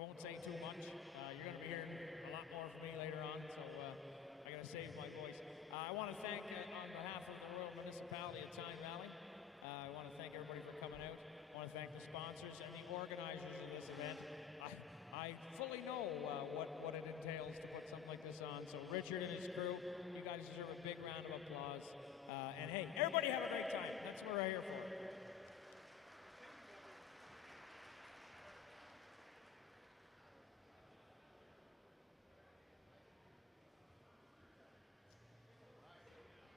won't say too much. You're going to be hearing a lot more from me later on, so I got to save my voice. I want to thank, on behalf of the Royal Municipality of Tyne Valley, I want to thank everybody for coming out. I want to thank the sponsors and the organizers of this event. I fully know what it entails to put something like this on. So Richard and his crew, you guys deserve a big round of applause. And hey, everybody have a great time. That's what we're here for.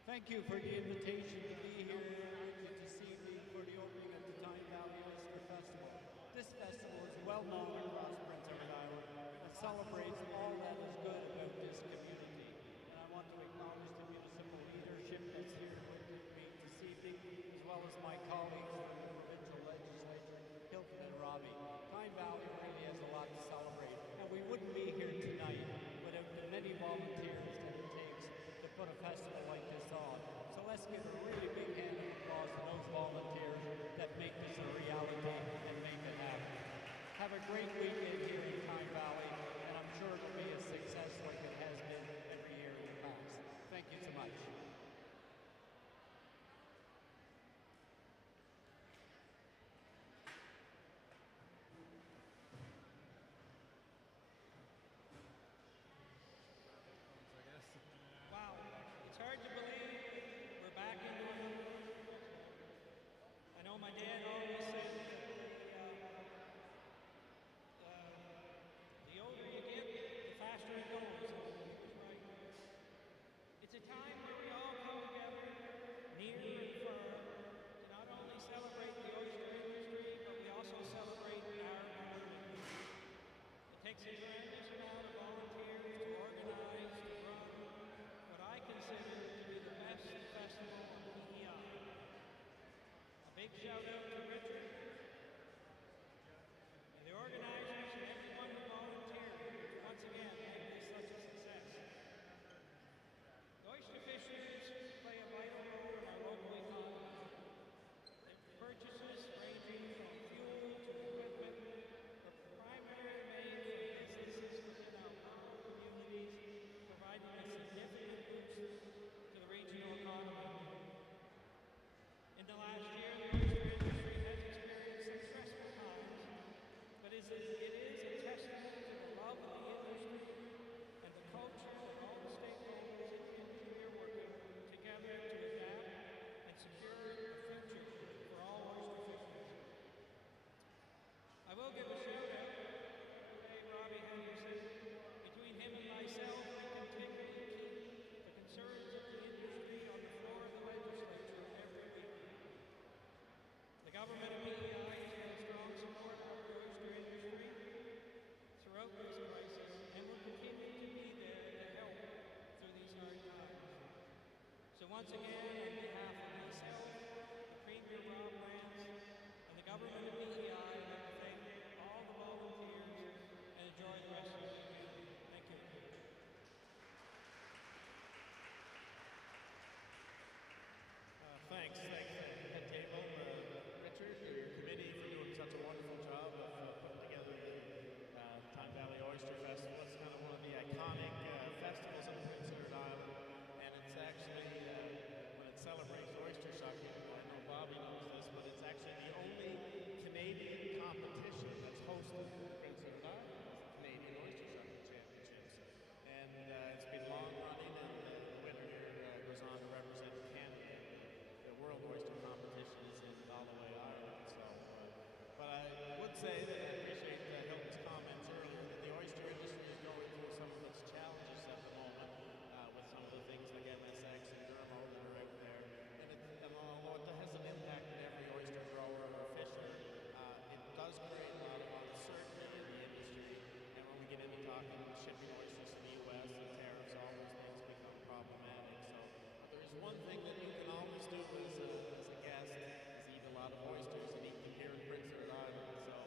Thank you for the invitation to be here this evening for the opening of the Tyne Valley Oyster Festival. This festival is well known across Prince Edward Island and celebrates all that is good about this community. And I want to acknowledge the municipal leadership that's here with me this evening, as well as my colleagues from the provincial legislature, Hilton and Robbie. Tyne Valley really has a lot to celebrate, and we wouldn't be here tonight without the many volunteers that it takes to put a festival like this on. So let's give a really big hand of applause to those volunteers that make this a reality and make it happen. Have a great weekend here in Tyne Valley, and I'm sure it'll be a success like it has been every year in the past. Thank you so much. Wow, it's hard to believe we're back into it. I know my dad always said the older you get, the faster it goes. Right. It's a time where we all come together, near and far, to not only celebrate the oyster industry, but we also celebrate our community. It takes a tremendous amount of volunteers to organize, to run, what I consider to be the best festival on PEI. A big shout out to Richard and the organizers and everyone who volunteered to once again make this such a success. The oyster fishers play a vital role in our local economy. Their purchases ranging from fuel to equipment are primary main businesses within our rural communities, providing a significant boost to the regional economy. In the last year, the oyster industry has experienced some stressful times, but it is a testament to the love of the industry and the culture that all the stakeholders in the industry are working together to adapt and secure a future for all oyster fishers. I will give a shout out. Hey, Robbie, how do you say? Between him and myself, we continually keep the concerns of the industry on the floor of the legislature every week. The government of PEI has shown strong support for the oyster industry throughout this crisis and will continue to be there to help through these hard times. So once again, on behalf of myself, the Premier Rob Lance, and the government of PEI, I want to thank all the volunteers and enjoy the rest of the weekend. Thank you. Thanks. Thanks, head table, Richard, your committee for doing such a wonderful job of putting together the Tyne Valley Oyster Festival. It's kind of one of the iconic festivals in Prince Edward Island, and it's actually, when it celebrates oyster shucking, I know Bobby knows this, but it's actually the only Canadian competition that's hosted in Prince Edward Island. It's the Canadian Oyster Shucking Championships. And it's been long running, and the winner here goes on to represent Canada. The World Oyster Competition is in Galway, Ireland. So, but I would say that I appreciate Hilton's comments earlier that the oyster industry is going through some of its challenges at the moment with some of the things like MSX and Dermo that are out there. And although it has an impact on every oyster grower or fisher, it does create a lot of uncertainty in the industry. And when we get into talking shipping oysters to the U.S. and tariffs, all those things become problematic. So there's one thing that you can always do as a guest is eat a lot of oysters and eat them here in Prince Edward Island. So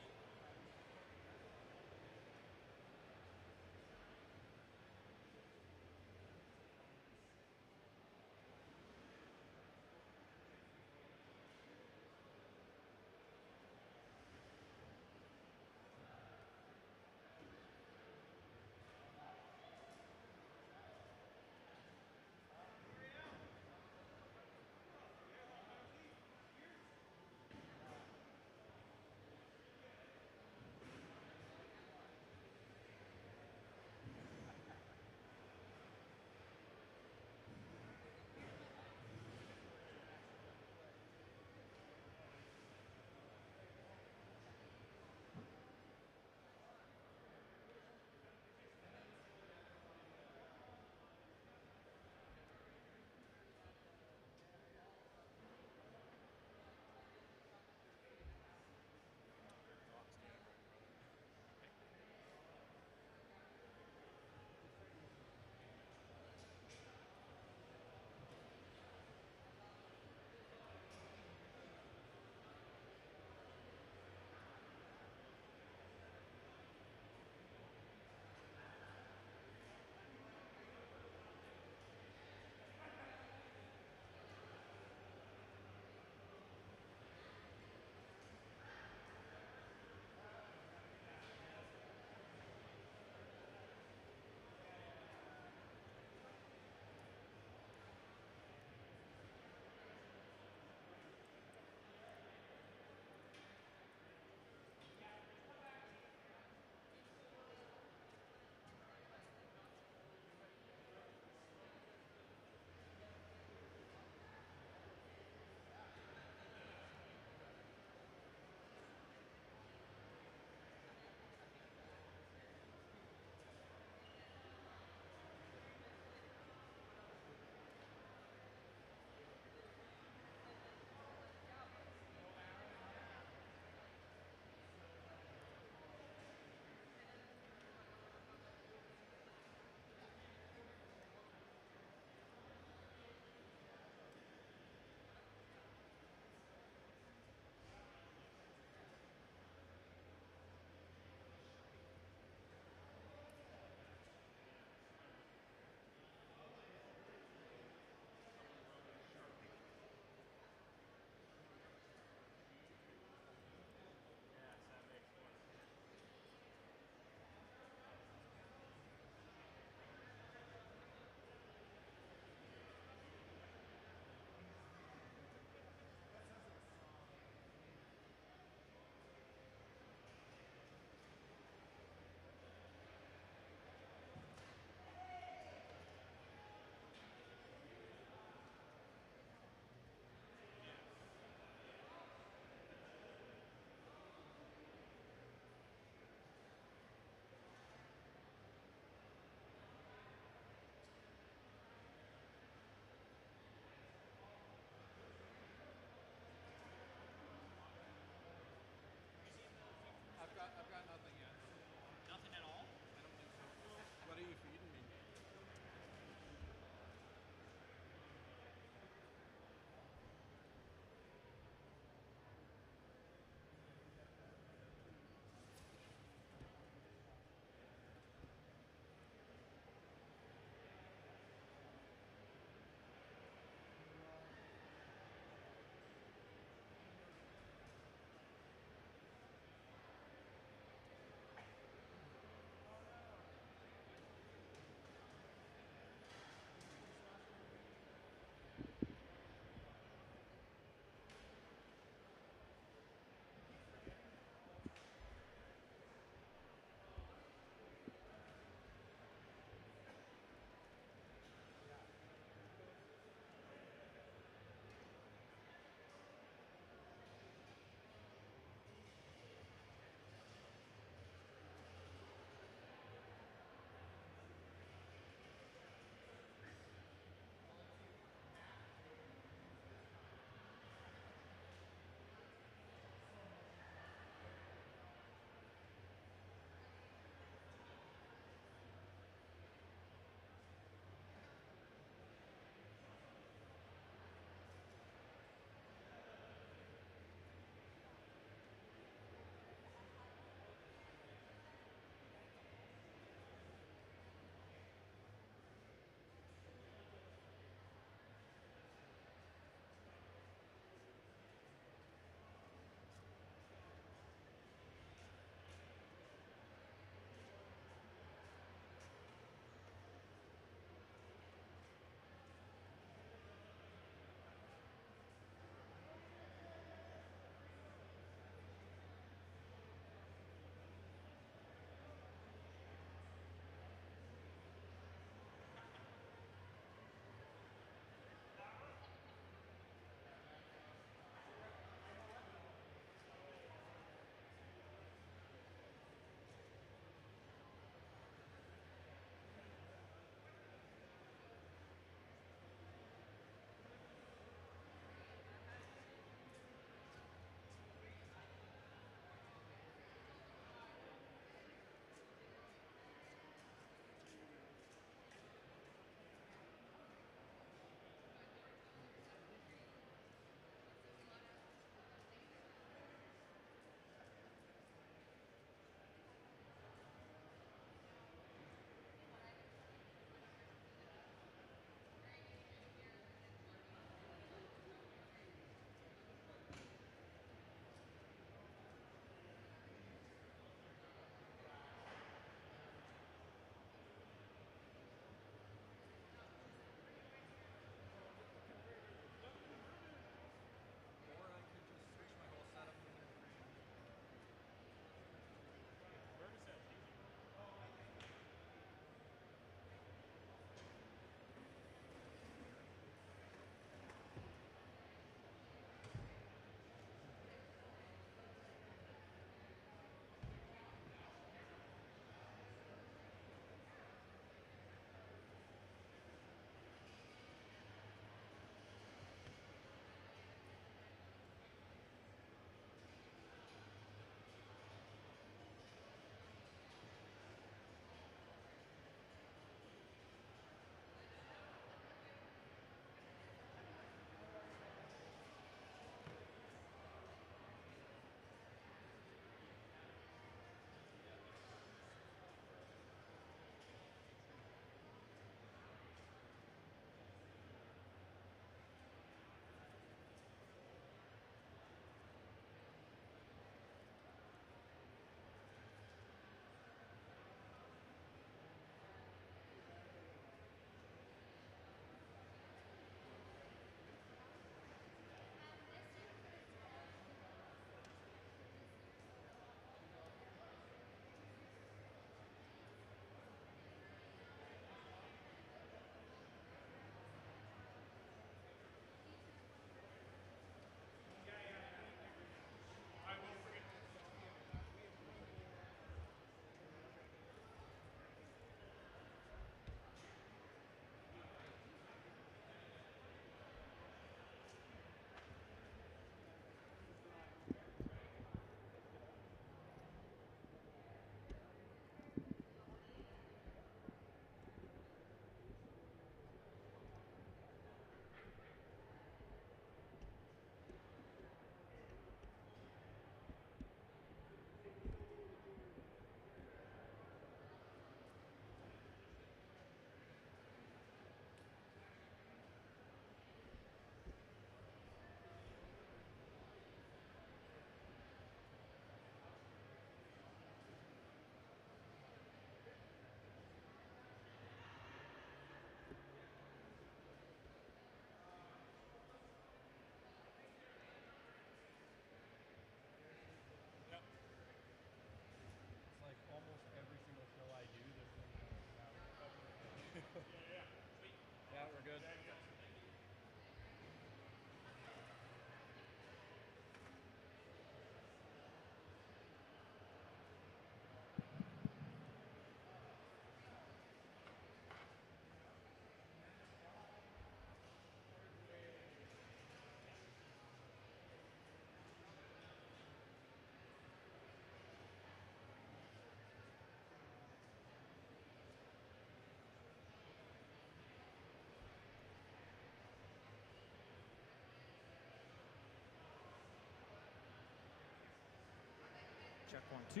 2.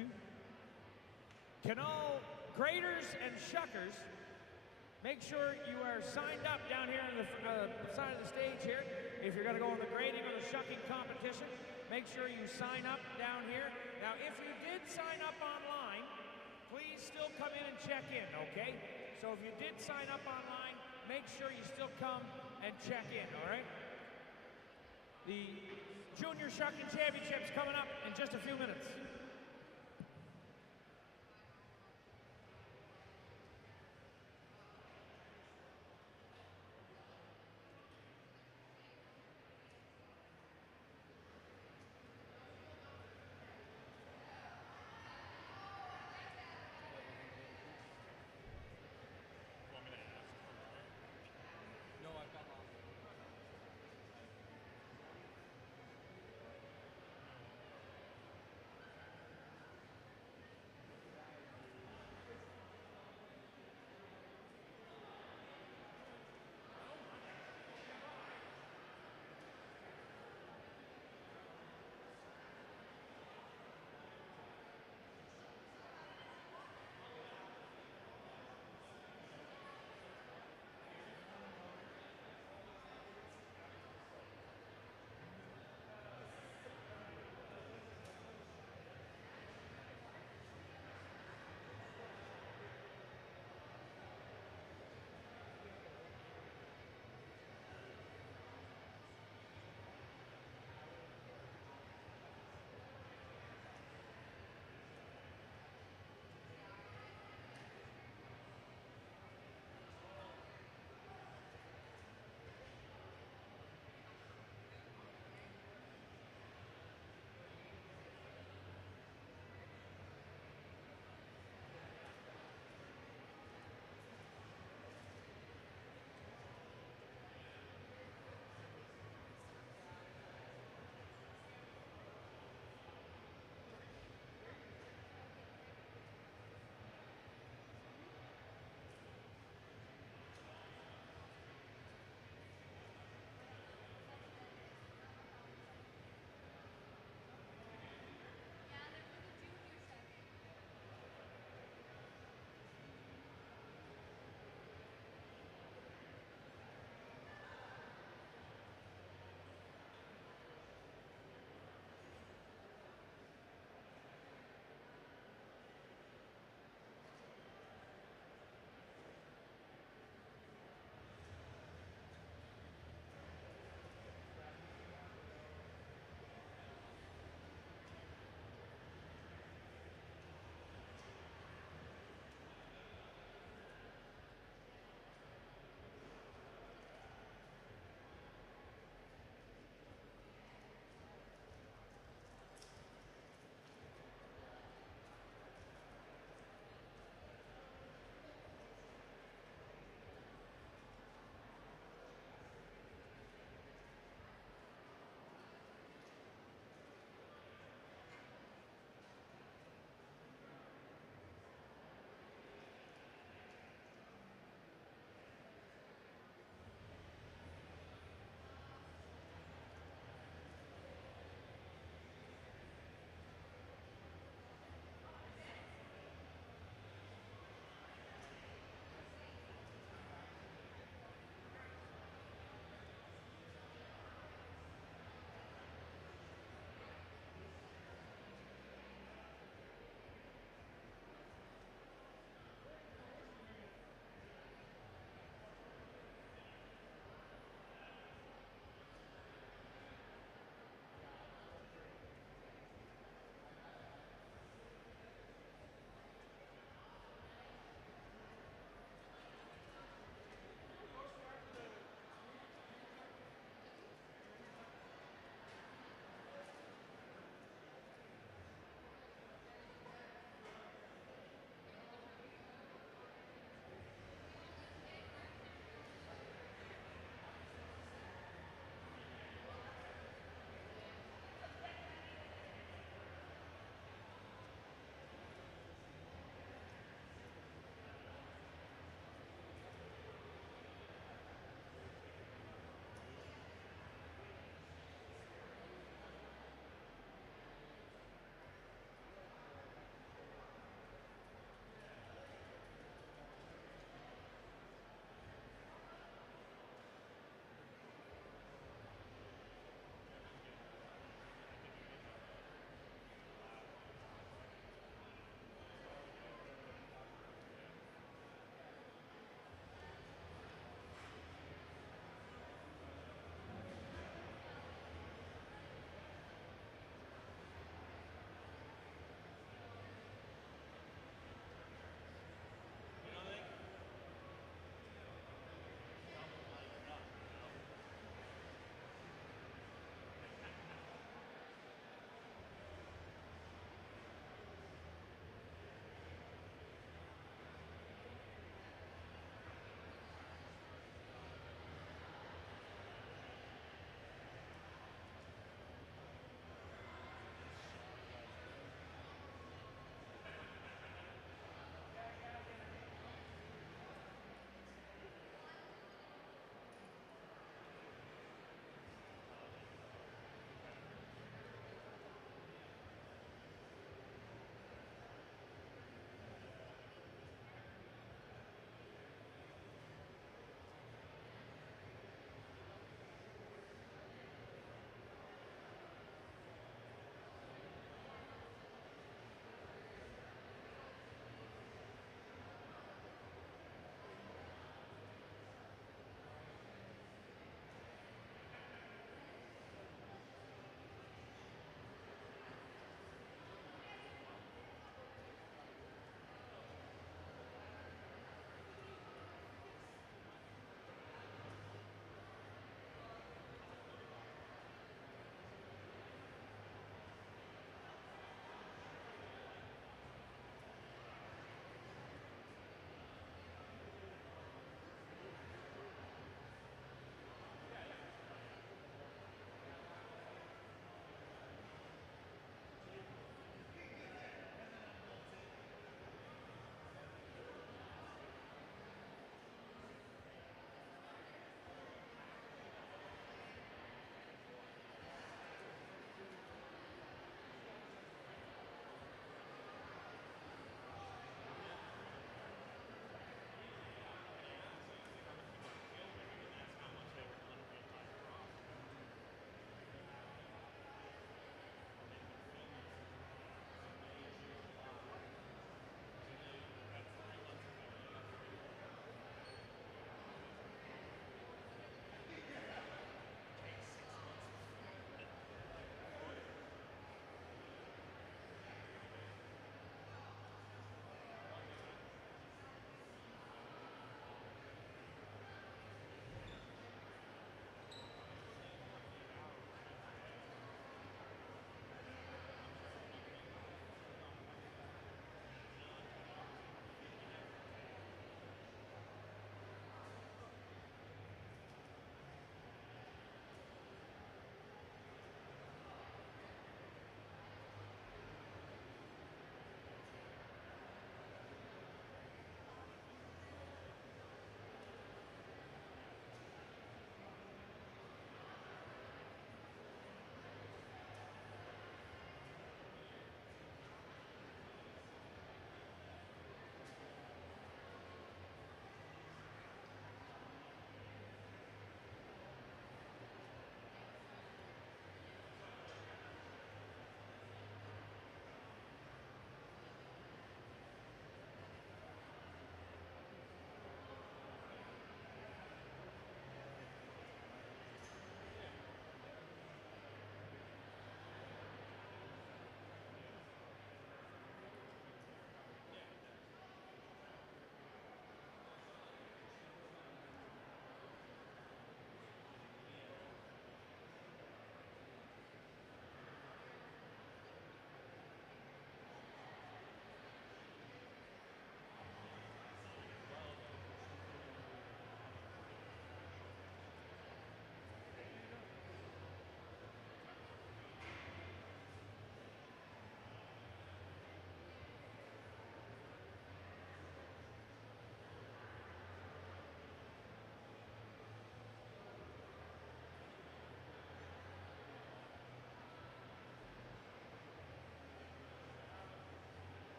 Can all graders and shuckers make sure you are signed up down here on the side of the stage here. If you're going to go in the grading or the shucking competition, make sure you sign up down here. Now, if you did sign up online, please still come in and check in, okay? So if you did sign up online, make sure you still come and check in, all right? The Junior Shucking Championship's coming up in just a few minutes.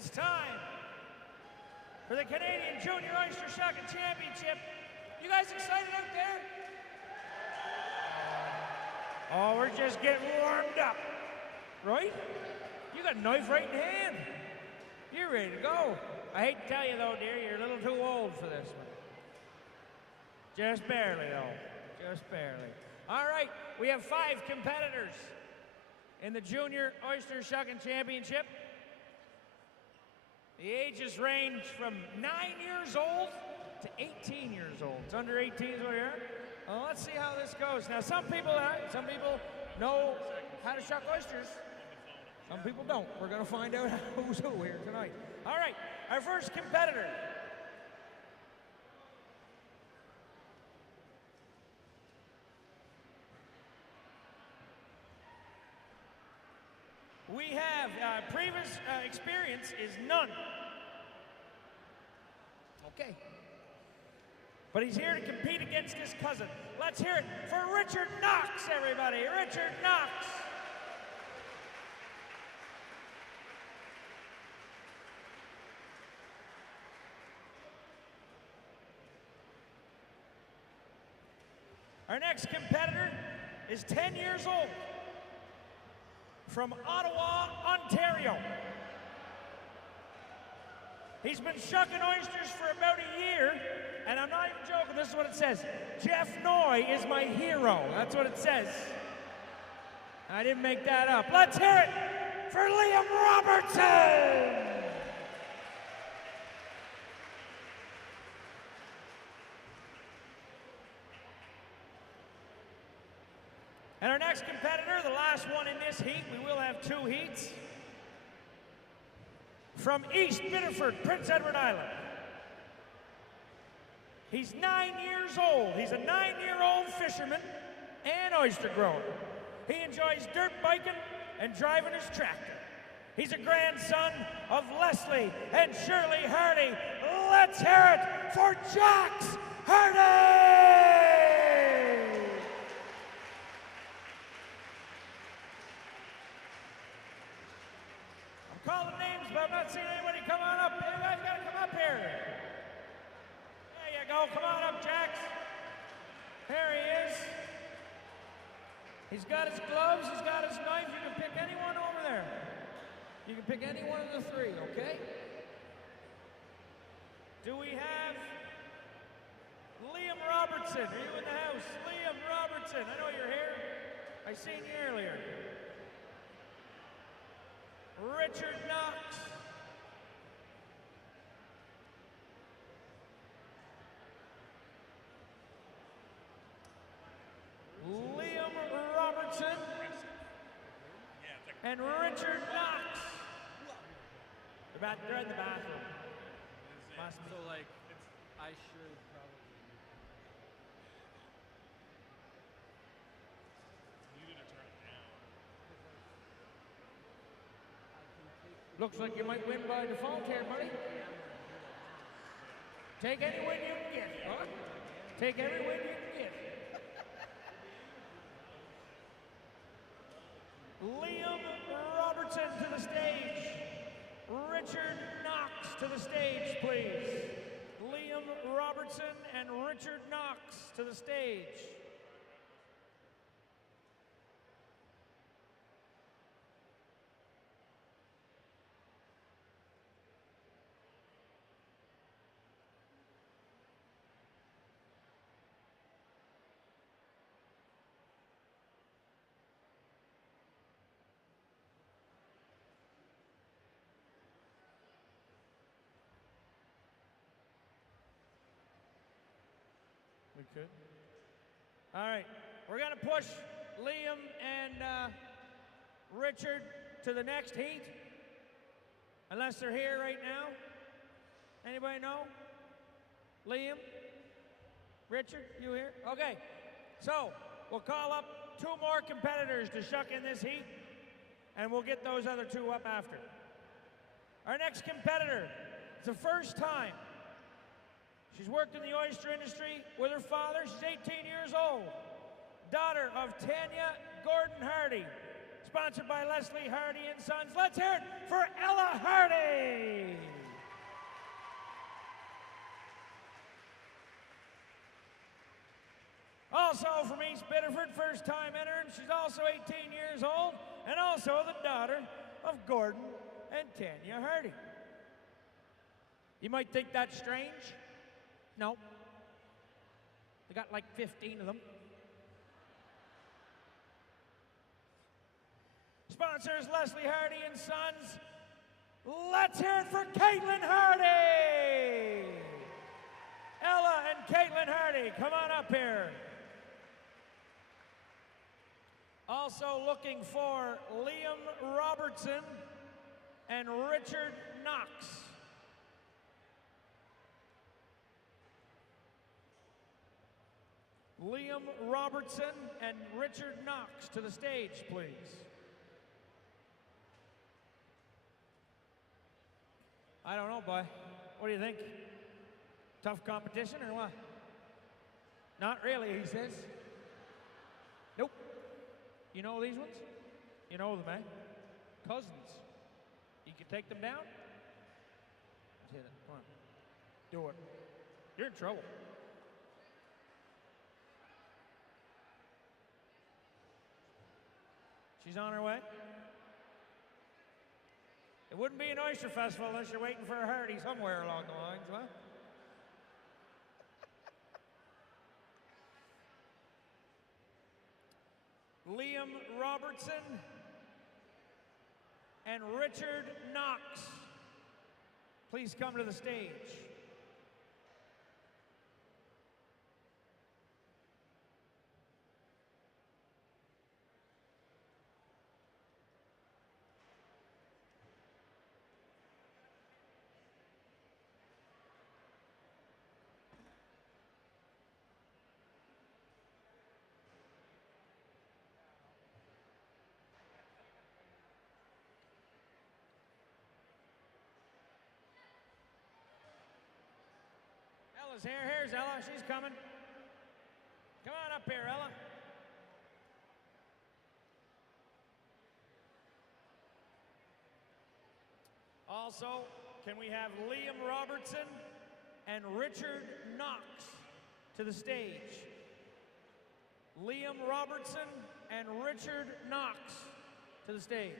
It's time for the Canadian Junior Oyster Shucking Championship. You guys excited out there? Oh, we're just getting warmed up, right? You got a knife right in hand. You're ready to go. I hate to tell you though, dear, you're a little too old for this one. Just barely though, just barely. All right, we have 5 competitors in the Junior Oyster Shucking Championship. The ages range from 9 years old to 18 years old. It's under 18 is what you are. Well, let's see how this goes. Now, some people know how to shuck oysters. Some people don't. We're going to find out who's who here tonight. All right, our first competitor. We have previous experience is none. Okay. But he's here to compete against his cousin. Let's hear it for Richard Knox, everybody. Richard Knox. Our next competitor is 10 years old. From Ottawa, Ontario. He's been shucking oysters for about a year, and I'm not even joking, this is what it says. Jeff Noy is my hero. That's what it says. I didn't make that up. Let's hear it for Liam Robertson! And our next competitor, the last one in this heat, we will have 2 heats. From East Biddeford, Prince Edward Island. He's 9 years old. He's a 9-year-old fisherman and oyster grower. He enjoys dirt biking and driving his tractor. He's a grandson of Leslie and Shirley Hardy. Let's hear it for Jax Hardy! Calling names, but I'm not seeing anybody. Come on up. You guys gotta come up here. There you go. Come on up, Jax. There he is. He's got his gloves. He's got his knife. You can pick anyone over there. You can pick any one of the 3, okay? Do we have Liam Robertson? Are you in the house? Liam Robertson. I know you're here. I seen you earlier. Richard Knox. Liam Robertson. And Richard Knox. They're in the bathroom. So, like, I should probably. Looks like you might win by default here, buddy. Take any win you can get, huh? Take every win you can get. Liam Robertson to the stage. Richard Knox to the stage, please. Liam Robertson and Richard Knox to the stage. We could. All right, we're going to push Liam and Richard to the next heat, unless they're here right now. Anybody know? Liam? Richard, you here? Okay, so we'll call up 2 more competitors to shuck in this heat, and we'll get those other 2 up after. Our next competitor, it's the first time. She's worked in the oyster industry with her father. She's 18 years old. Daughter of Tanya Gordon Hardy. Sponsored by Leslie Hardy and Sons. Let's hear it for Ella Hardy. Also from East Biddeford, first time entering. She's also 18 years old and also the daughter of Gordon and Tanya Hardy. You might think that's strange. No. They got like 15 of them. Sponsors Leslie Hardy and Sons. Let's hear it for Caitlin Hardy! Ella and Caitlin Hardy, come on up here. Also looking for Liam Robertson and Richard Knox. Liam Robertson and Richard Knox to the stage, please. I don't know, boy. What do you think? Tough competition or what? Not really, he says. Nope. You know these ones? You know them, eh? Cousins. You can take them down? Let's hit it. Come on. Do it. You're in trouble. She's on her way. It wouldn't be an oyster festival unless you're waiting for a Hardy somewhere along the lines, huh? Liam Robertson and Richard Knox, please come to the stage. Ella's here. Here's Ella. She's coming. Come on up here, Ella. Also, can we have Liam Robertson and Richard Knox to the stage? Liam Robertson and Richard Knox to the stage.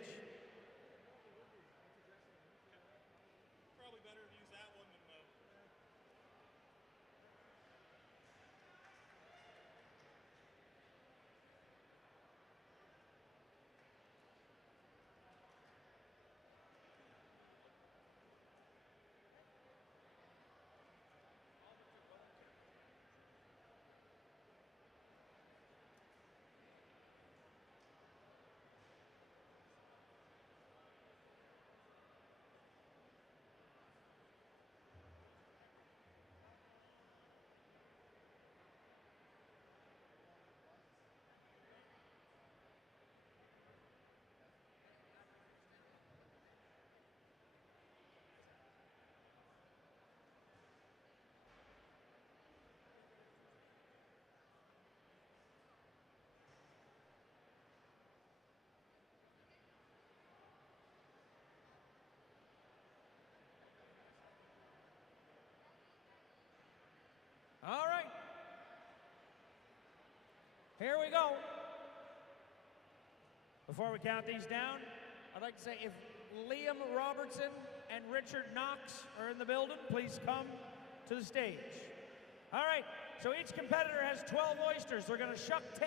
All right. Here we go. Before we count these down, I'd like to say if Liam Robertson and Richard Knox are in the building, please come to the stage. All right, so each competitor has 12 oysters. They're going to shuck 10.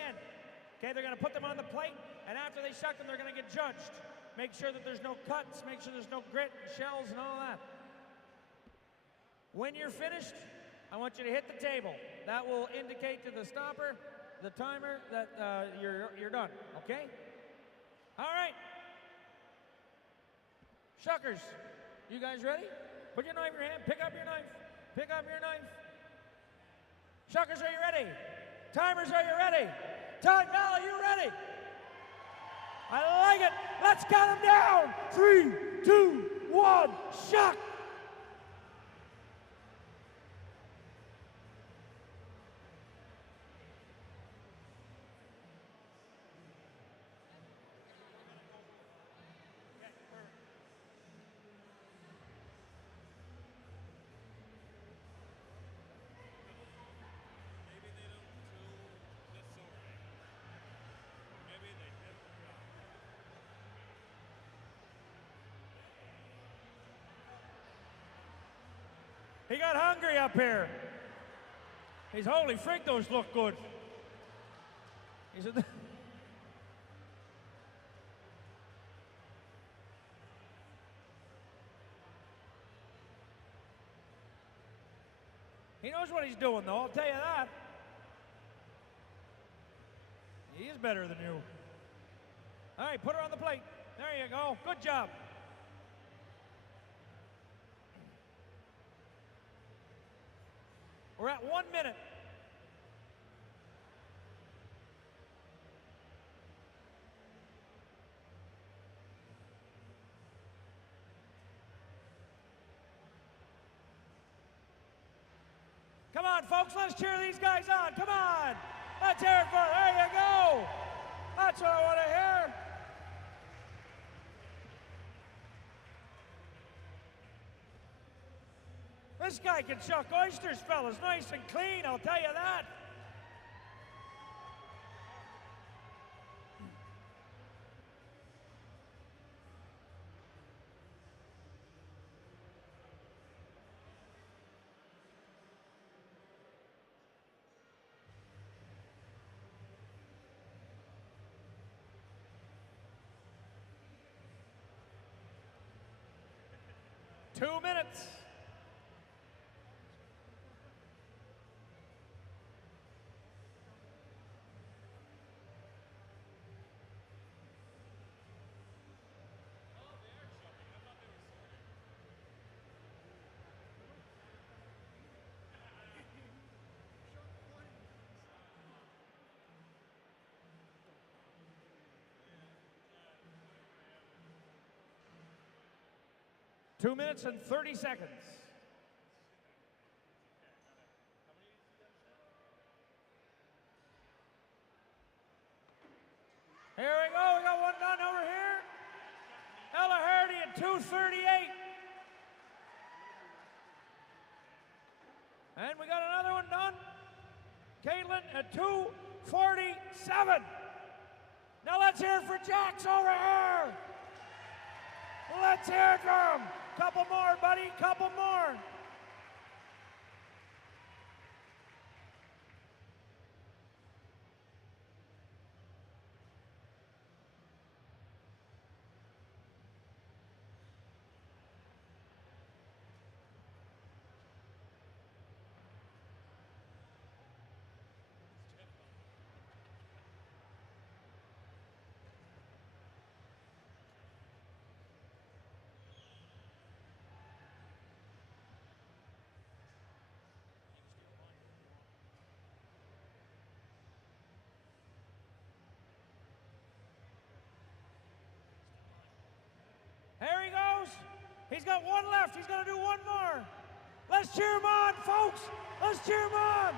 Okay, they're going to put them on the plate, and after they shuck them, they're going to get judged. Make sure that there's no cuts, make sure there's no grit and shells and all that. When you're finished, I want you to hit the table. That will indicate to the stopper, the timer, that you're done, okay? All right. Shuckers, you guys ready? Put your knife in your hand, pick up your knife. Pick up your knife. Shuckers, are you ready? Timers, are you ready? Tyne Valley, you ready? I like it. Let's count them down. 3, 2, 1, shuck. He got hungry up here. He's, holy frig, those look good. He said, he knows what he's doing, though, I'll tell you that. He is better than you. All right, put her on the plate. There you go. Good job. We're at 1 minute. Come on, folks, let's cheer these guys on. Come on. Let's hear it for it. There you go. That's what I want to hear. This guy can shuck oysters, fellas, nice and clean, I'll tell you that. Two minutes. Two minutes and 30 seconds. Here we go. We got one done over here. Ella Hardy at 2:38. And we got another one done. Caitlin at 2:47. Now let's hear it for Jax over here. Let's hear it for him. Couple more, buddy. Couple more. There he goes. He's got one left. He's going to do one more. Let's cheer him on, folks. Let's cheer him on.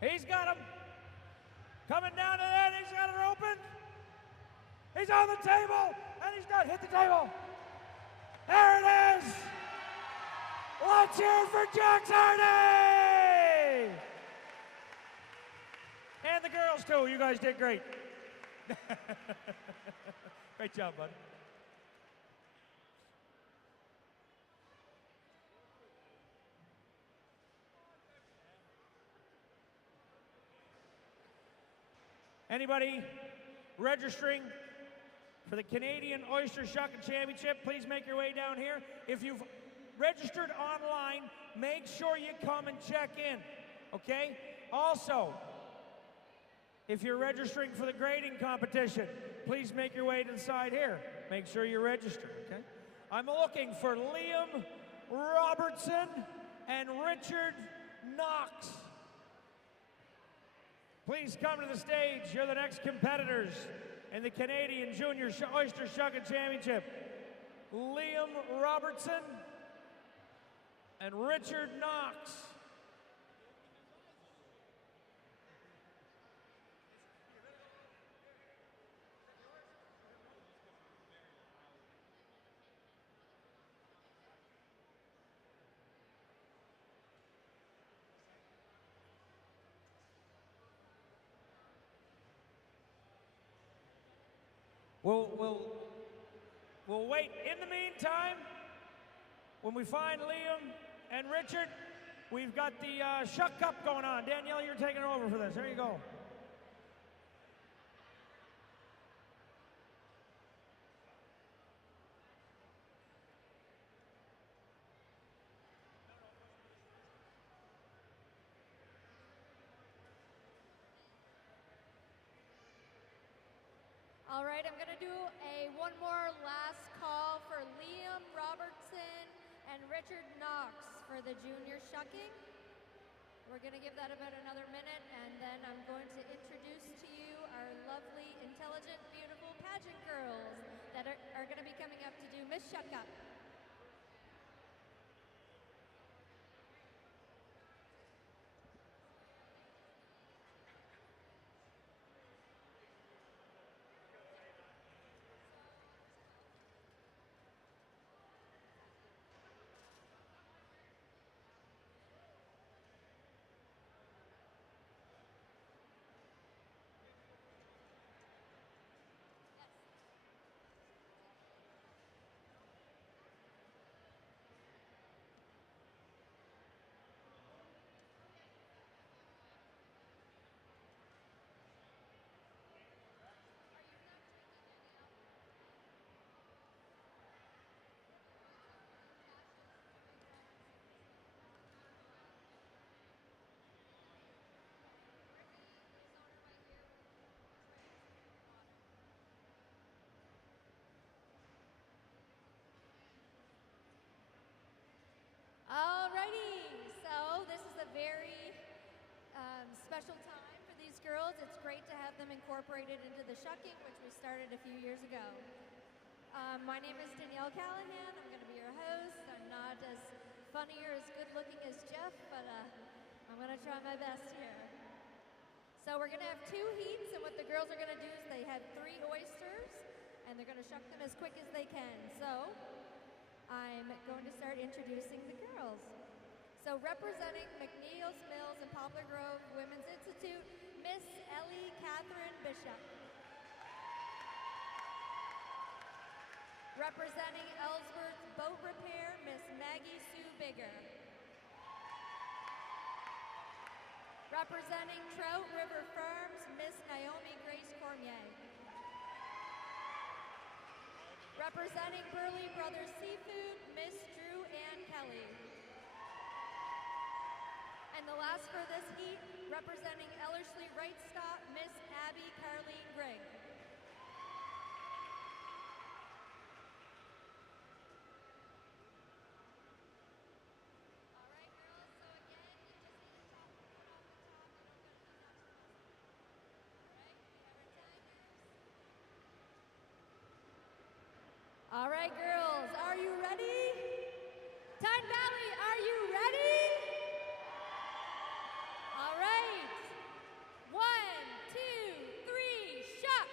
He's got him. Coming down to the end. He's got it open. He's on the table, and he's done. Hit the table. There it is. Let's hear it for Jax Hardy. And the girls, too. You guys did great. Great job, bud. Anybody registering for the Canadian Oyster Shucking Championship, please make your way down here. If you've registered online, make sure you come and check in, okay? Also, if you're registering for the grading competition, please make your way to the side here. Make sure you're registered, okay? I'm looking for Liam Robertson and Richard Knox. Please come to the stage. You're the next competitors in the Canadian Junior Oyster Shucking Championship. Liam Robertson and Richard Knox. We'll wait. In the meantime, when we find Liam and Richard, we've got the Shuck Cup going on. Danielle, you're taking over for this. There you go. All right, I'm going to do one more last call for Liam Robertson and Richard Knox for the junior shucking. We're going to give that about another minute, and then I'm going to introduce to you our lovely, intelligent, beautiful pageant girls that are going to be coming up to do Miss Shuck Up. Alrighty, so this is a very special time for these girls. It's great to have them incorporated into the shucking, which we started a few years ago. My name is Danielle Callahan. I'm going to be your host. I'm not as funny or as good looking as Jeff, but I'm going to try my best here. So we're going to have 2 heats, and what the girls are going to do is they have 3 oysters, and they're going to shuck them as quick as they can. So I'm going to start introducing the girls. So representing McNeil's Mills and Poplar Grove Women's Institute, Miss Ellie Catherine Bishop. Representing Ellsworth Boat Repair, Miss Maggie Sue Bigger. Representing Trout River Farms, Miss Naomi Grace Cormier. Representing Burley Brothers Seafood, Miss Drew Ann Kelly. And the last for this heat, representing Ellerslie Right Stop, Miss Abby Carleen Grigg. All right, girls, are you ready? Tyne Valley, are you ready? All right. 1, 2, 3, shuck.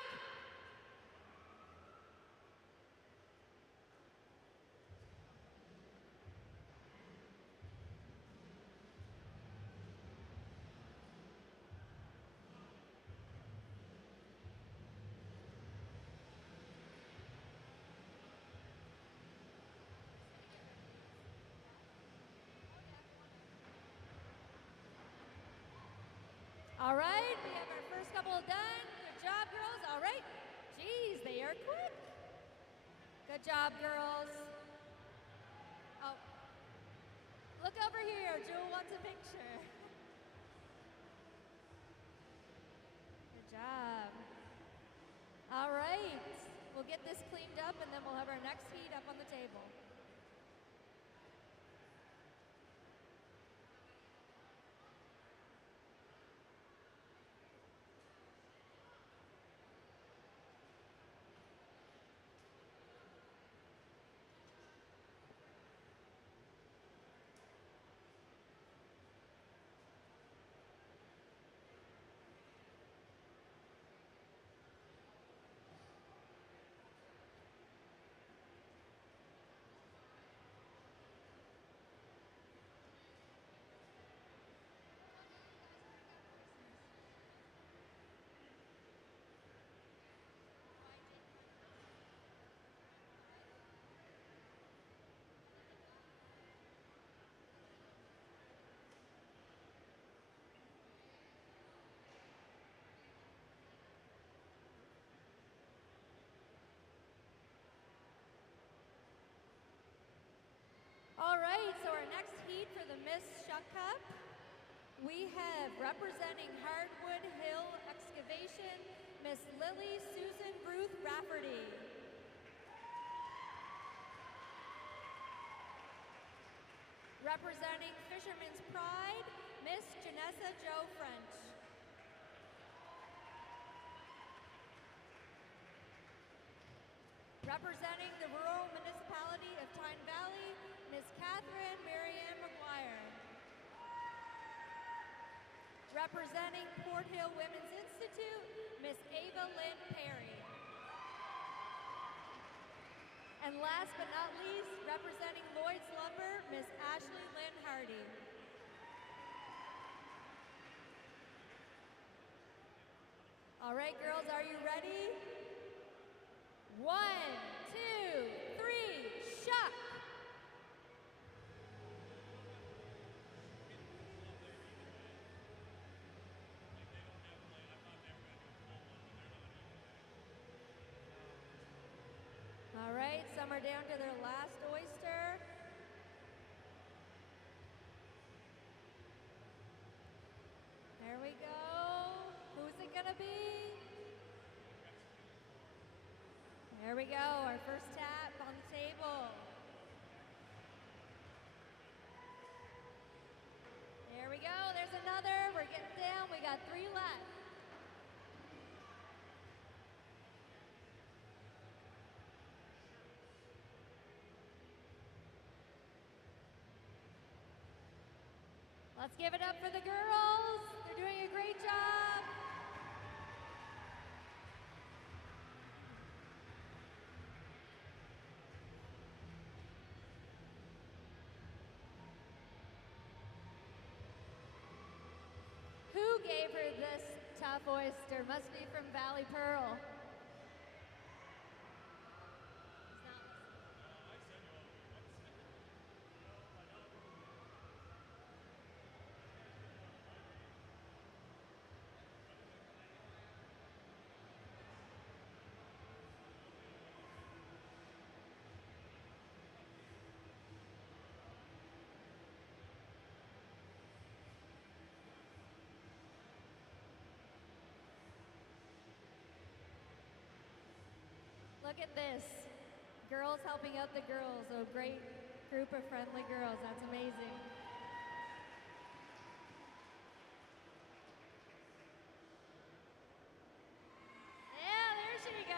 All right, we have our first couple done. Good job, girls. All right. Geez, they are quick. Good job, girls. Oh, look over here. Jewel wants a picture. Good job. All right. We'll get this cleaned up, and then we'll have our next heat up on the table. the Miss Shuck Cup, we have representing Hardwood Hill Excavation, Miss Lily Susan Ruth Rafferty. Representing Fisherman's Pride, Miss Janessa Jo French. Representing the rural municipality of Tyne Valley, Miss Catherine Marianne McGuire. Representing Port Hill Women's Institute, Miss Ava Lynn Perry. And last but not least, representing Lloyd's Lumber, Miss Ashley Lynn Hardy. All right, girls, are you ready? 1, 2, 3, shuck! All right, some are down to their last oyster. There we go. Who's it gonna be? There we go, our first tap on the table. There we go, there's another. We're getting down, we got 3 left. Let's give it up for the girls. They're doing a great job. Who gave her this tough oyster? Must be from Valley Pearl. Look at this. Girls helping out the girls. A great group of friendly girls. That's amazing. Yeah, there she goes.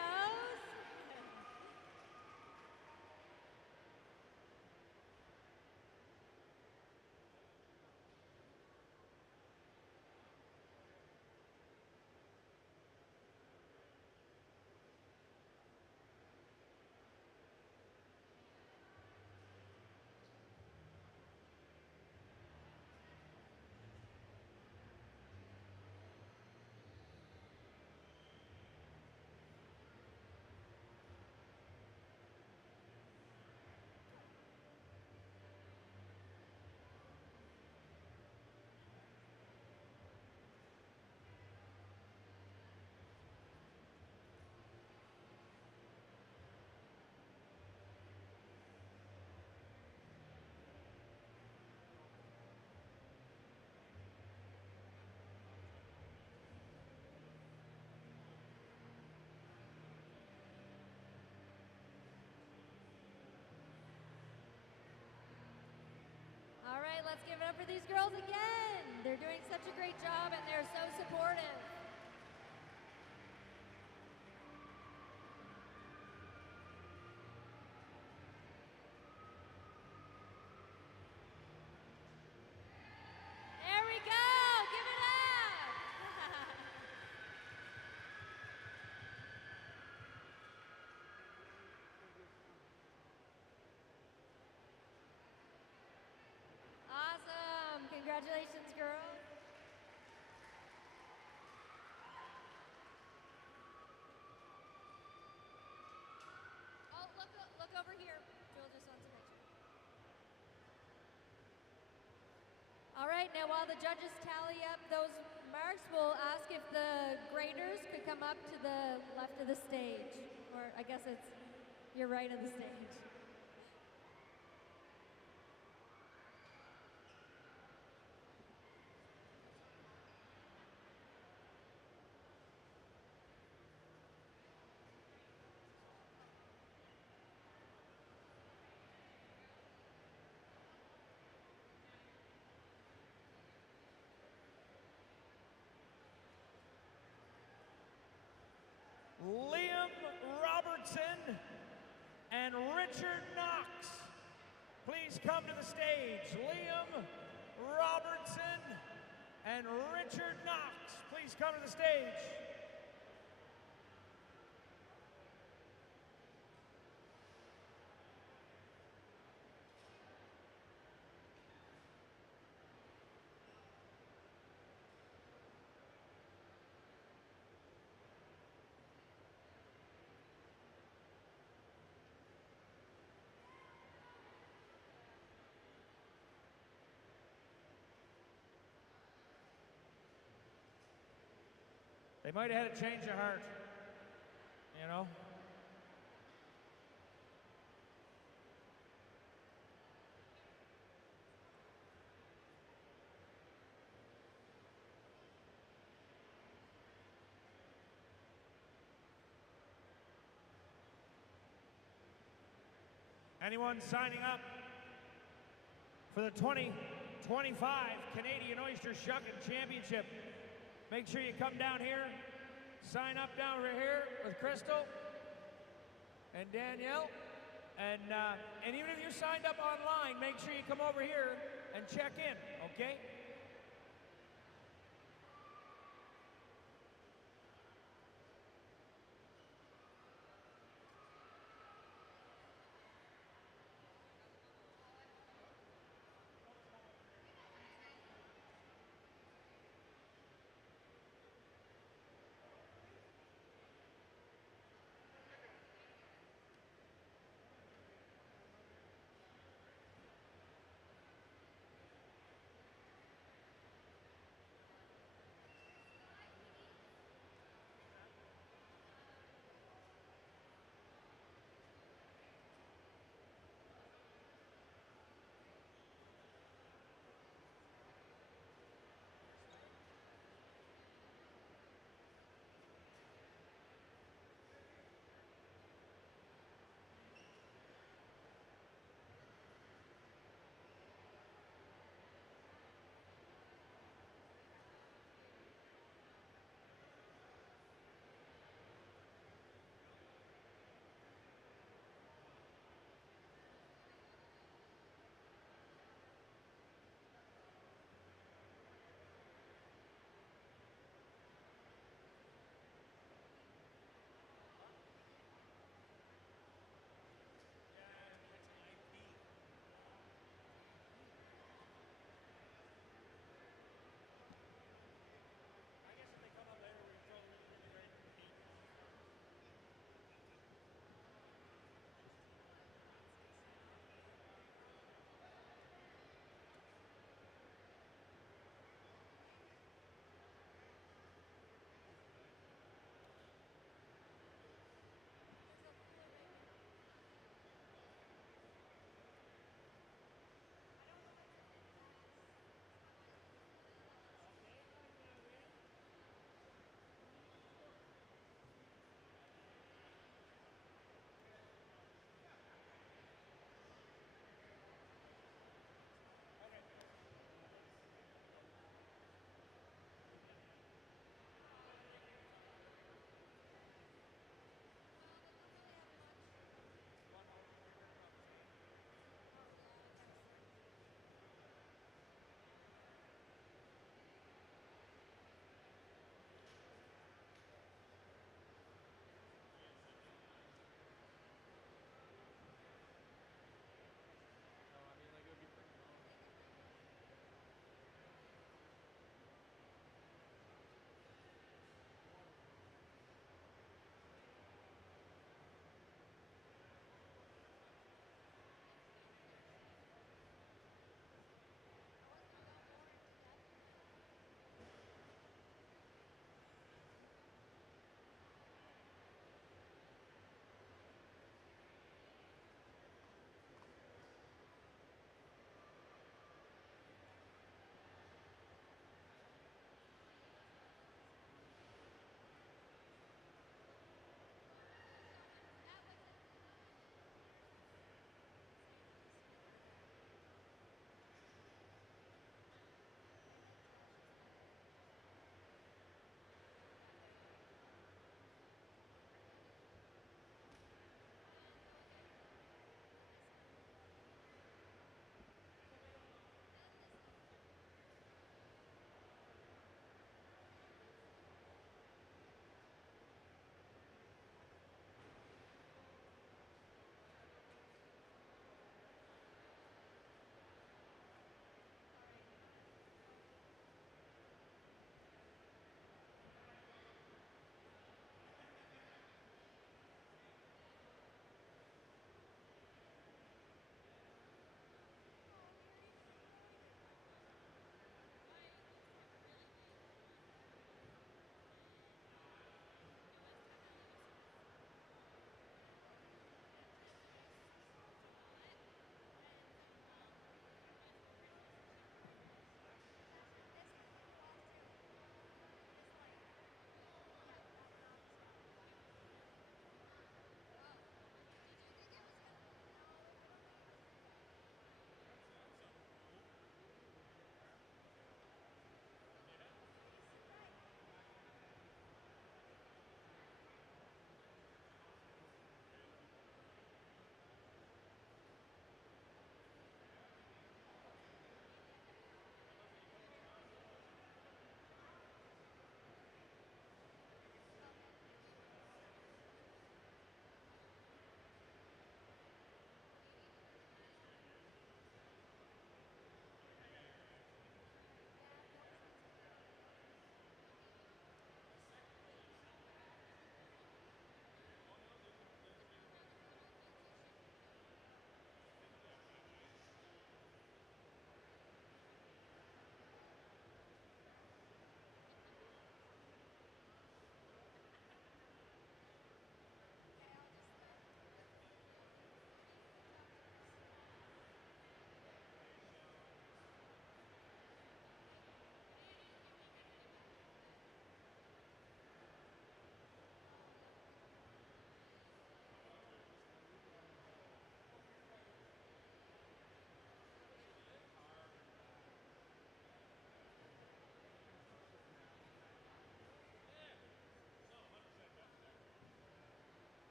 All right, let's give it up for these girls again. They're doing such a great job and they're so supportive. There we go, give it up. Awesome, congratulations, girls. Oh, look over here. Jill just wants a picture. All right, now while the judges tally up those marks, we'll ask if the graders could come up to the left of the stage. Or I guess it's your right of the stage. Liam Robertson and Richard Knox. Please come to the stage. Liam Robertson and Richard Knox. Please come to the stage. They might have had a change of heart, you know. Anyone signing up for the 2025 Canadian Oyster Shucking Championship, make sure you come down here, sign up down over here with Crystal and Danielle. And even if you signed up online, make sure you come over here and check in, okay?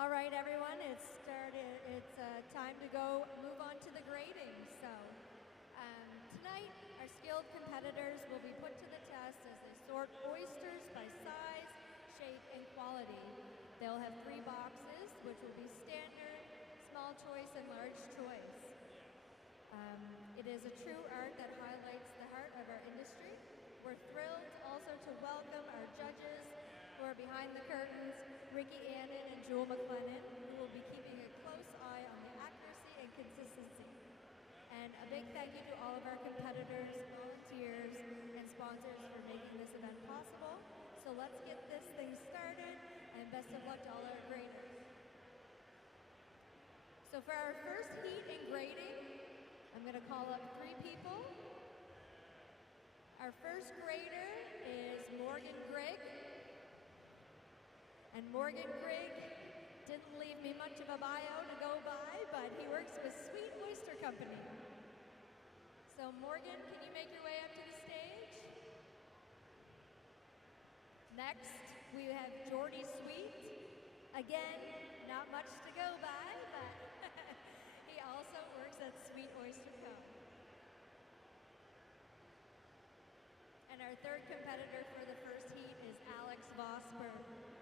All right, everyone, it's time to go move on to the grading. So tonight, our skilled competitors will be put to the test as they sort oysters by size, shape, and quality. They'll have 3 boxes, which will be standard, small choice, and large choice. It is a true art that highlights the heart of our industry. We're thrilled also to welcome our judges who are behind the curtains, Ricky Annan and Jewel McLennan, who will be keeping a close eye on the accuracy and consistency. And a big thank you to all of our competitors, volunteers, and sponsors for making this event possible. So let's get this thing started, and best of luck to all our graders. So for our first heat in grading, I'm going to call up 3 people. Our first grader is Morgan Grigg. And Morgan Grigg didn't leave me much of a bio to go by, but he works with Sweet Oyster Company. So Morgan, can you make your way up to the stage? Next, we have Jordy Sweet. Again, not much to go by, but he also works at Sweet Oyster Co. And our third competitor for the first heat is Alex Vosper,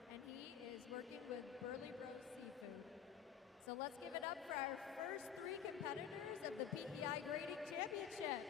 and he is working with Burley Bros Seafood. So let's give it up for our first 3 competitors of the PEI Grading Championship.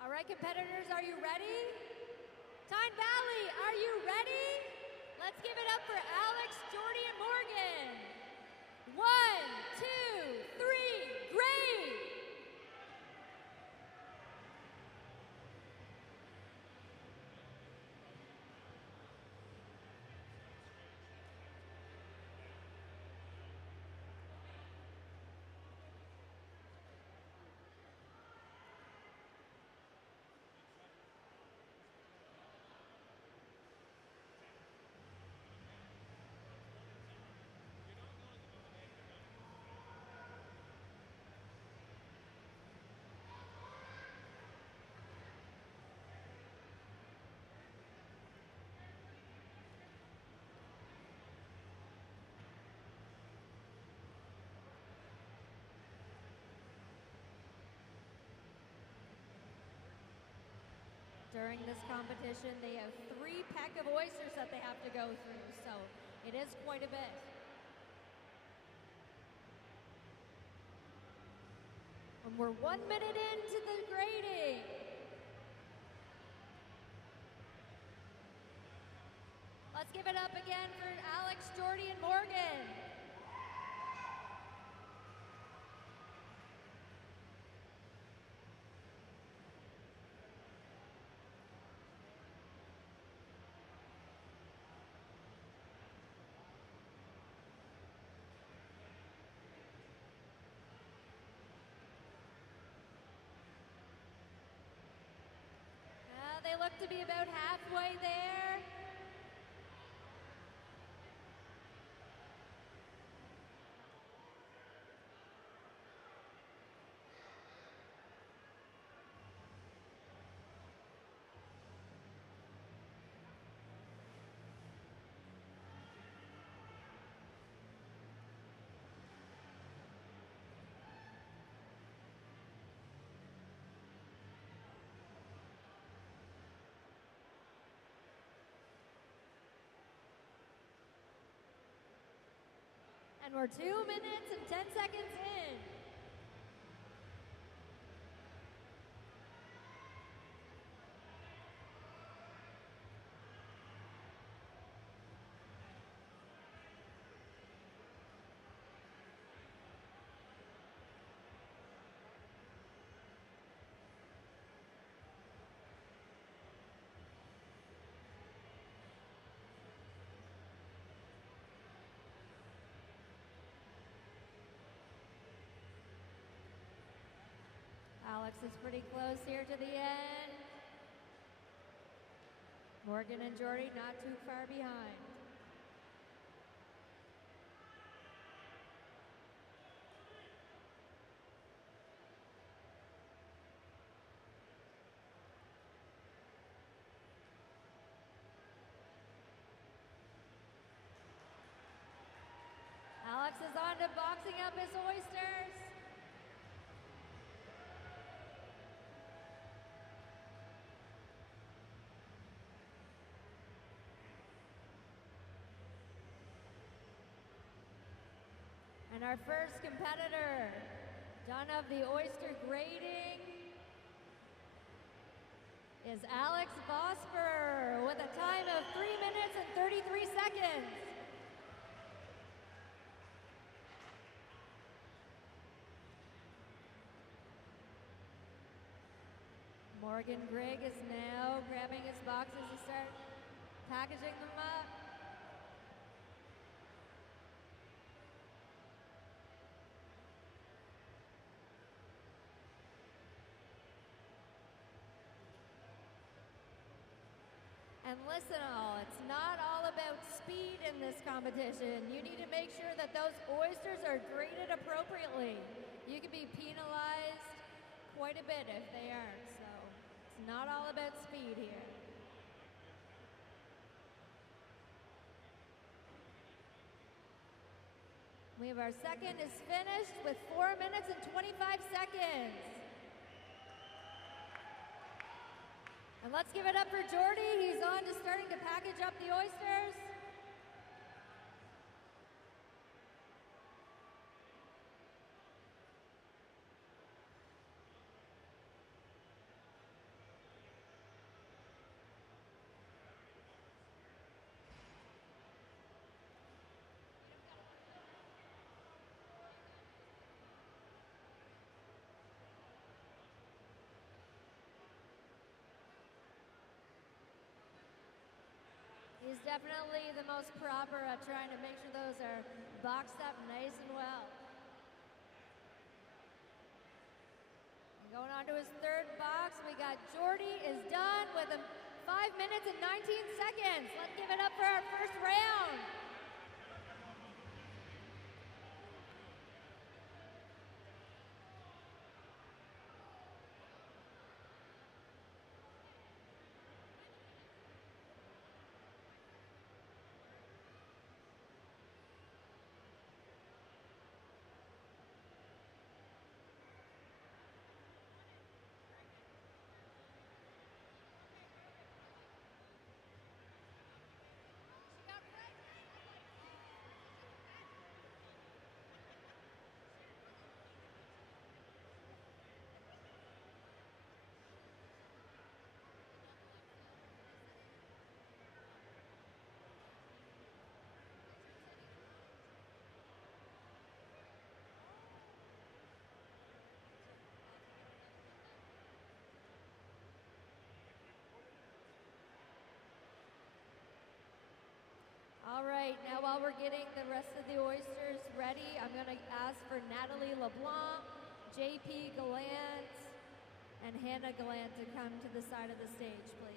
All right, competitors, are you ready? Tyne Valley, are you ready? Let's give it up for Alex, Jordy, and Morgan. 1, 2, 3, grade! During this competition, they have 3 pack of oysters that they have to go through, so it is quite a bit. And we're 1 minute into the grading. Let's Let's give it up again for Alex, Jordy, and Morgan. They look to be about halfway there. And we're 2 minutes and 10 seconds in. Alex is pretty close here to the end. Morgan and Jordy not too far behind. Alex is on to boxing up his oysters. And our first competitor, done of the oyster grading, is Alex Vosper with a time of 3 minutes and 33 seconds. Morgan Grigg is now grabbing his boxes to start packaging them up. And listen all, it's not all about speed in this competition. You need to make sure that those oysters are graded appropriately. You can be penalized quite a bit if they aren't, so it's not all about speed here. We have our second is finished with 4 minutes and 25 seconds. And let's give it up for Jordy. He's on to starting to package up the oysters. He's definitely the most proper at trying to make sure those are boxed up nice and well. And going on to his third box, we got Jordy is done with 5 minutes and 19 seconds. Let's give it up for our first round. All right, now while we're getting the rest of the oysters ready, I'm going to ask for Natalie LeBlanc, JP Gallant, and Hannah Gallant to come to the side of the stage, please.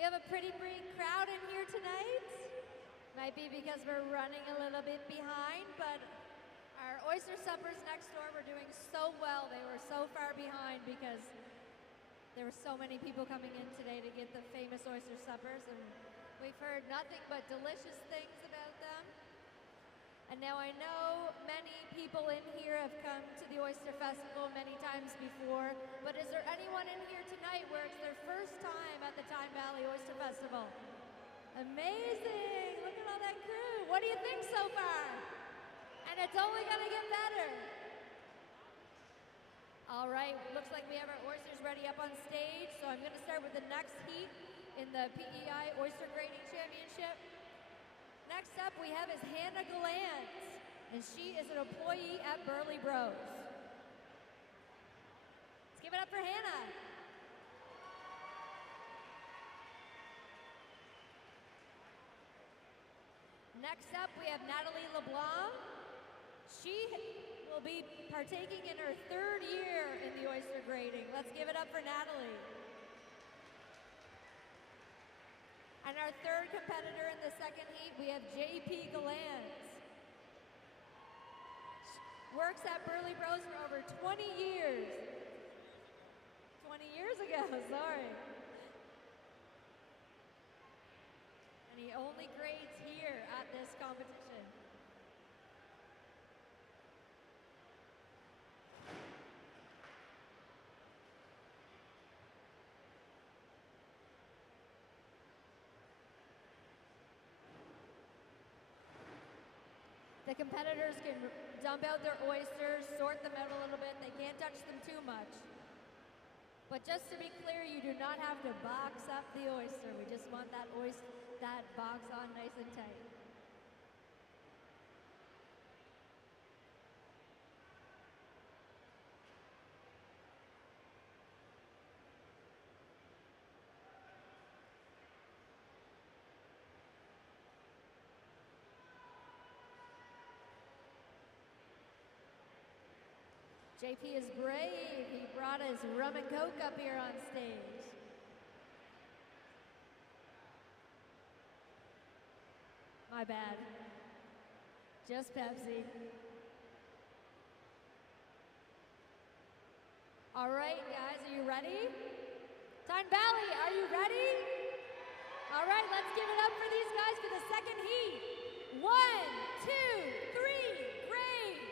We have a pretty big crowd in here tonight. Might be because we're running a little bit behind, but our oyster suppers next door were doing so well. They were so far behind because there were so many people coming in today to get the famous oyster suppers, and we've heard nothing but delicious things about them. And now I know many people in here have come to the Oyster Festival many times before, but is there anyone in here tonight where it's their first time at the Tyne Valley Oyster Festival? Amazing! Look at all that crew. What do you think so far? And it's only going to get better. All right, looks like we have our oysters ready up on stage, so I'm going to start with the next heat in the PEI Oyster Grading Championship. Next up, we have is Hannah Gallant, and she is an employee at Burley Bros. Let's give it up for Hannah. Next up, we have Natalie LeBlanc. She will be partaking in her 3rd year in the oyster grading. Let's give it up for Natalie. And our 3rd competitor in the 2nd heat, we have JP Gallant. Works at Burley Bros for over 20 years. 20 years ago, sorry. And he only grades here at this competition. The competitors can dump out their oysters, sort them out a little bit. They can't touch them too much. But just to be clear, you do not have to box up the oyster. We just want that box on nice and tight. JP is brave. He brought his rum and coke up here on stage. My bad. Just Pepsi. All right, guys, are you ready? Tyne Valley, are you ready? All right, let's give it up for these guys for the 2nd heat. 1, 2, 3, grade.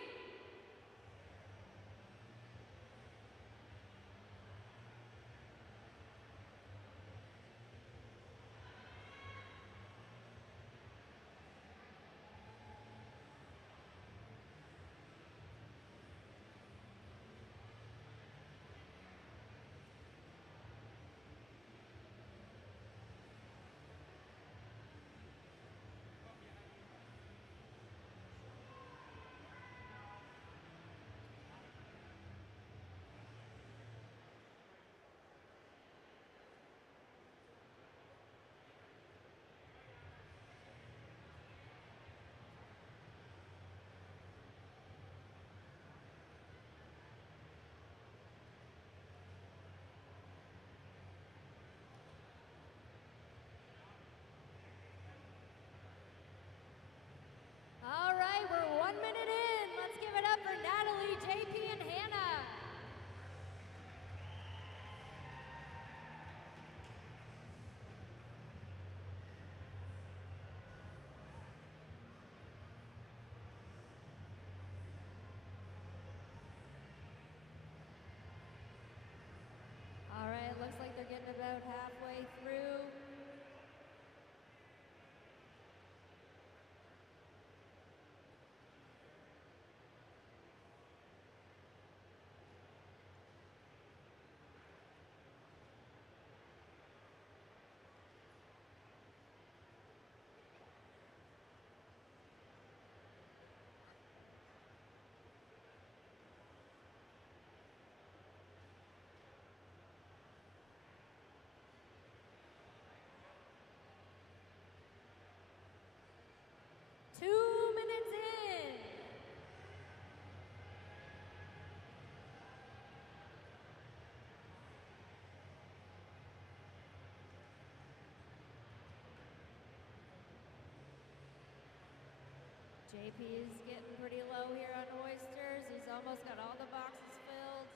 JP is getting pretty low here on oysters. He's almost got all the boxes filled.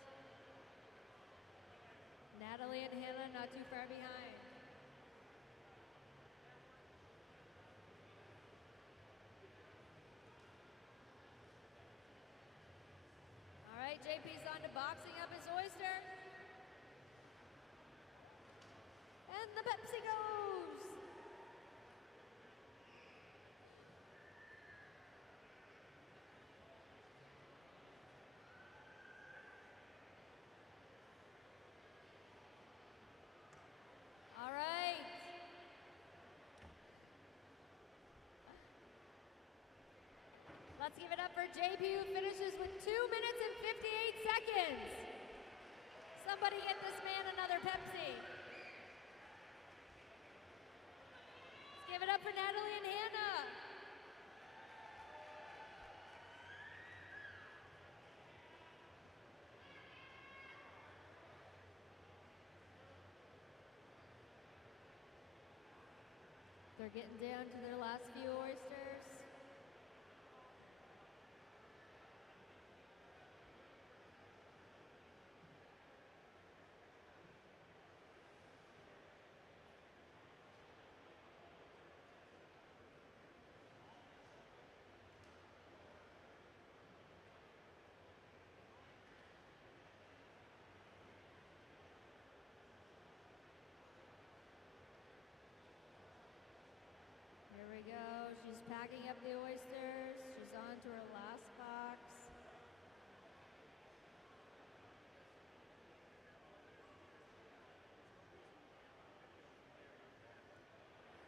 Natalie and Hannah not too far behind. All right, JP's on to boxing up his oyster. And the Pepsi goes. All right. Let's give it up for JP, who finishes with 2 minutes and 58 seconds. Somebody get this man another Pepsi. Let's give it up for Natalie and Hannah. They're getting down to their last few oysters. Here we go. She's packing up the oysters. She's on to her last box.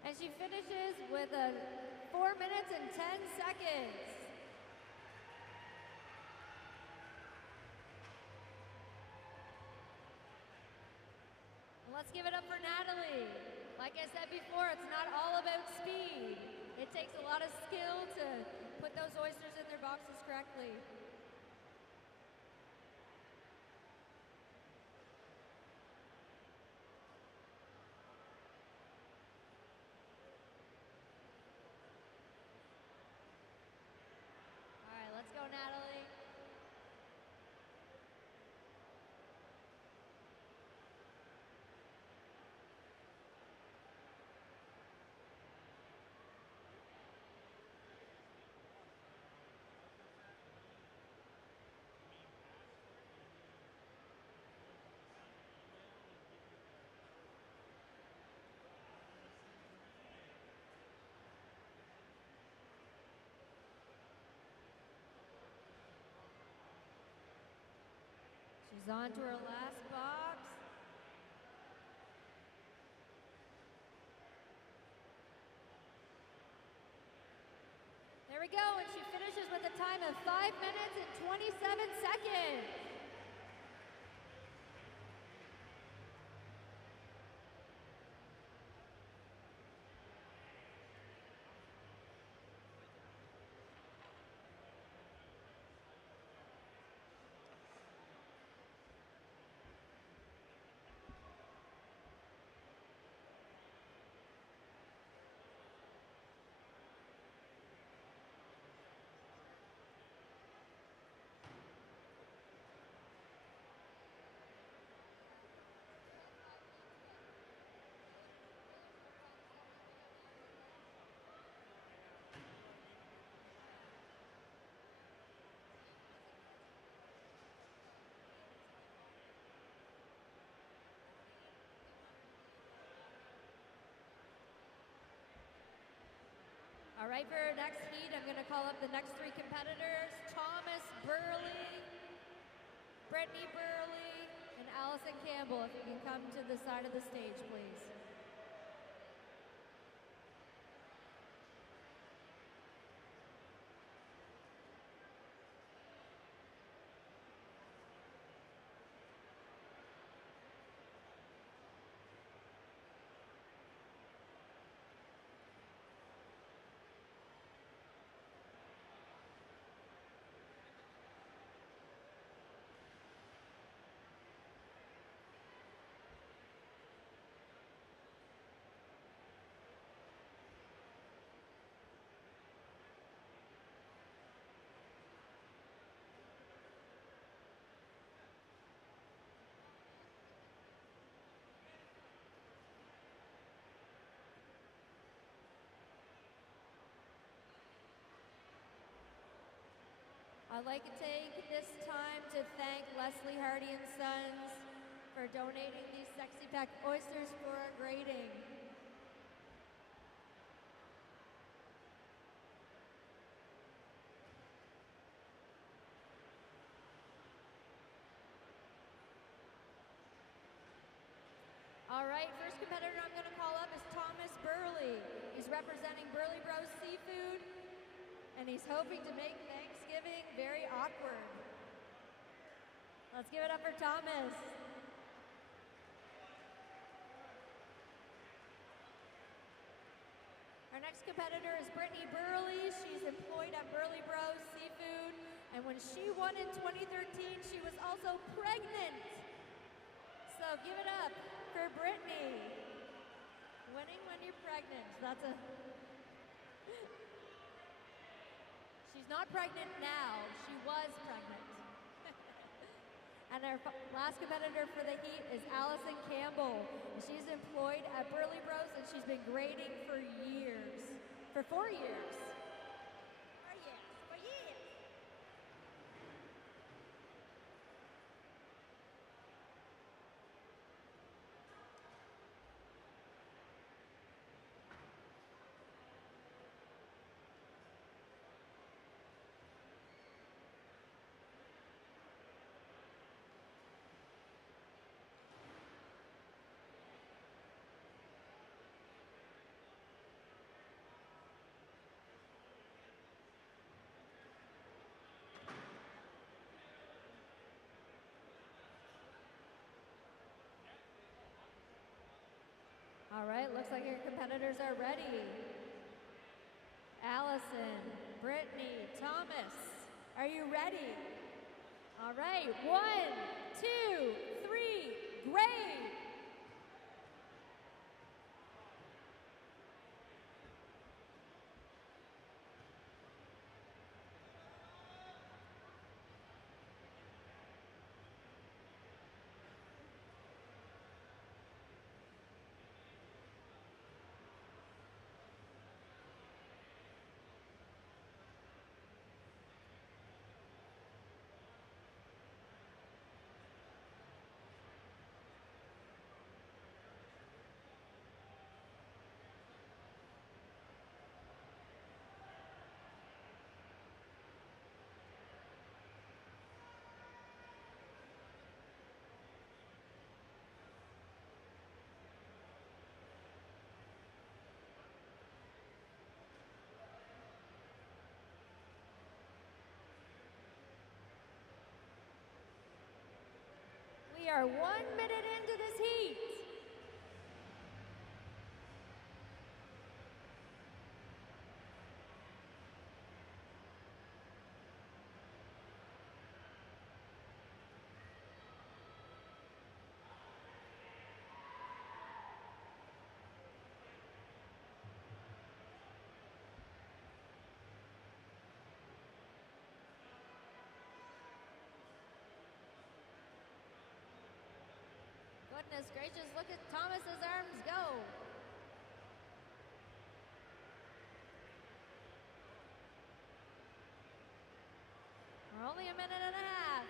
And she finishes with a 4 minutes and 10 seconds. Let's give it up for Natalie. Like I said before, it's not all about speed. It takes a lot of skill to put those oysters in their boxes correctly. All right, let's go, Natalie. She's on to her last box. There we go, and she finishes with a time of 5 minutes and 27 seconds. All right, for our next heat, I'm going to call up the next three competitors, Thomas Burley, Brittany Burley, and Allison Campbell. If you can come to the side of the stage, please. I'd like to take this time to thank Leslie Hardy and Sons for donating these sexy pack oysters for our grading. All right, first competitor I'm going to call up is Thomas Burley. He's representing Burley Bros Seafood, and he's hoping to make Thanksgiving very awkward. Let's give it up for Thomas. Our next competitor is Brittany Burley. She's employed at Burley Bros Seafood, and when she won in 2013, she was also pregnant. So give it up for Brittany. Winning when you're pregnant. That's a... She's not pregnant now. She was pregnant. And our last competitor for the heat is Allison Campbell. She's employed at Burley Bros and she's been grading for years. For 4 years. All right, looks like your competitors are ready. Allison, Brittany, Thomas, are you ready? All right, 1, 2, 3, grade. We are 1 minute into this heat. Goodness gracious, look at Thomas's arms go. We're only a minute and a half.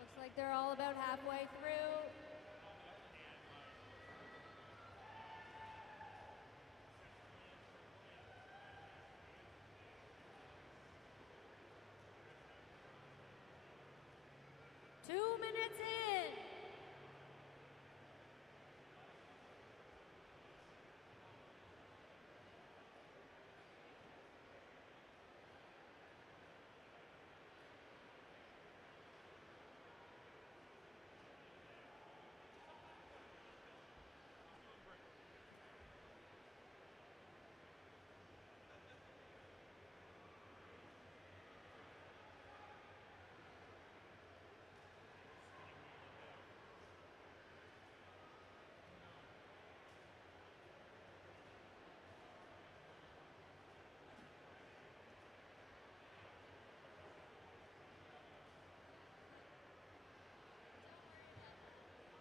Looks like they're all about halfway through. Minutes in.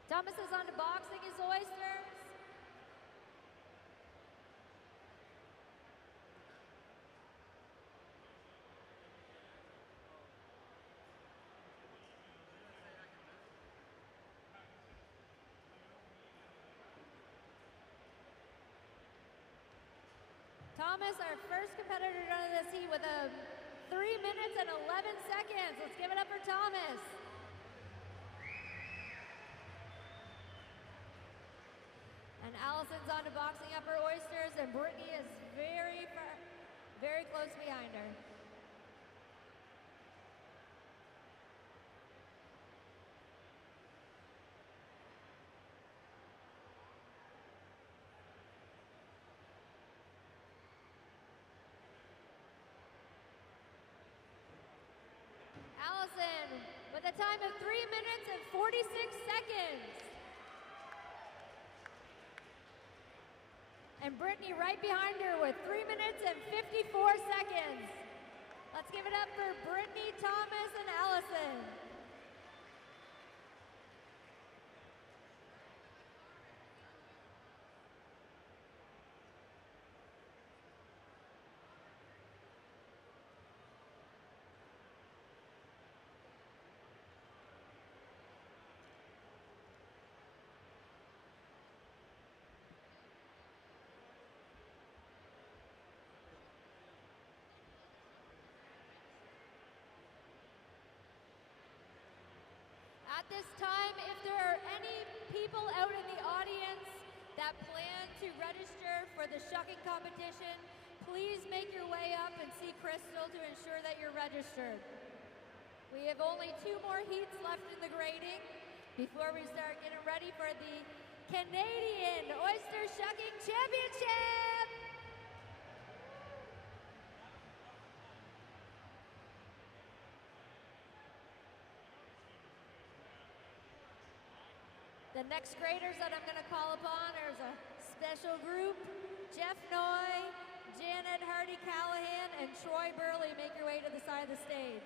Thomas is on to boxing his oysters. Thomas, our first competitor done in this heat with a 3 minutes and 11 seconds. Let's give it up for Thomas. And Allison's on to boxing up her oysters, and Brittany is very close behind her. Allison with a time of 3 minutes and 46 seconds. And Brittany right behind her with 3 minutes and 54 seconds. Let's give it up for Brittany, Thomas, and Allison. At this time, if there are any people out in the audience that plan to register for the shucking competition, please make your way up and see Crystal to ensure that you're registered. We have only 2 more heats left in the grading before we start getting ready for the Canadian Oyster Shucking Championship! The next graders that I'm going to call upon is a special group. Jeff Noy, Janet Hardy-Callahan, and Troy Burley. Make your way to the side of the stage.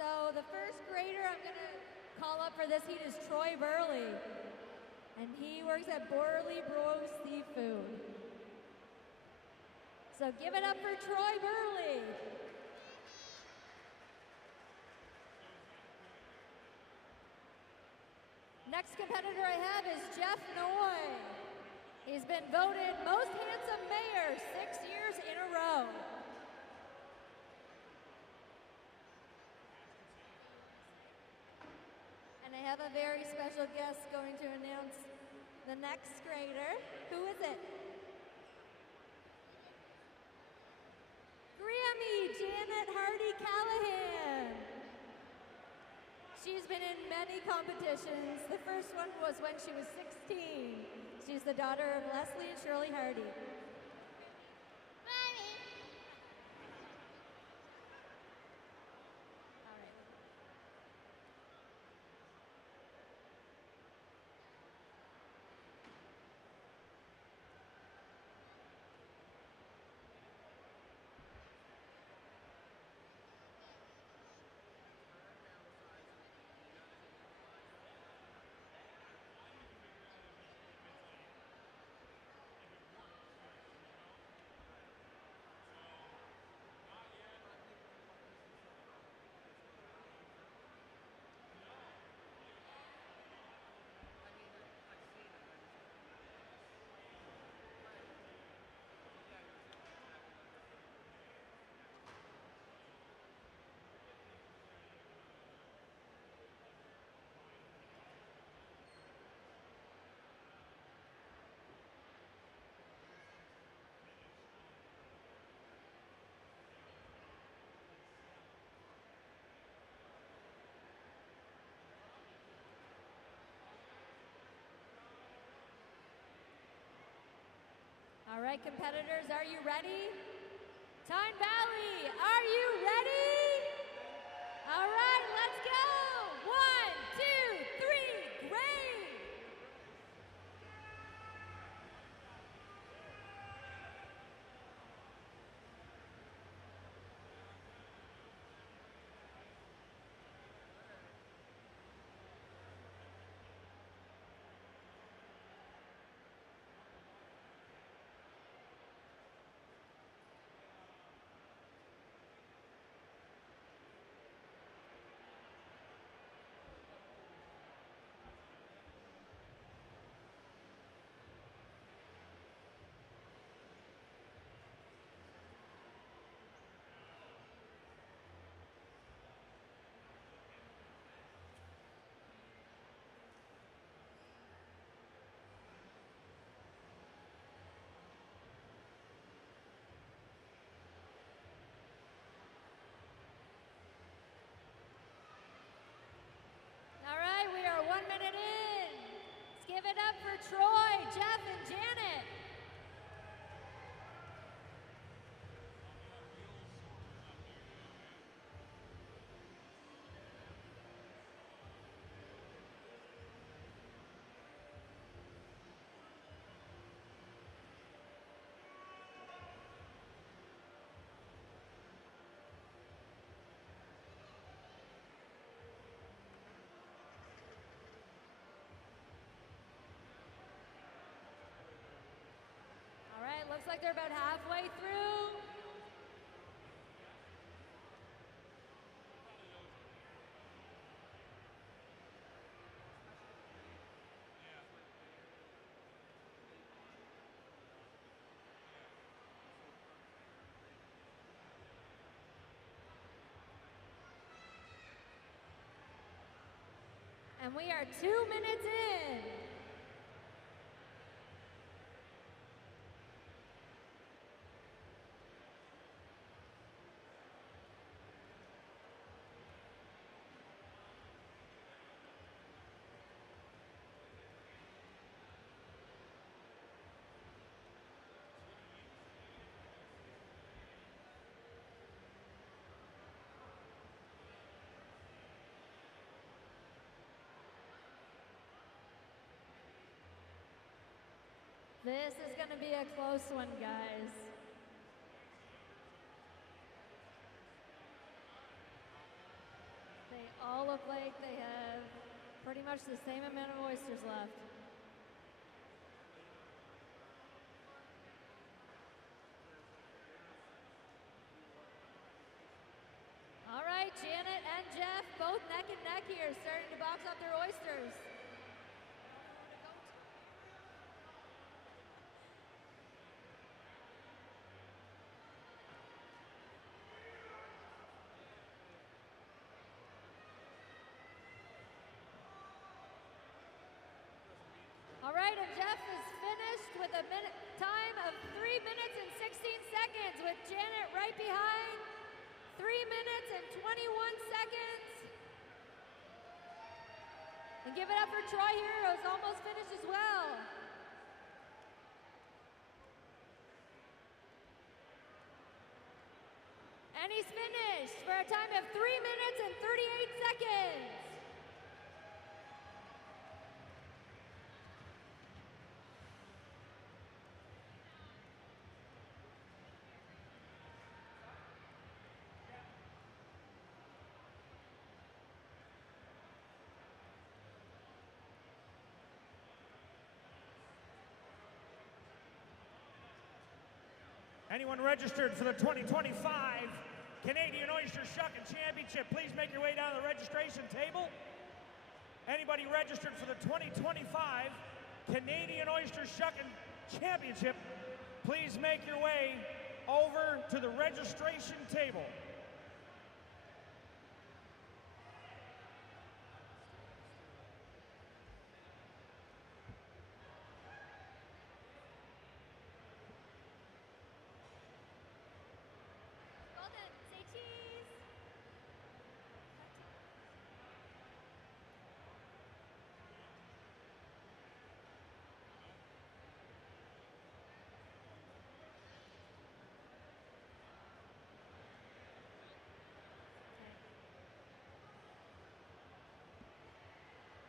So the first grader I'm going to call up for this heat is Troy Burley. And he works at Burley Bros Seafood. So give it up for Troy Burley. competitor I have is Jeff Noy. He's been voted most handsome mayor 6 years in a row. And I have a very special guest going to announce the next grader. Who is it? Grammy Janet Hardy Callahan. She's been in many competitions. The first one was when she was 16. She's the daughter of Leslie and Shirley Hardy. All right. All right, competitors, are you ready? Tyne Valley, are you ready? All right, let's go. 1, 2, 3, grade. All right, we are 1 minute in. Let's give it up for Troy, Jeff, and Janet. All right, looks like they're about halfway through. And we are 2 minutes in. This is going to be a close one, guys. They all look like they have pretty much the same amount of oysters left. All right, Janet and Jeff, both neck and neck here, starting to box up their oysters. All right, and Jeff is finished with a time of 3 minutes and 16 seconds, with Janet right behind, 3 minutes and 21 seconds. And give it up for Troy here, who's almost finished as well. And he's finished for a time of 3 minutes and 38 seconds. Anyone registered for the 2025 Canadian Oyster Shucking Championship, please make your way down to the registration table. Anybody registered for the 2025 Canadian Oyster Shucking Championship, please make your way over to the registration table.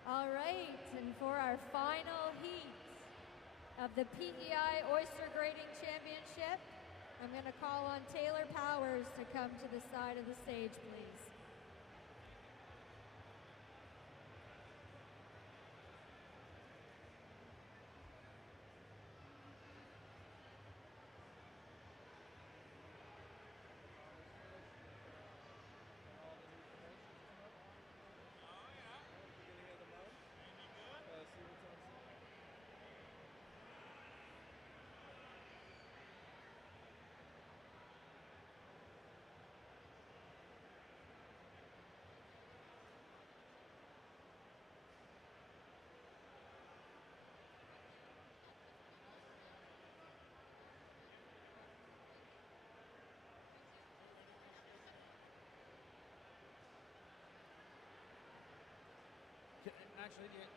All right, and for our final heat of the PEI Oyster Grading Championship, I'm going to call on Taylor Powers to come to the side of the stage, please. Actually, yeah.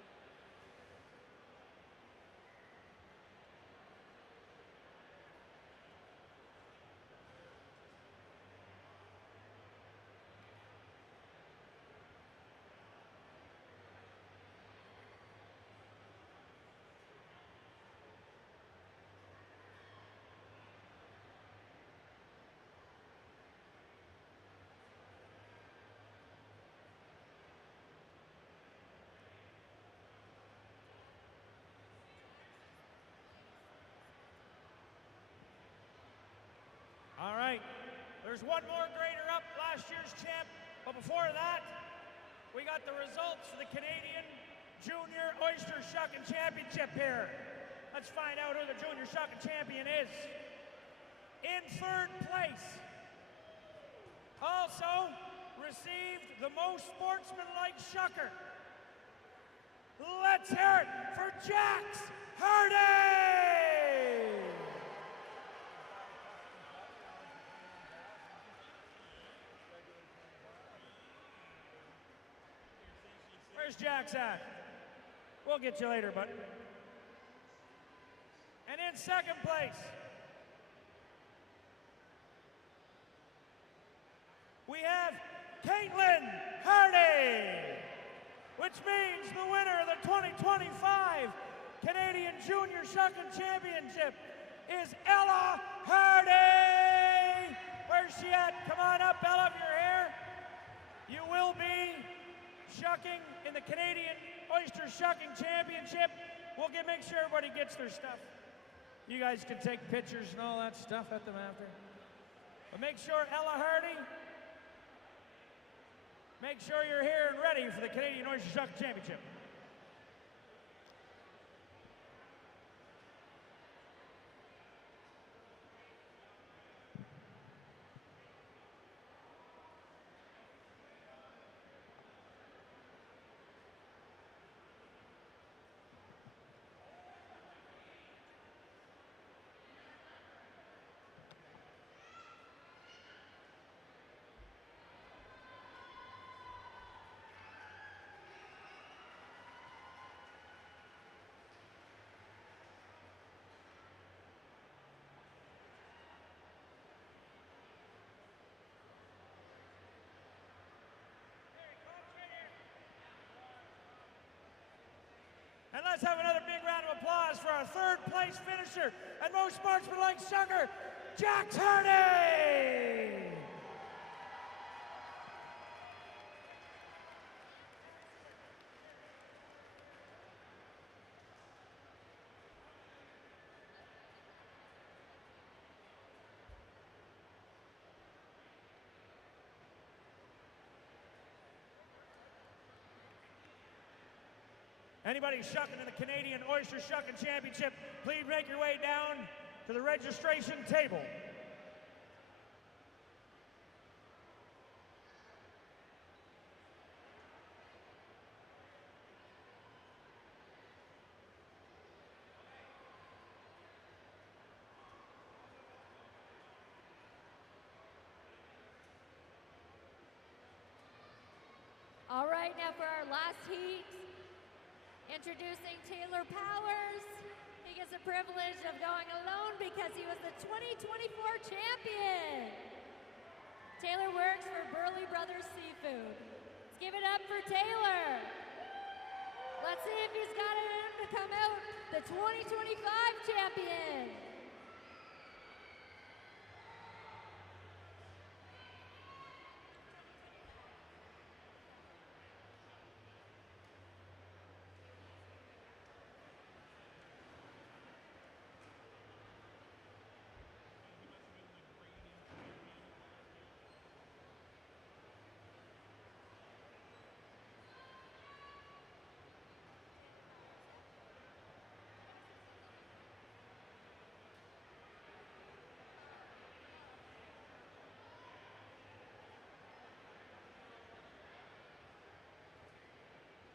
All right, there's one more grader up, last year's champ, but before that, we got the results for the Canadian Junior Oyster Shucking Championship here. Let's find out who the Junior Shucking Champion is. In third place, also received the most sportsmanlike shucker. Let's hear it for Jax Hardy! Where's Jax at? We'll get you later, bud. And in second place, we have Caitlin Hardy, which means the winner of the 2025 Canadian Junior Shucking Championship is Ella Hardy. Where's she at? Come on up, Ella, if you're here. You will be shucking in the Canadian Oyster Shucking Championship. We'll make sure everybody gets their stuff. You guys can take pictures and all that stuff at them after. But make sure, Ella Hardy, make sure you're here and ready for the Canadian Oyster Shucking Championship. And let's have another big round of applause for our third place finisher and most sportsmanlike shucker, Jack Tyne! Anybody shucking in the Canadian Oyster Shucking Championship, please make your way down to the registration table. All right, now for our last heat, introducing Taylor Powers. He gets the privilege of going alone because he was the 2024 champion. Taylor works for Burley Brothers Seafood. Let's give it up for Taylor. Let's see if he's got it in him to come out the 2025 champion.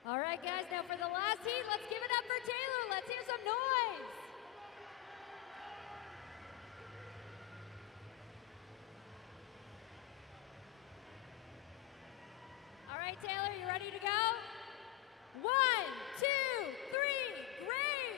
All right, guys, now for the last heat, let's give it up for Taylor. Let's hear some noise. All right, Taylor, you ready to go? 1, 2, 3, great!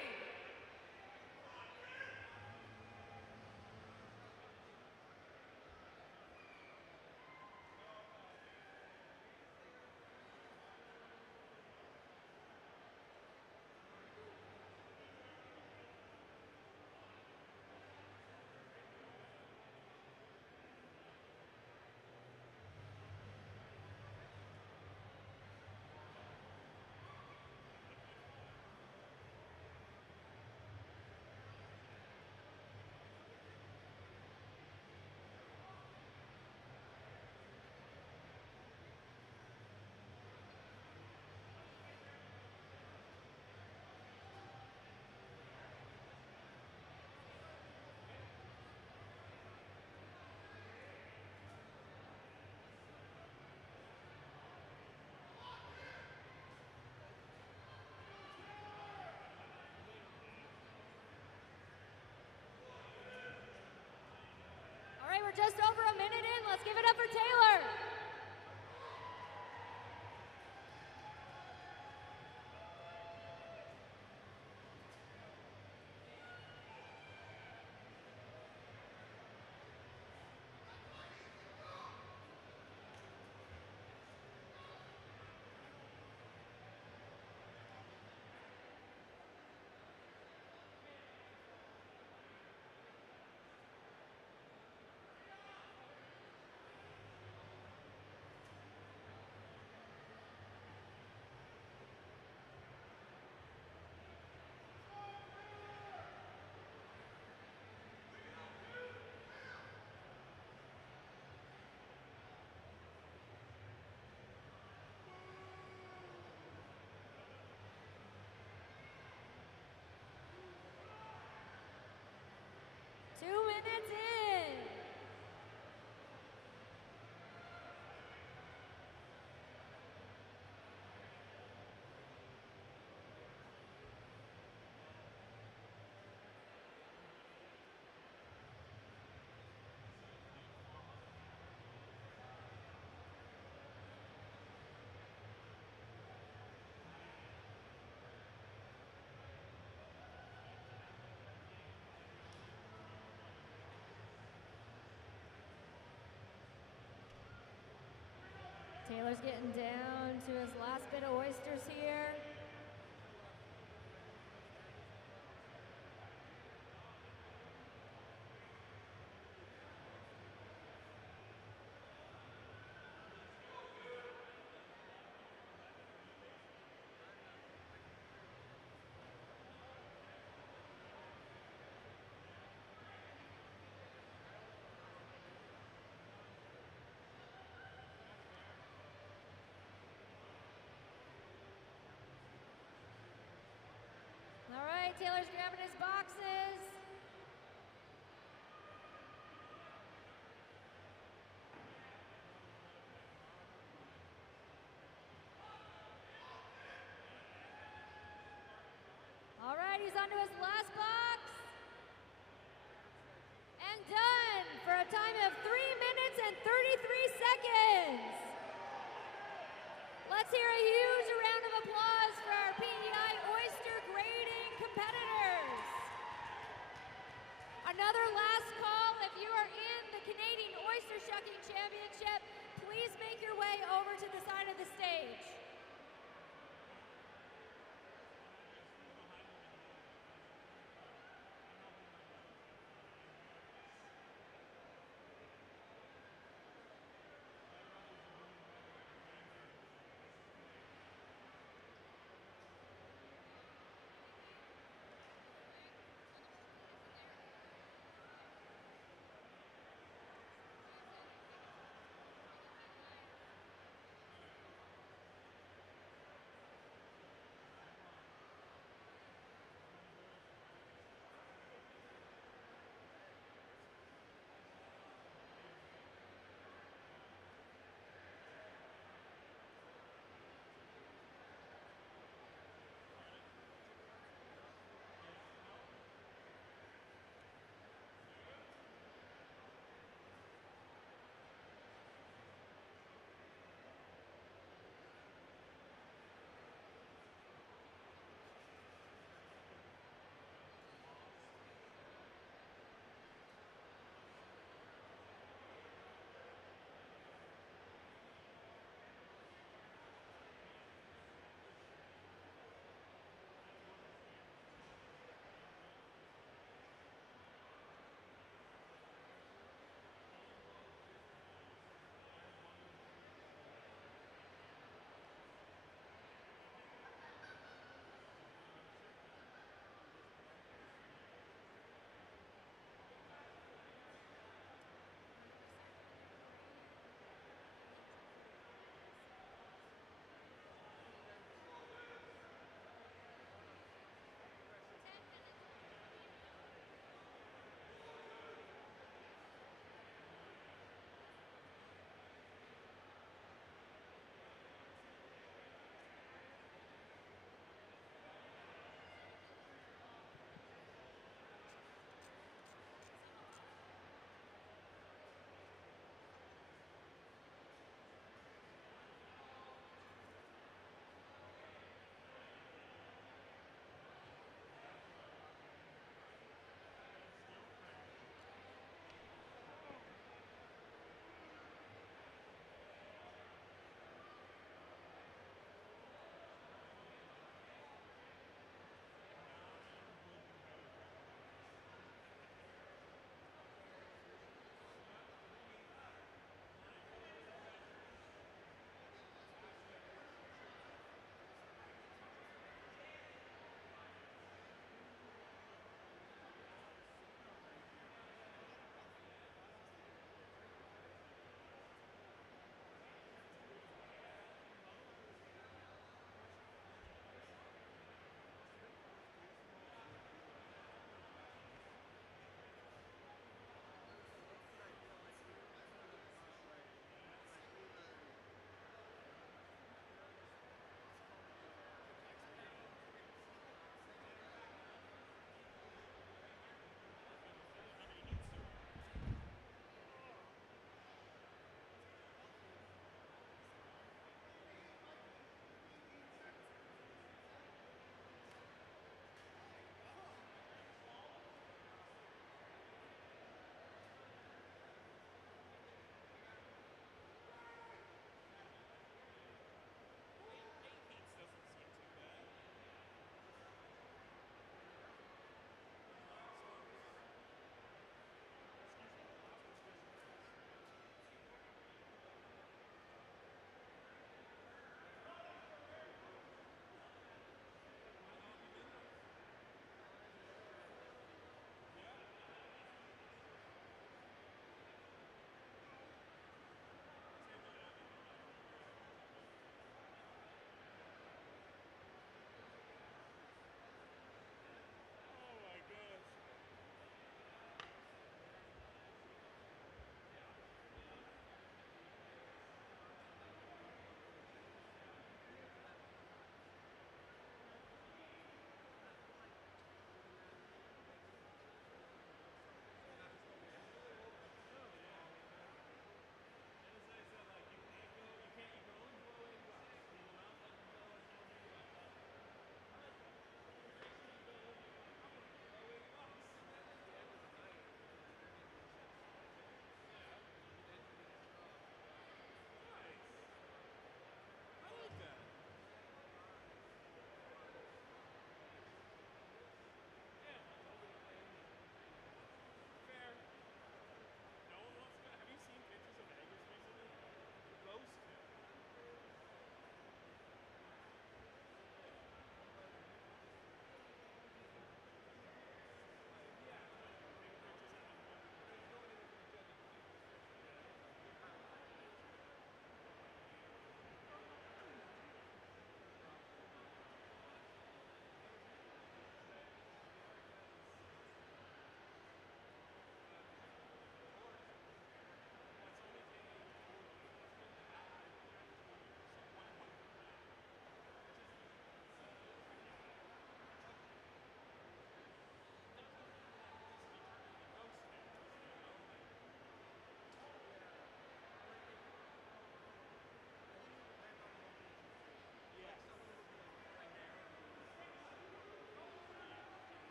All right, we're just over a minute in. Let's give it up for Taylor. Minutes in. Taylor's getting down to his last bit of oysters here. right, Taylor's grabbing his boxes. All right, he's onto his last box. And done for a time of 3 minutes and 33 seconds. Let's hear a huge round of applause for our PEI Oyster Grading competitors. Another last call, if you are in the Canadian Oyster Shucking Championship, please make your way over to the side of the stage.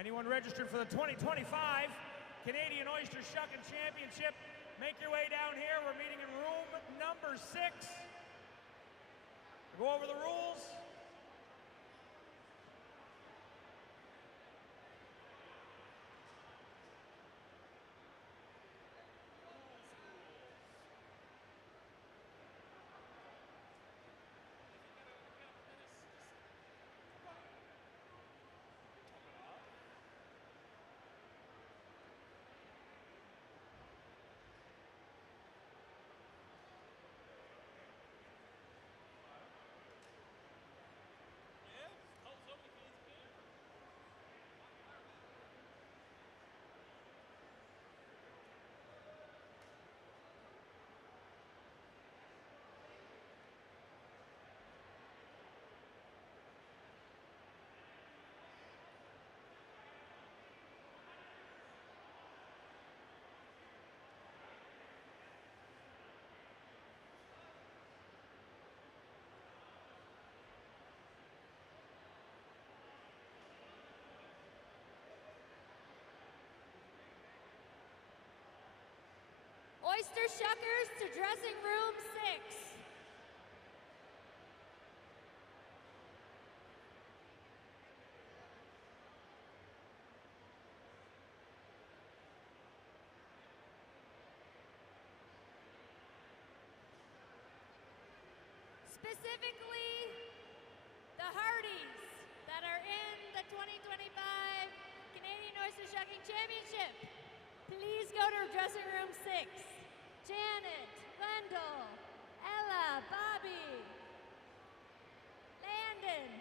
Anyone registered for the 2025 Canadian Oyster Shucking Championship, make your way down here. We're meeting in room number 6. We'll go over the rules. Oyster Shuckers to dressing room 6. Specifically, the Hardys that are in the 2025 Canadian Oyster Shucking Championship. Please go to dressing room 6. Janet, Wendell, Ella, Bobby, Landon.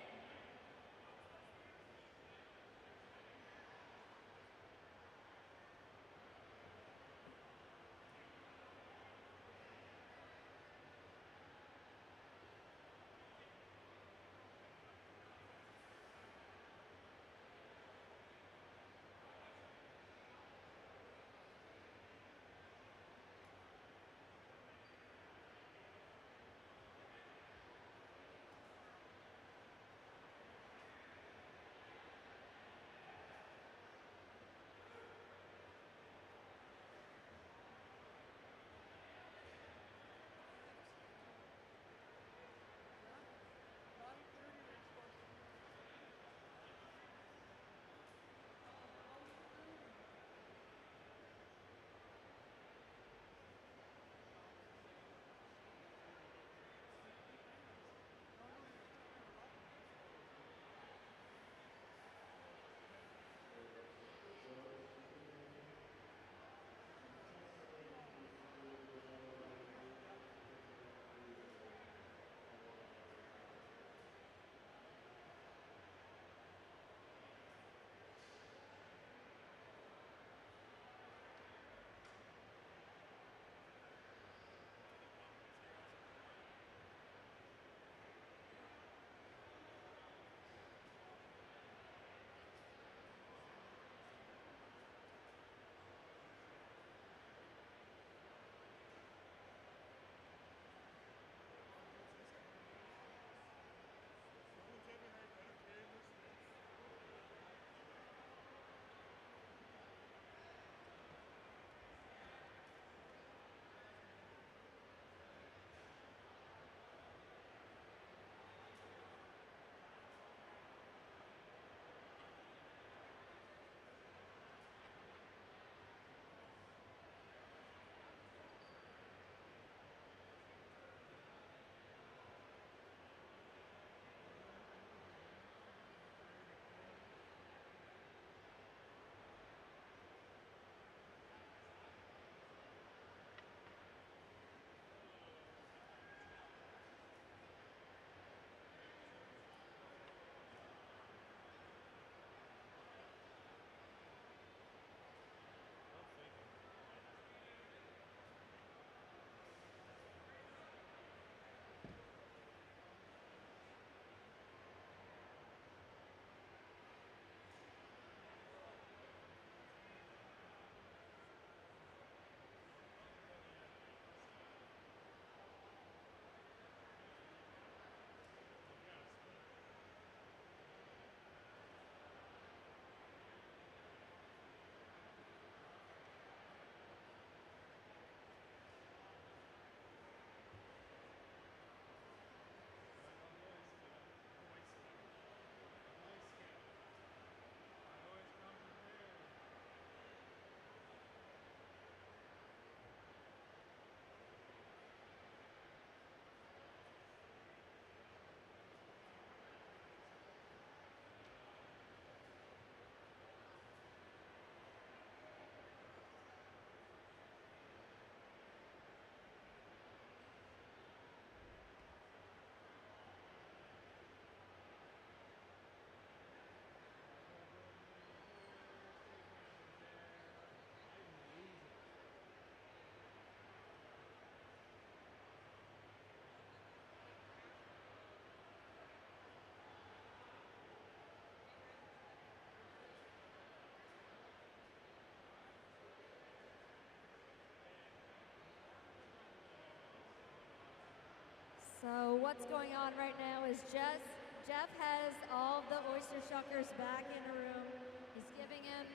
So what's going on right now is Jeff has all the oyster shuckers back in a room. He's giving him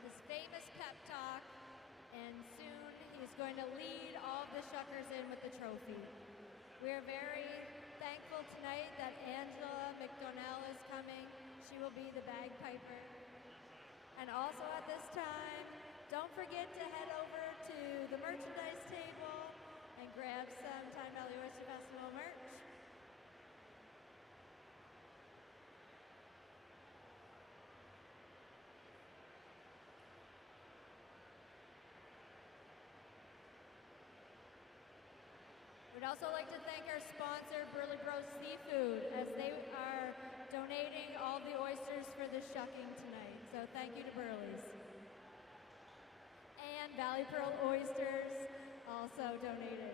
his famous pep talk, and soon he's going to lead all of the shuckers in with the trophy. We are very thankful tonight that Angela McDonnell is coming. She will be the bagpiper. And also at this time, don't forget to head over to the merchandise table and grab some Tyne Valley Oyster Festival merch. We'd also like to thank our sponsor, Burley Grove Seafood, as they are donating all the oysters for the shucking tonight. So thank you to Burley's. And Valley Pearl Oysters also donated.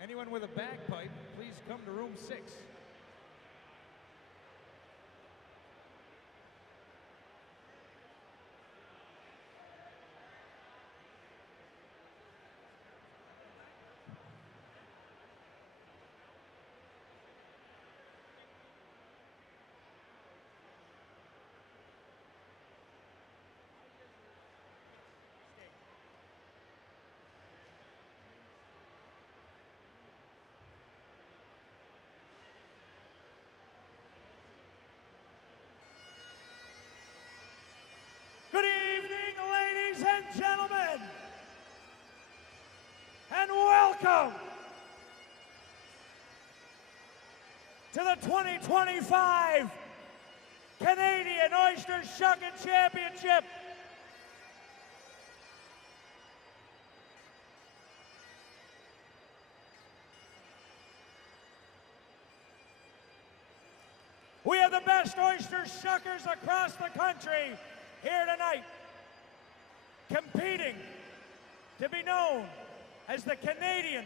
Anyone with a bagpipe, please come to room 6. Good evening, ladies and gentlemen, and welcome to the 2025 Canadian Oyster Shucking Championship. We have the best oyster shuckers across the country here tonight, competing to be known as the Canadian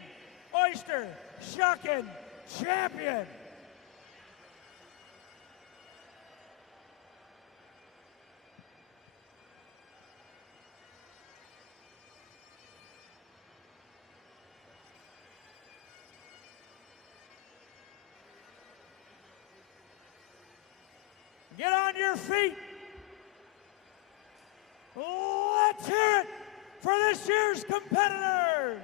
Oyster Shucking Champion. Get on your feet. Let's hear it for this year's competitors.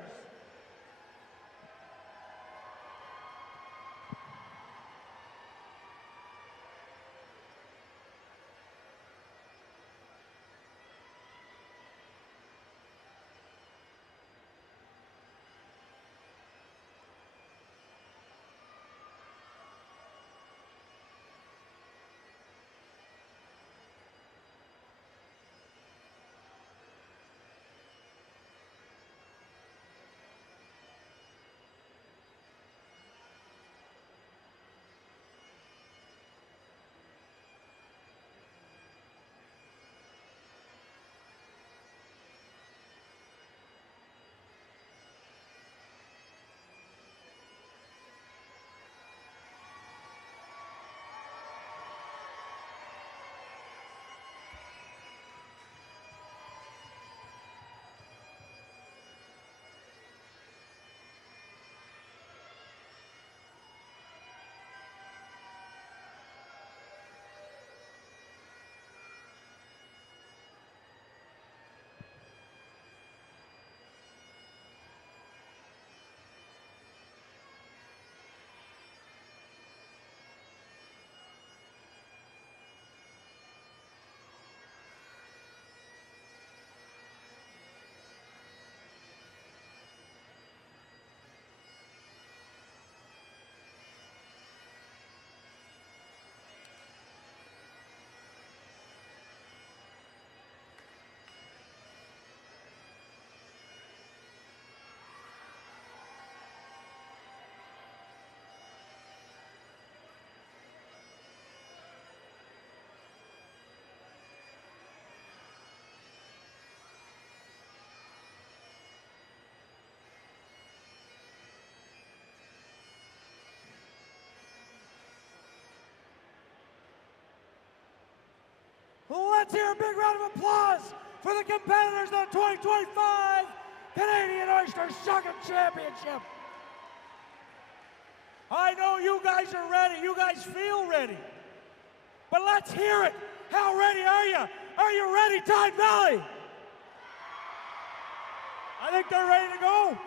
Let's hear a big round of applause for the competitors of the 2025 Canadian Oyster Shucking Championship. I know you guys are ready. You guys feel ready. But let's hear it. How ready are you? Are you ready, Tyne Valley? I think they're ready to go.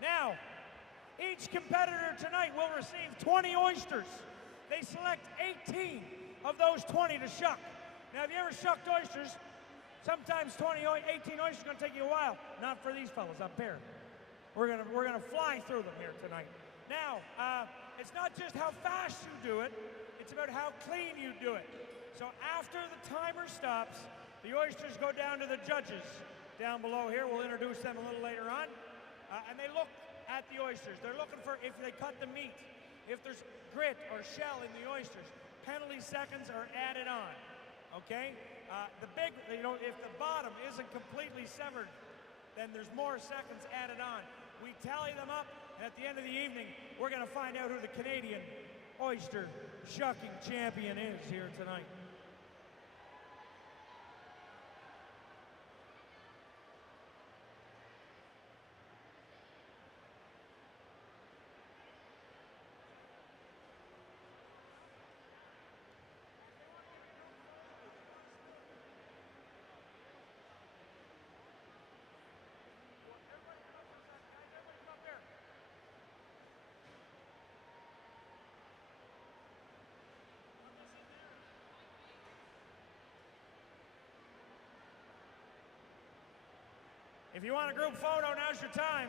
Now, each competitor tonight will receive 20 oysters. They select 18 of those 20 to shuck. Now, have you ever shucked oysters? Sometimes 18 oysters are going to take you a while. Not for these fellas up here. We're gonna fly through them here tonight. Now, it's not just how fast you do it, it's about how clean you do it. So after the timer stops, the oysters go down to the judges down below here. We'll introduce them a little later on. And they look at the oysters. They're looking for if they cut the meat, if there's grit or shell in the oysters. Penalty seconds are added on, okay? If the bottom isn't completely severed, then there's more seconds added on. We tally them up, and at the end of the evening, we're going to find out who the Canadian Oyster Shucking Champion is here tonight. If you want a group photo, now's your time.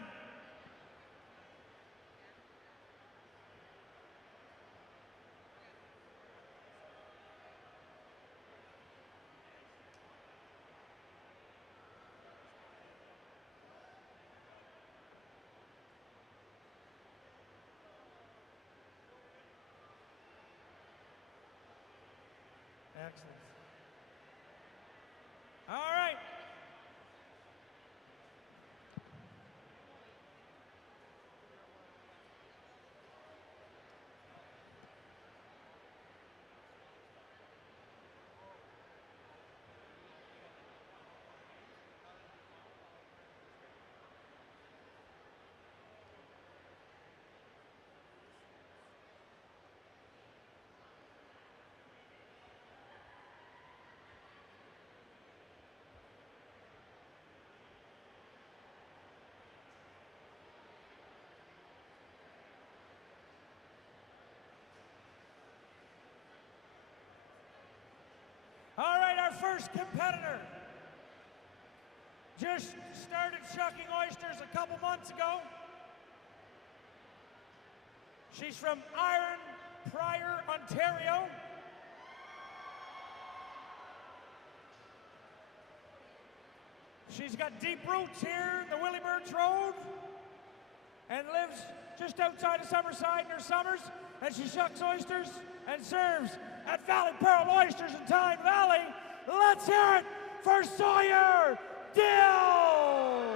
Excellent. All right. All right, our first competitor just started shucking oysters a couple months ago. She's from Iron Prior, Ontario. She's got deep roots here in the Willie Birch Road and lives just outside of Summerside in her summers, and she shucks oysters and serves at Valley Pearl Oysters in Tyne Valley. Let's hear it for Sawyer Dill!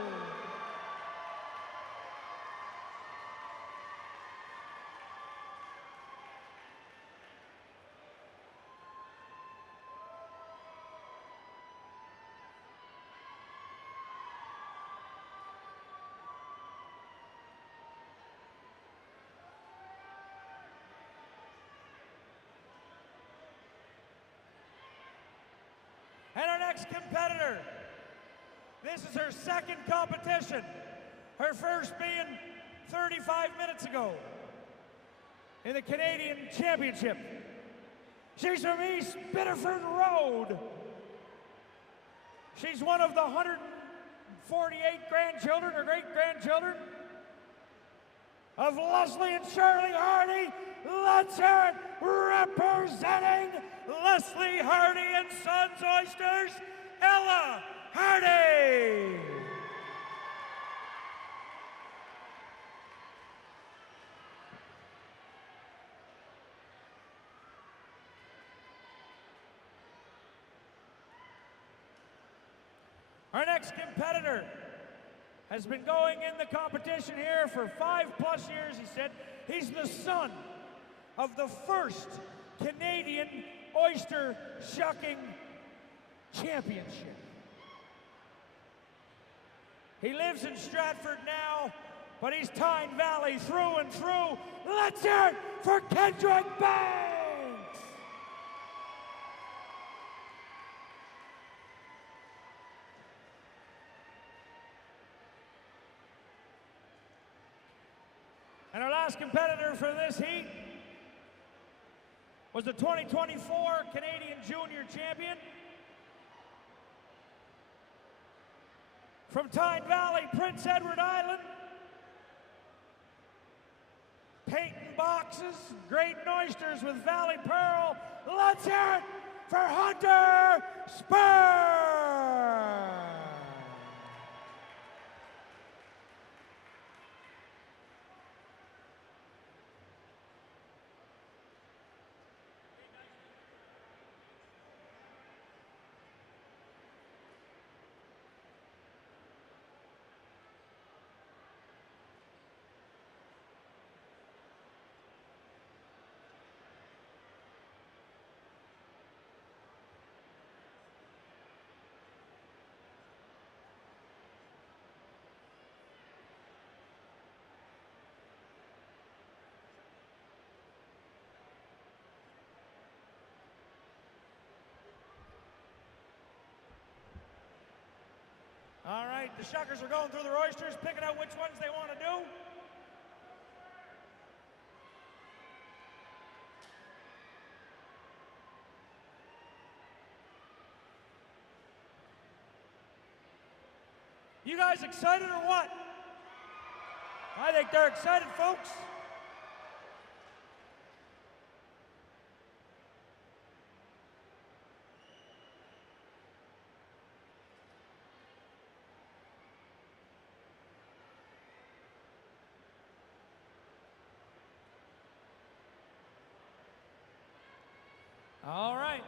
And our next competitor, this is her second competition, her first being 35 minutes ago in the Canadian Championship. She's from East Biddeford Road. She's one of the 148 grandchildren or great-grandchildren of Leslie and Shirley Hardy. Let's hear it representing Leslie Hardy and Sons Oysters, Ella Hardy. Our next competitor has been going in the competition here for 5+ years, he said. He's the son of the first Canadian Oyster Shucking Championship. He lives in Stratford now, but he's Tyne Valley through and through. Let's hear it for Kendrick Banks! And our last competitor for this heat was the 2024 Canadian Junior Champion from Tyne Valley, Prince Edward Island, painting boxes, grading oysters with Valley Pearl. Let's hear it for Hunter Spur! All right, the shuckers are going through their oysters, picking out which ones they want to do. You guys excited or what? I think they're excited, folks. All right.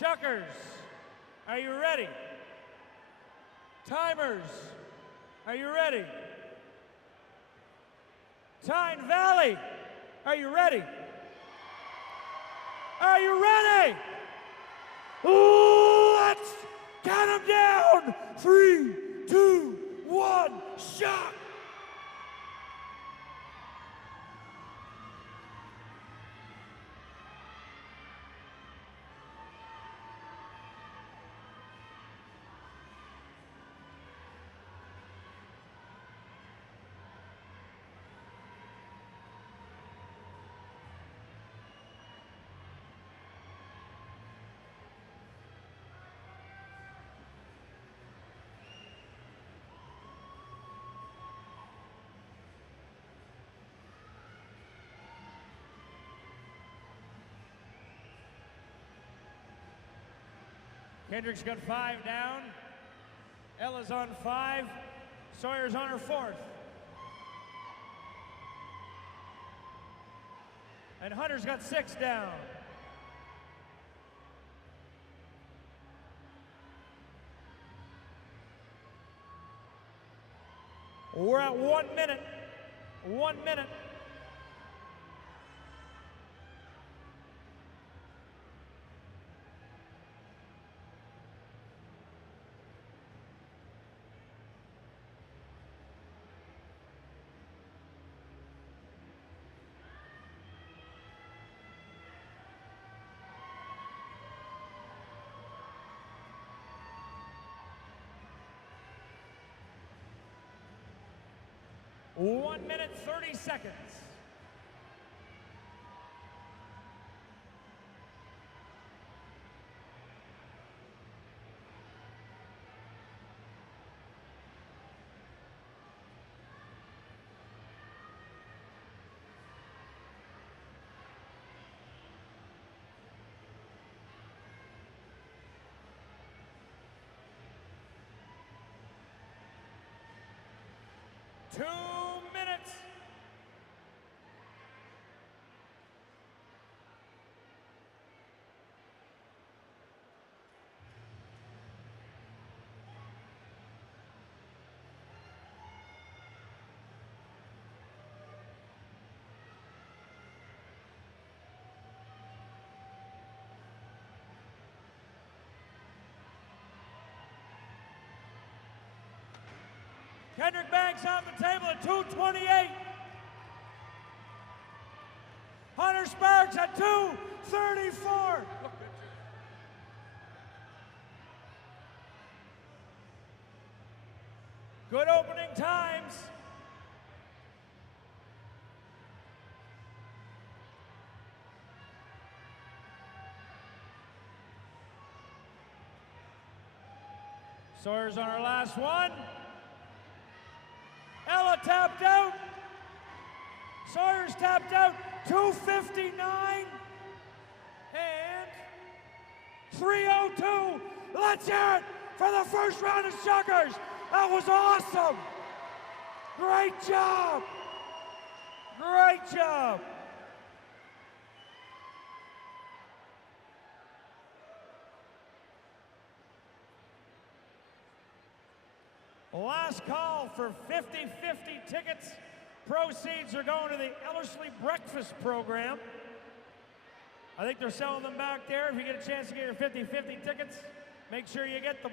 Shuckers, are you ready? Timers, are you ready? Tyne Valley, are you ready? Are you ready? Let's count them down. 3, 2, 1, shot. Kendrick's got 5 down. Ella's on 5. Sawyer's on her 4th. And Hunter's got 6 down. We're at 1 minute. 1 minute. One minute, 30 seconds. Two minutes. Kendrick Banks on the table at 228. Hunter Sparks at 234. Good opening times. Sawyer's on our last one. Ella tapped out. Sawyer's tapped out. 259 and 302. Let's hear it for the first round of shuckers. That was awesome. Great job. Great job. Last call for 50-50 tickets. Proceeds are going to the Ellerslie Breakfast Program. I think they're selling them back there. If you get a chance to get your 50-50 tickets, make sure you get them.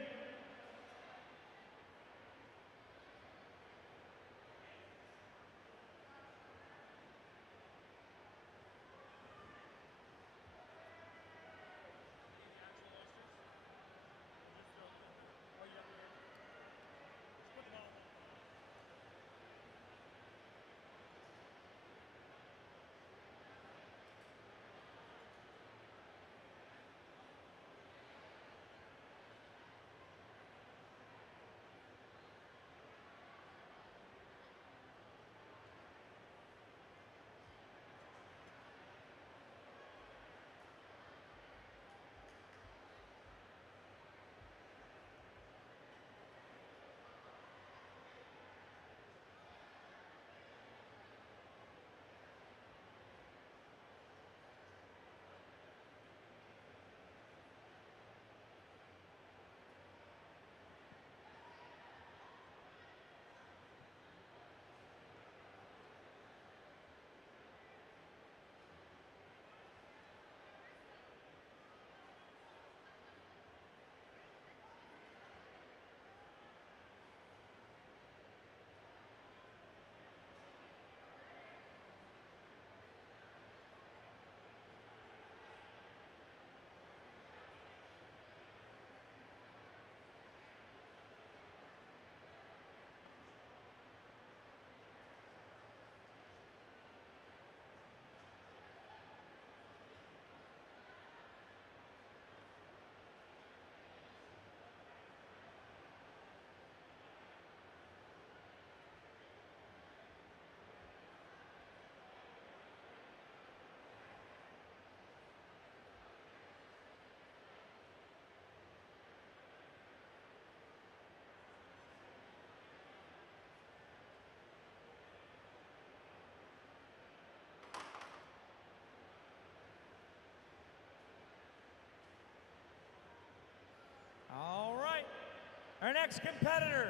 Our next competitor.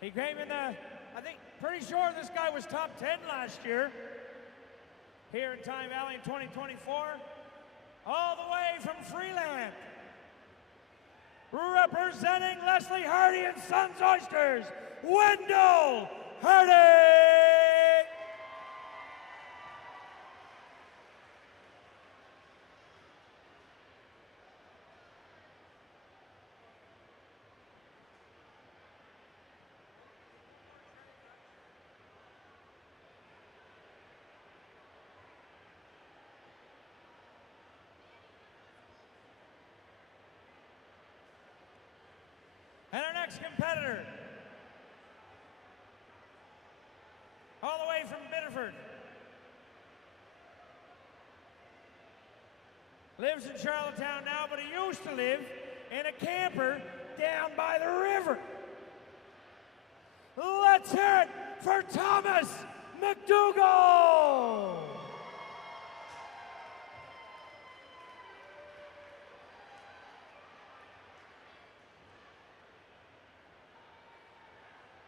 He came in the, I think, pretty sure this guy was top 10 last year here in Tyne Valley in 2024. All the way from Freeland. Representing Leslie Hardy and Sons Oysters, Wendell Hardy! And our next competitor, all the way from Biddeford, lives in Charlottetown now, but he used to live in a camper down by the river. Let's hear it for Thomas McDougall.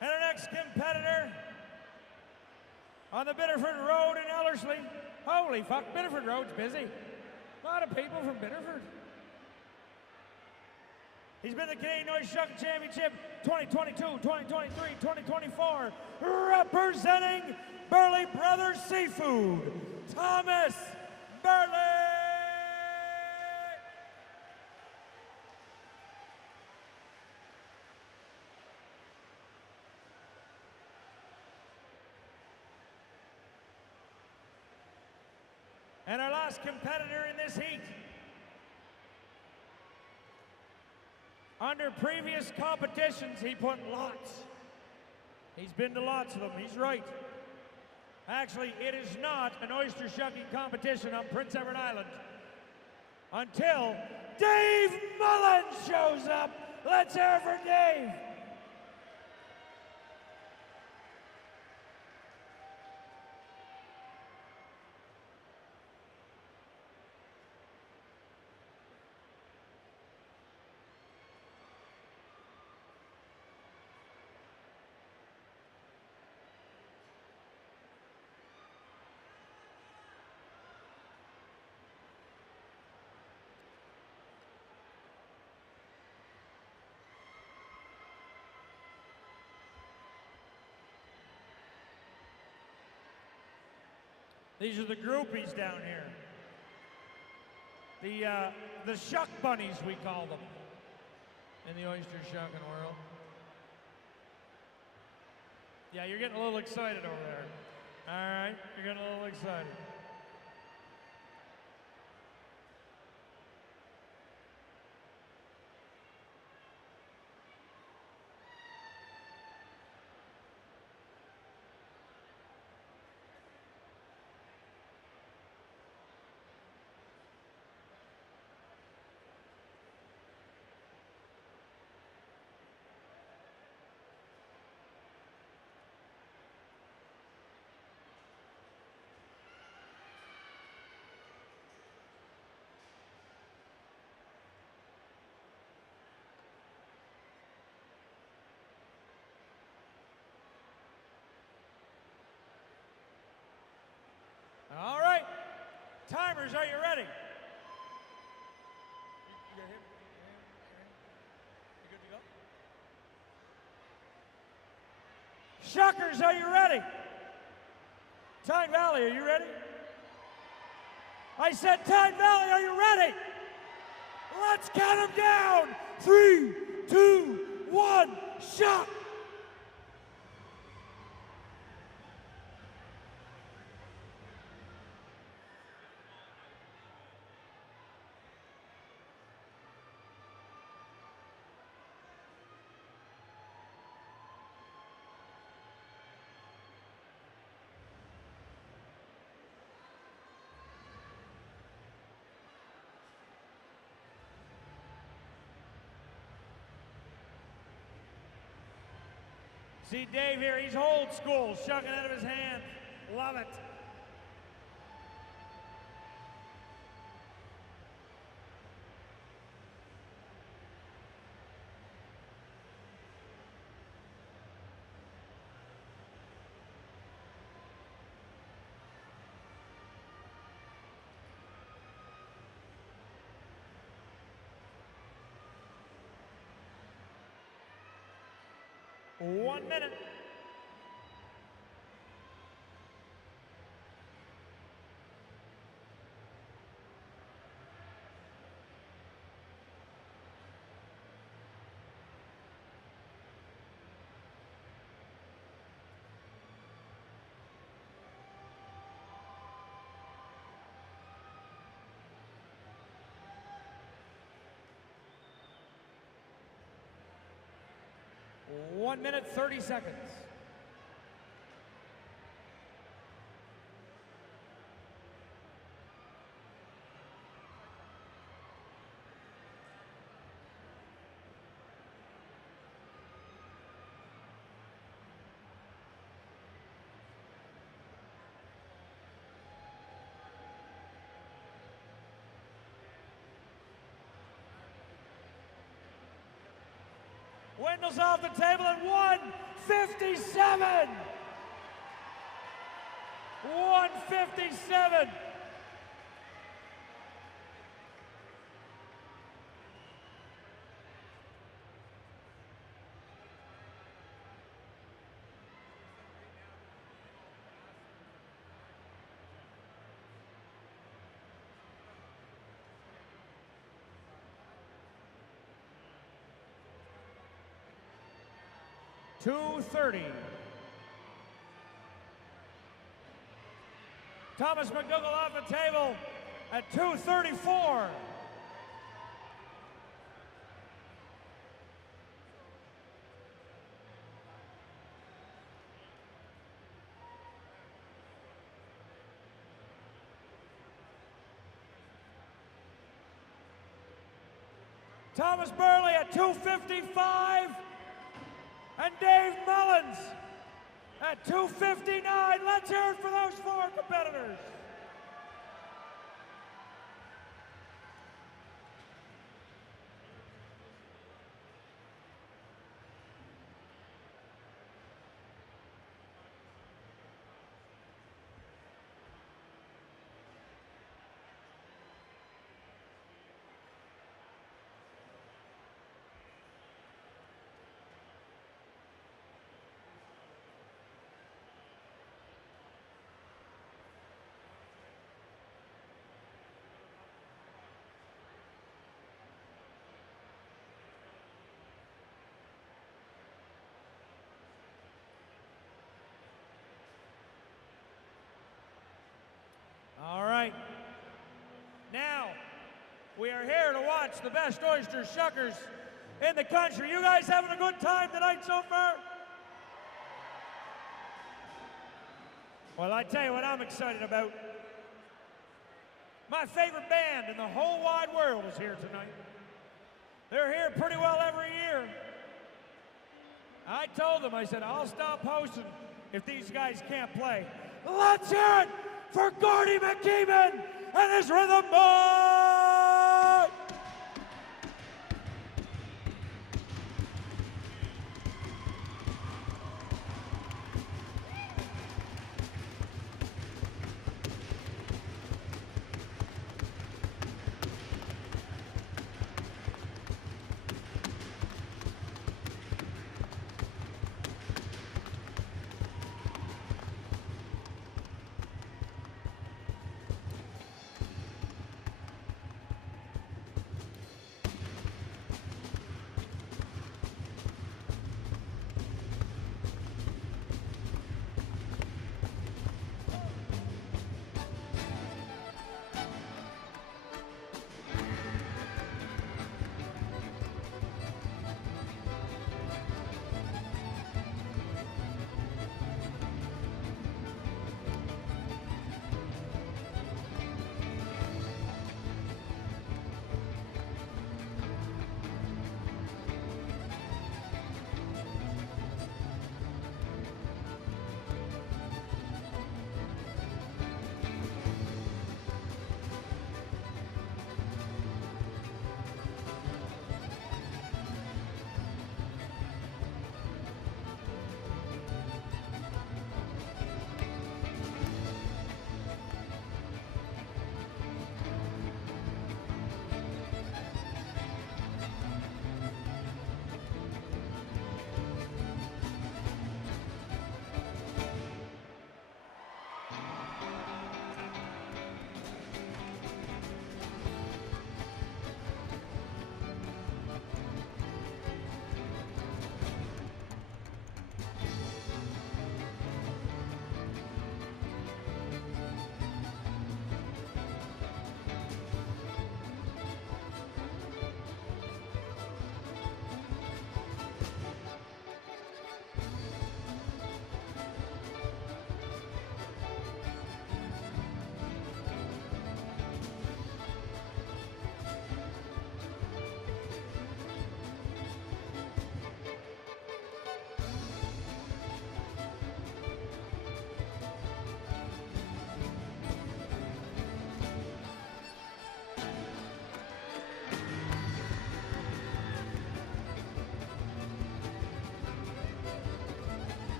And our next competitor on the Biddeford Road in Ellerslie. Holy fuck, Biddeford Road's busy. A lot of people from Biddeford. He's been the Canadian Oyster Shucking Championship 2022, 2023, 2024, representing Burley Brothers Seafood, Thomas Burley. And our last competitor in this heat. Under previous competitions, he put lots. He's been to lots of them. He's right. Actually, it is not an oyster shucking competition on Prince Edward Island until Dave Mullen shows up. Let's hear it for Dave. These are the groupies down here. The shuck bunnies, we call them, in the oyster shucking world. Yeah, you're getting a little excited over there. All right, you're getting a little excited. All right, timers, are you ready? You got him? You good to go? Shuckers, are you ready? Tyne Valley, are you ready? I said, Tyne Valley, are you ready? Let's count them down. 3, 2, 1, shuck. See Dave here, he's old school, shucking out of his hand. Love it. One minute. One minute, 30 seconds. Windows off the table at 157. 157. $230. Thomas McDougall off the table at 2:34. Thomas Burley at 2:55, and Dave Mullins at 2:59. Let's hear it for those four competitors. All right. Now, we are here to watch the best oyster shuckers in the country. You guys having a good time tonight so far? Well, I tell you what I'm excited about. My favorite band in the whole wide world is here tonight. They're here pretty well every year. I told them, I said, I'll stop hosting if these guys can't play. Let's hear it for Gordy McKeeman and his Rhythm Boy!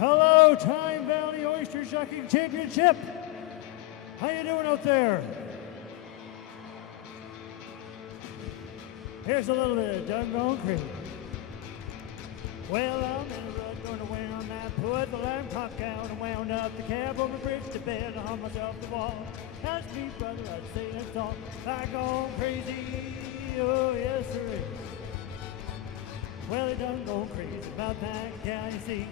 Hello, Tyne Valley Oyster Shucking Championship. How you doing out there? Here's a little bit of Done Gone Crazy. Well, I'm in a rut, gonna wear on that, put the lamb cock out and wound up the cab over the bridge to bed. I hung myself the wall. That's me, brother, I'd say that's all. I gone crazy, oh yes there is. Well, they done gone crazy about that guy, you see.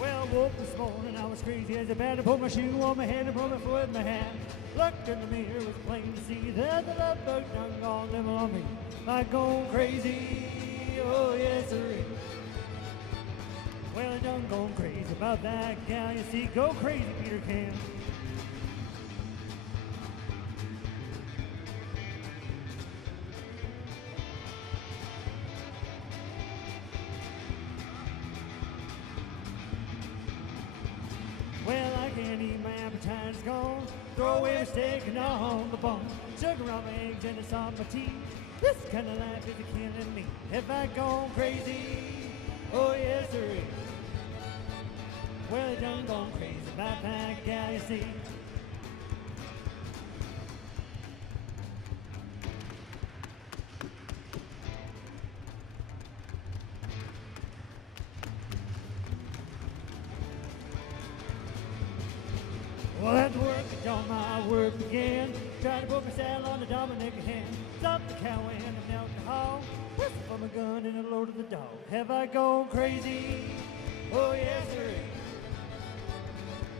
Well, I woke this morning, I was crazy as a bat. I put my shoe on my head and put my foot in my hand. Looked in the mirror, it was plain to see that the love bug done gone living on me. I gone crazy, oh yes sir. Well, I done gone crazy about that gal, you see. Go crazy, Peter Can. Well, I can't eat, my appetite is gone. Throw away a steak and on the bone. Sugar on my eggs and it's on my tea. This kind of life is killing me. Have I gone crazy? Oh yes sir. Well, I done gone crazy about that guy, you see. Well, at work, I done my work again. Tried to put my saddle on the Dominic hand. Stopped the cow and I knelt the hog. Whistle from a gun and I loaded the dog. Have I gone crazy? Oh yes sir.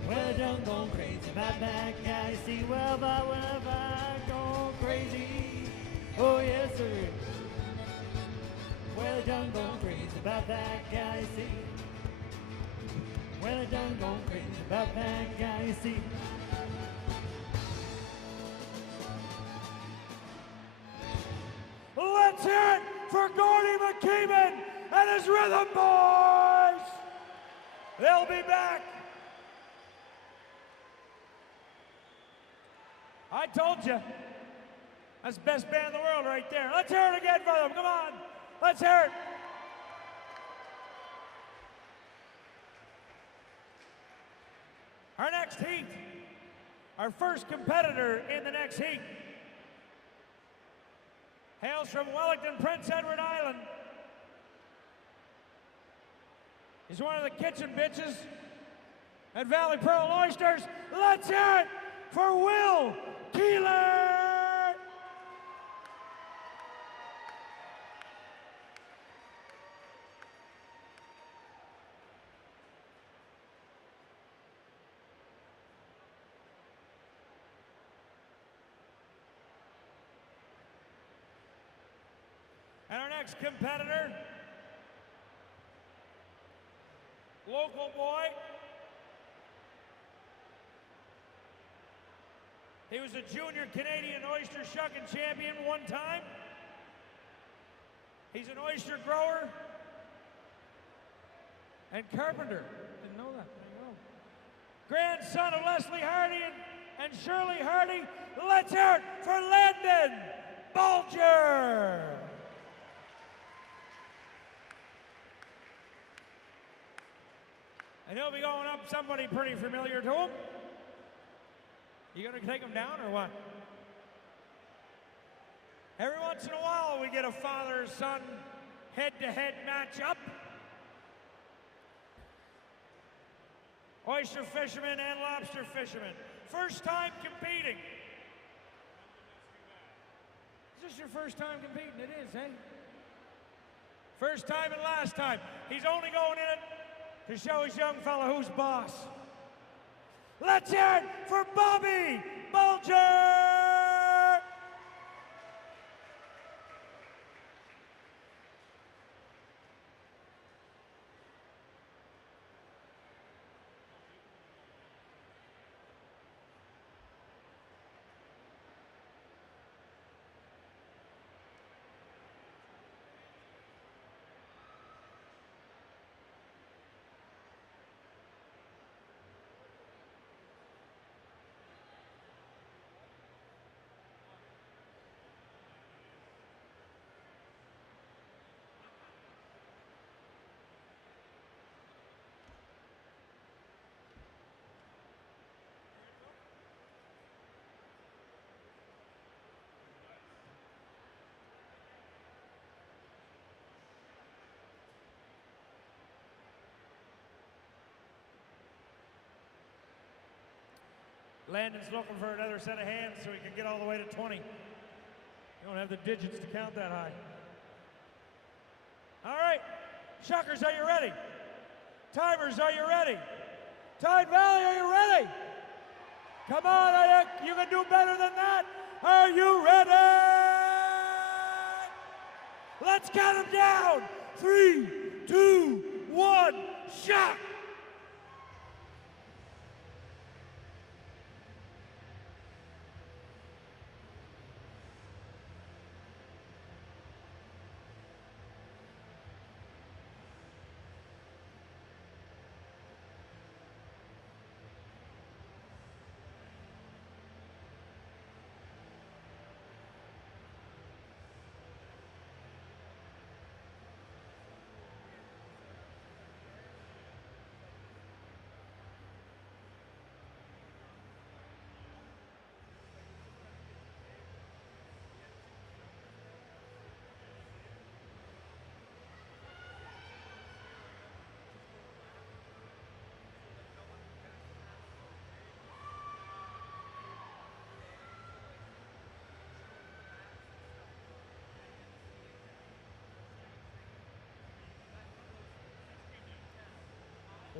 Well, I done gone crazy about that guy, you see. Well, have I gone crazy? Oh yes sir. Well, I done gone crazy about that guy, you see. Well, I done gone crazy about that guy, you see. Let's hear it for Gordy McKeeman and his Rhythm Boys. They'll be back. I told you. That's the best band in the world right there. Let's hear it again for them. Come on. Let's hear it. Our next heat, our first competitor in the next heat, hails from Wellington, Prince Edward Island. He's one of the kitchen bitches at Valley Pearl Oysters. Let's hear it for Will Keeler. And our next competitor, local boy. He was a junior Canadian oyster shucking champion one time. He's an oyster grower and carpenter. Didn't know that. There you go. Grandson of Leslie Hardy and Shirley Hardy. Let's hear it for Landon Bulger. And he'll be going up somebody pretty familiar to him. You gonna take him down or what? Every once in a while we get a father-son head-to-head matchup. Oyster fishermen and lobster fishermen. First time competing. Is this your first time competing? It is, eh? First time and last time. He's only going in it to show his young fella who's boss. Let's hear it for Bobby Bulger! Landon's looking for another set of hands so he can get all the way to 20. You don't have the digits to count that high. All right, Shuckers, are you ready? Timers, are you ready? Tyne Valley, are you ready? Come on, you can do better than that. Are you ready? Let's count them down. 3, 2, 1, shuck!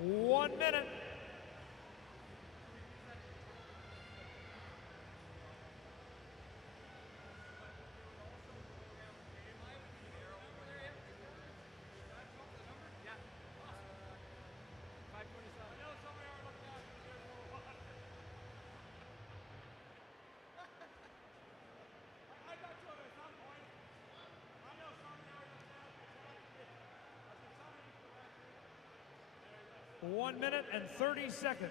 One minute. One minute and 30 seconds.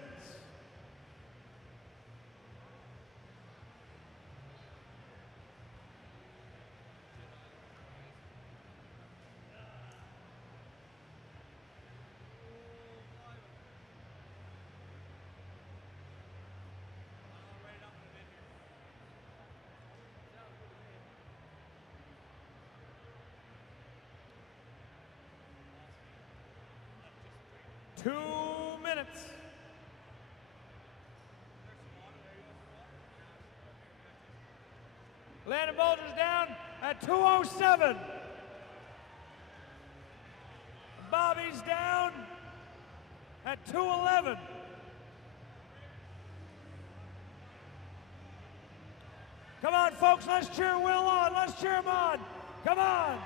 Two minutes. Landon Bulger's down at 2:07. Bobby's down at 2:11. Come on, folks, let's cheer Will on. Let's cheer him on. Come on.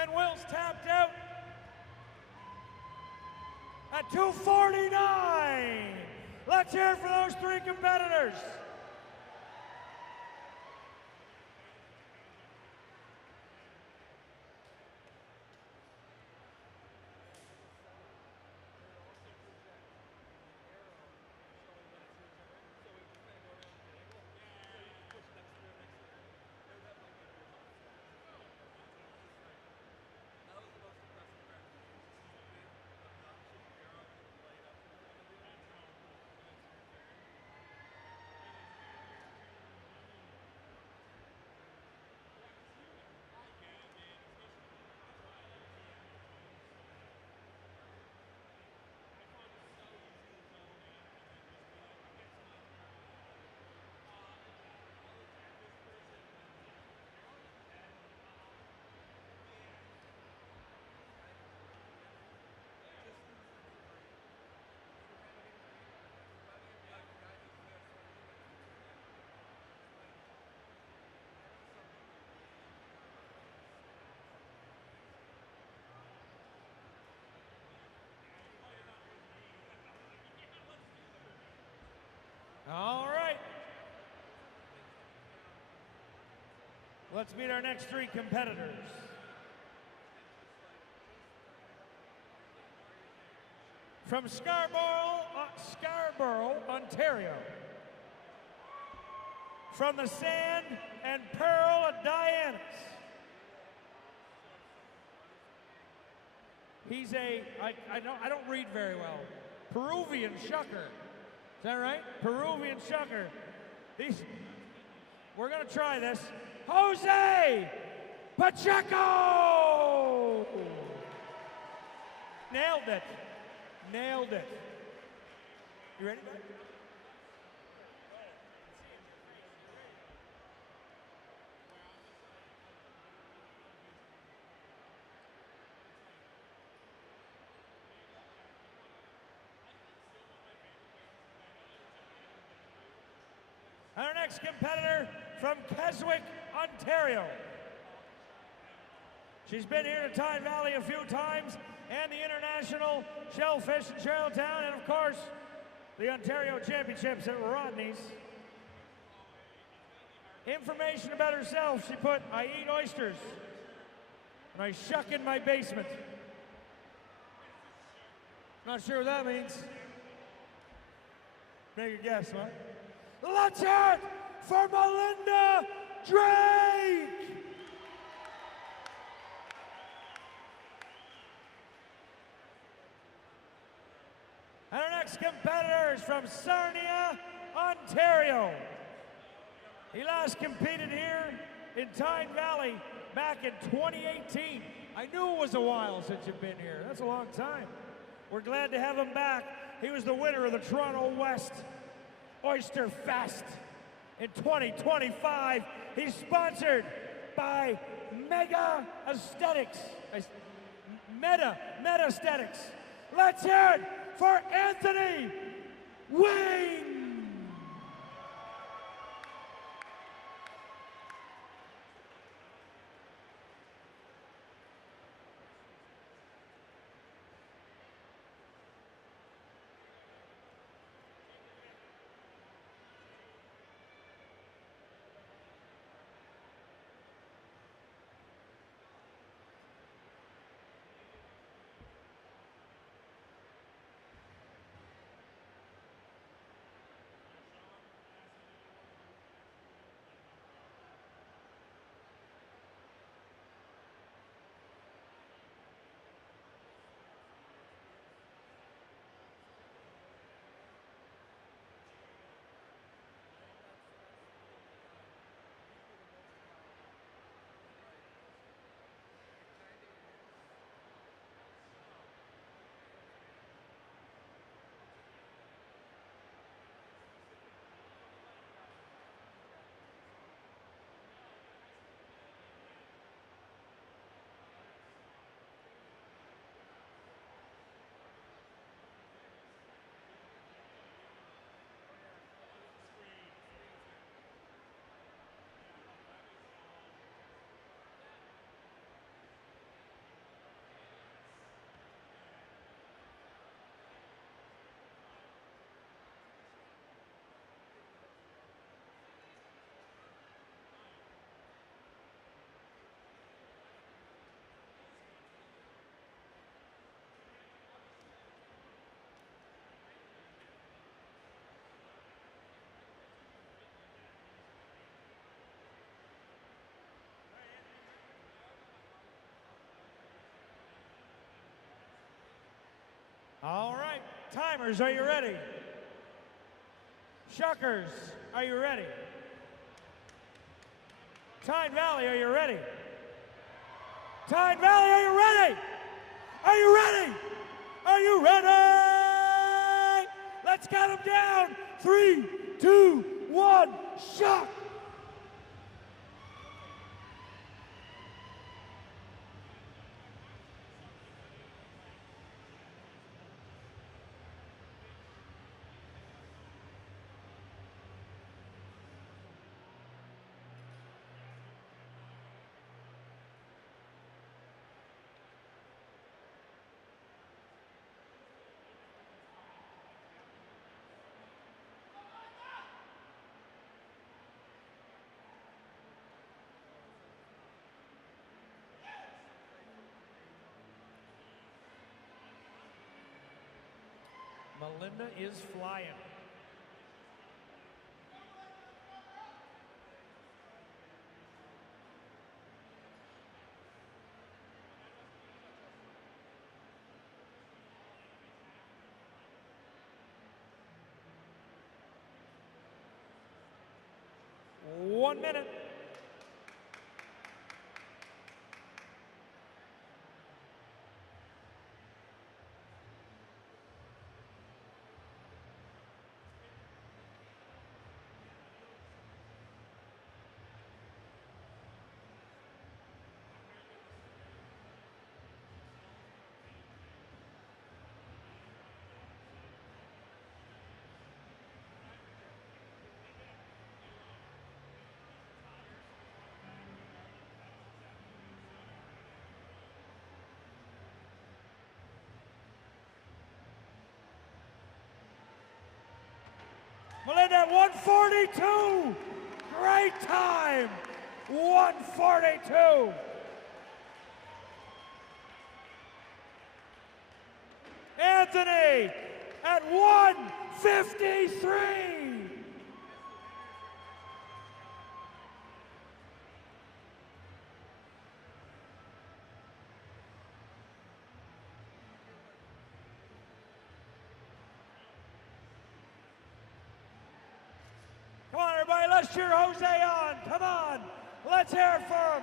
And Will's tapped out at 2:49. Let's hear it for those three competitors. All right. Let's meet our next three competitors. From Scarborough, Ontario. From the Sand and Pearl of Dianas. He's I don't read very well. Peruvian shucker. Is that right? Peruvian shucker. We're going to try this. Jose Pacheco! Nailed it. Nailed it. You ready, bud? Our next competitor from Keswick, Ontario. She's been here to Tyne Valley a few times, and the International Shellfish in Charlottetown, and of course, the Ontario Championships at Rodney's. Information about herself, she put, I eat oysters, and I shuck in my basement. Not sure what that means. Make a guess, huh? Let's hear it for Melinda Drake! And our next competitor is from Sarnia, Ontario. He last competed here in Tyne Valley back in 2018. I knew it was a while since you've been here. That's a long time. We're glad to have him back. He was the winner of the Toronto West Oyster Fest in 2025. He's sponsored by Mega Aesthetics. Meta Aesthetics. Let's hear it for Anthony Wayne. All right, timers, are you ready? Shuckers, are you ready? Tyne Valley, are you ready? Tyne Valley, are you ready? Are you ready? Are you ready? Let's count them down. 3, 2, 1, shuck! Melinda is flying. 1 minute. Melinda, 142. Great time. 142. Anthony at 153. Come on, everybody, let's cheer Jose on. Come on, let's hear it for him.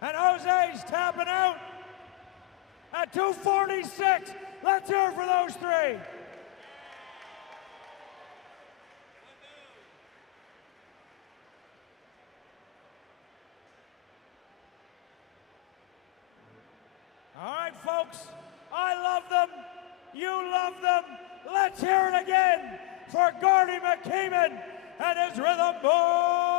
And Jose's tapping out at 246. Let's hear it for those three. All right, folks, I love them. You love them. Let's hear it again for Gordy McKeeman and his Rhythm Boys.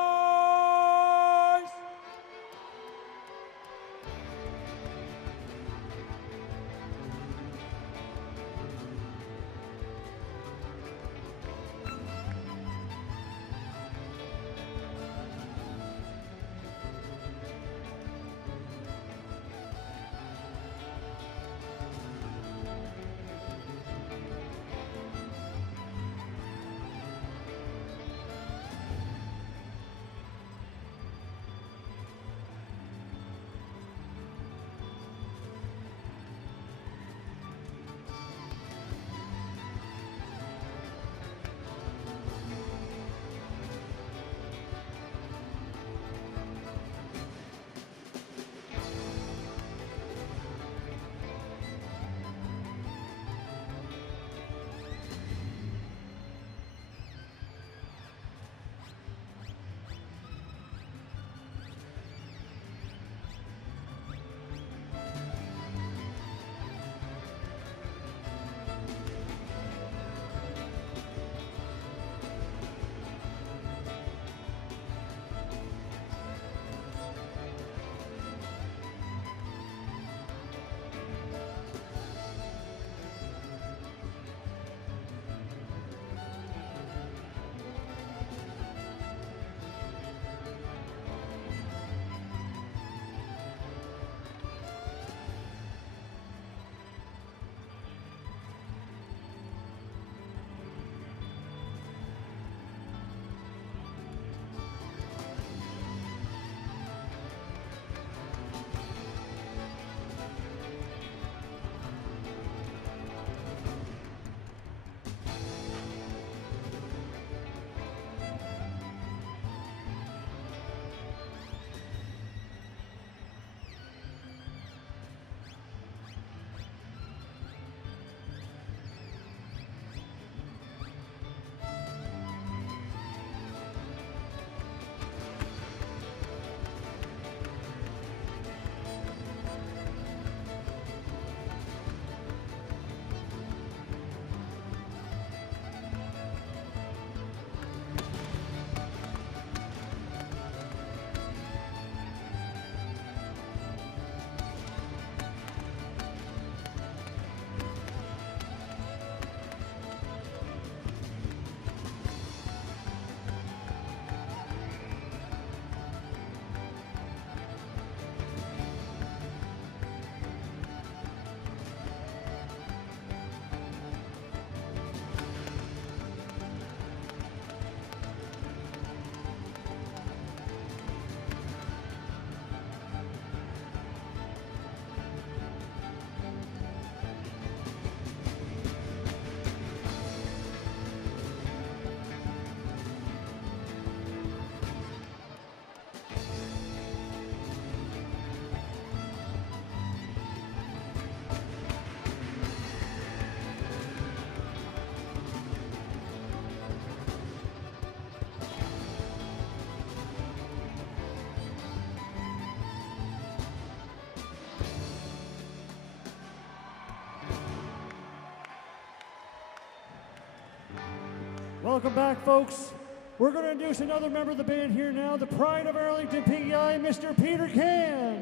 Welcome back, folks. We're going to introduce another member of the band here now, the pride of Arlington, PEI, Mr. Peter Can.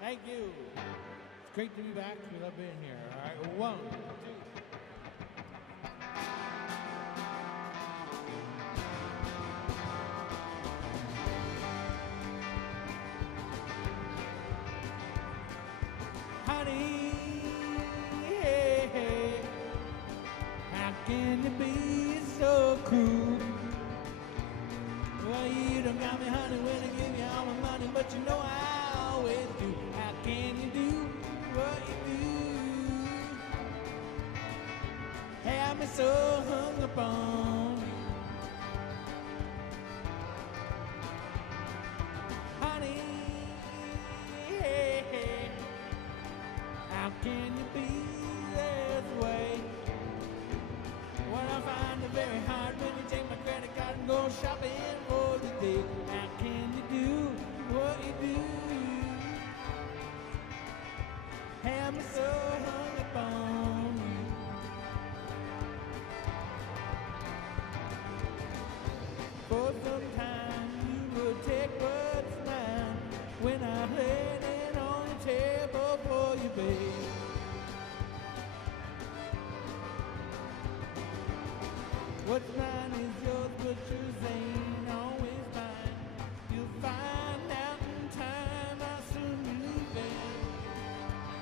Thank you. It's great to be back. We love being here. All right, 1, 2. Honey, hey, hey, how can you be so cruel? Well, you done got me, honey, when I give you all my money, but you know I always do. How can you do what you do? Have me so hung upon you. Honey, hey, hey, how can you be this way? When I find it very hard when you take my credit card and go shopping for the day. How can you do what you do? Have me so hung upon you. For some time you would take what's mine when I laid it on the table for you, babe. What's mine is yours, but yours ain't always mine. You'll find out in time, I soon believe it.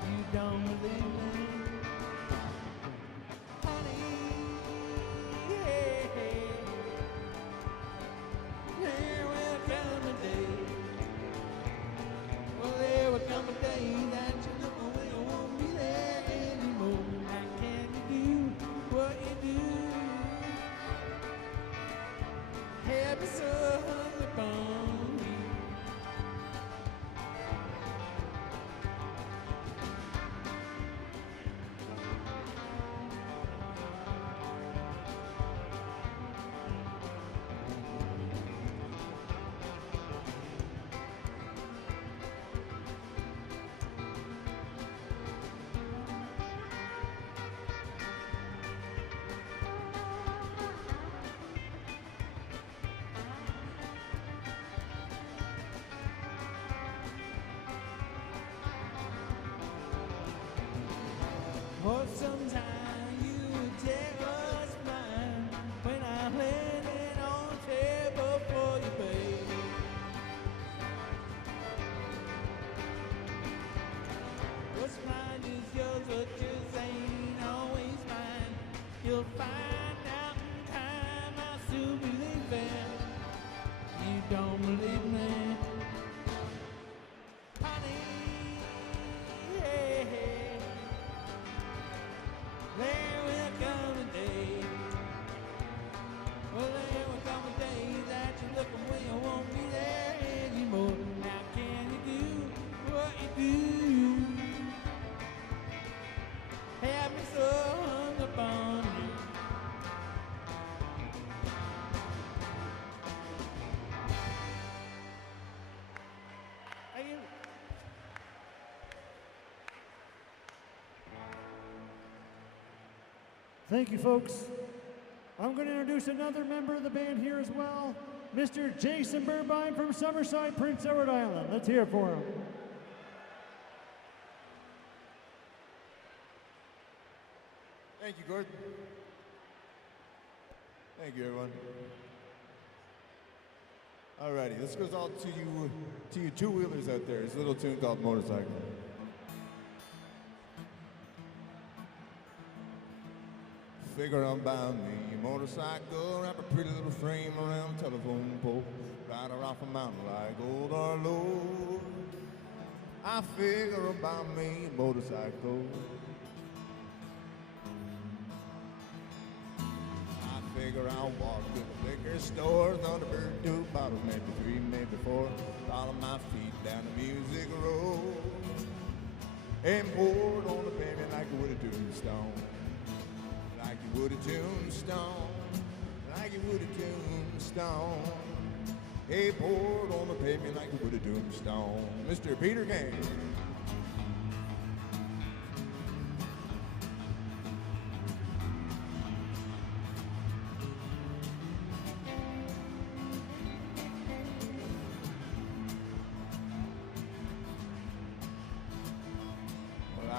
You don't believe me, honey, yeah, yeah. There will come a day, well, there will come a day that you look away and won't be there anymore. How can you do what you do? Have me so hung upon you. For some time you would take what's mine when I laid it on the table for you, babe. What's mine is yours, but yours ain't always mine. You'll find out in time, I soon believe it. You don't believe me, honey, yeah, yeah. There will come a day, well, there will come a day that you look away and won't be there anymore. How can you do what you do? Have me so hung upon you. Thank you. Thank you, folks. I'm going to introduce another member of the band here as well, Mr. Jason Burbine from Summerside, Prince Edward Island. Let's hear it for him. Thank you, Gordon. Thank you, everyone. Alrighty, this goes out to you two-wheelers out there. It's a little tune called Motorcycle. Figure I'm buying me a motorcycle, wrap a pretty little frame around a telephone pole, ride her off a mountain like old Arlo. I figure I'm buying me a motorcycle. I figure I'll walk to the liquor store, Thunderbird 2 bottles, maybe 3, maybe 4, follow my feet down the music road, and pour it on the pavement like you would a tombstone. Like you would a tombstone, like you would a tombstone. Hey, pour it on the pavement like you would a tombstone. Mr. Peter Gang.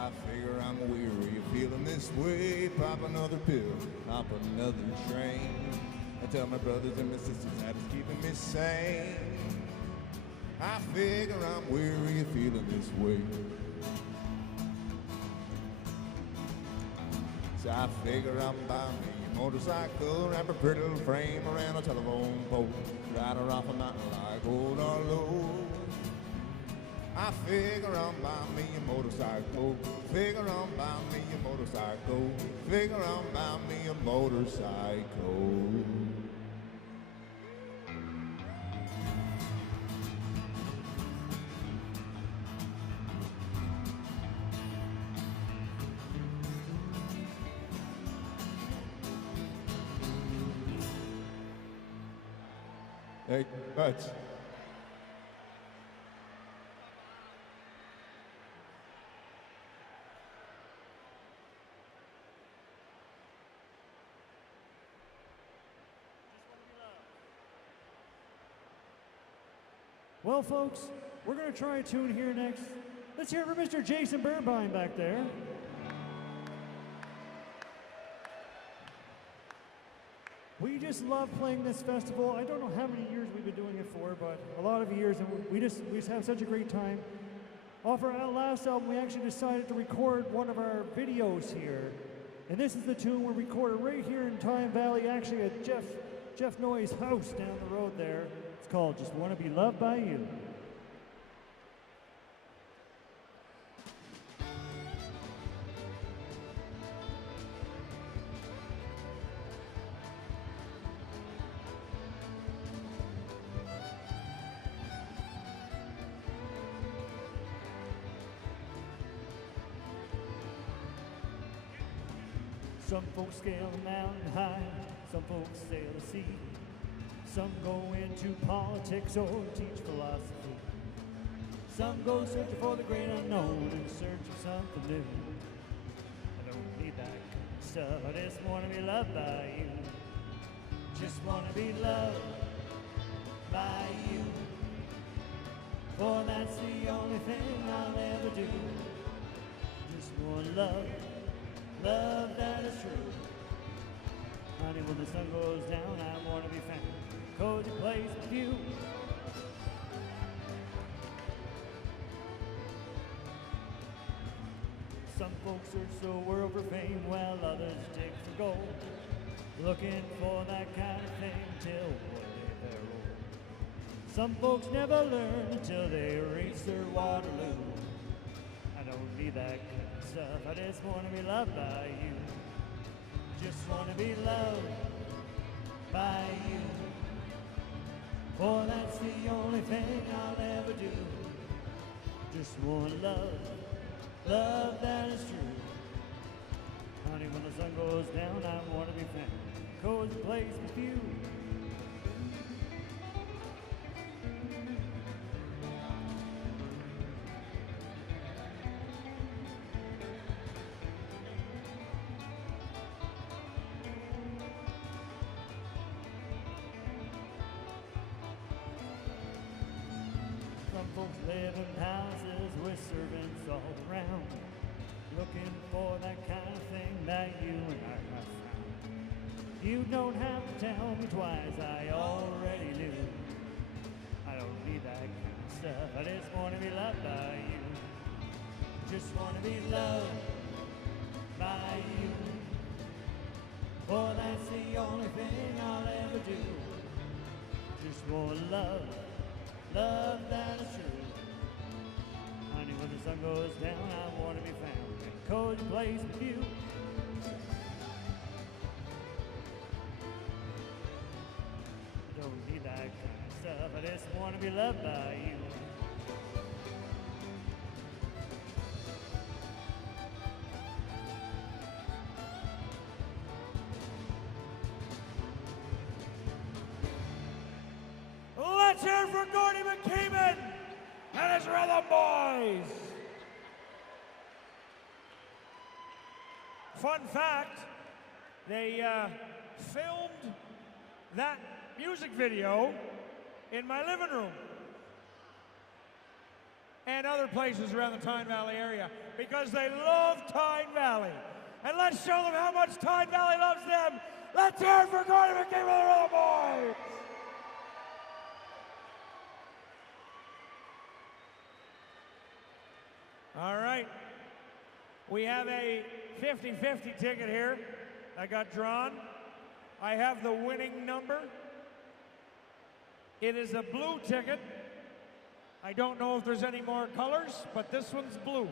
I figure I'm weary of feeling this way. Pop another pill, hop another train. I tell my brothers and my sisters that it's keeping me sane. I figure I'm weary of feeling this way. So I figure I'm buy me a motorcycle, wrap a pretty little frame around a telephone pole, ride her off a mountain like old Arlo. I figure I'm buy me a motorcycle, figure I'm buy me a motorcycle, figure I'm buy me a motorcycle. Thank you very much. Well, folks, we're going to try a tune here next. Let's hear it for Mr. Jason Birnbein back there. We just love playing this festival. I don't know how many years we've been doing it for, but a lot of years, and we just have such a great time. Off our last album, we actually decided to record one of our videos here. And this is the tune we recorded right here in Tyne Valley, actually at Jeff Noy's house down the road there. It's called Just Wanna Be Loved by You. Some folks scale the mountain high, some folks sail the sea. Some go into politics or teach philosophy. Some go searching for the great unknown in search of something new. I don't need that kind of stuff, I just want to be loved by you. Just want to be loved by you. For that's the only thing I'll ever do. Just want love, love that is true. Honey, when the sun goes down, I want to be found. Cozy place with you. Some folks search the world for fame, while others dig for gold, looking for that kind of thing till one day they're old. Some folks never learn until they reach their Waterloo. I don't need that kind of stuff, I just want to be loved by you. Just want to be loved by you. For that's the only thing I'll ever do. Just want love, love that is true. Honey, when the sun goes down, I want to be found. Cozy place with you. Folks live in houses with servants all around, looking for that kind of thing that you and I have found. You don't have to tell me twice, I already knew. I don't need that kind of stuff, I just want to be loved by you. Just want to be loved by you. For that's the only thing I'll ever do. Just want love, love that is true. Honey, when the sun goes down, I want to be found in a cozy place with you. I don't need that kind of stuff, I just want to be loved by you. Let's hear it for Gordy McKeeman and his Rhythm Boys. Fun fact, they filmed that music video in my living room. and other places around the Tyne Valley area because they love Tyne Valley. And let's show them how much Tyne Valley loves them. Let's hear it for Gordon McKee with the Little Boys. All right. We have a 50-50 ticket here that got drawn. I have the winning number. It is a blue ticket. I don't know if there's any more colors, but this one's blue.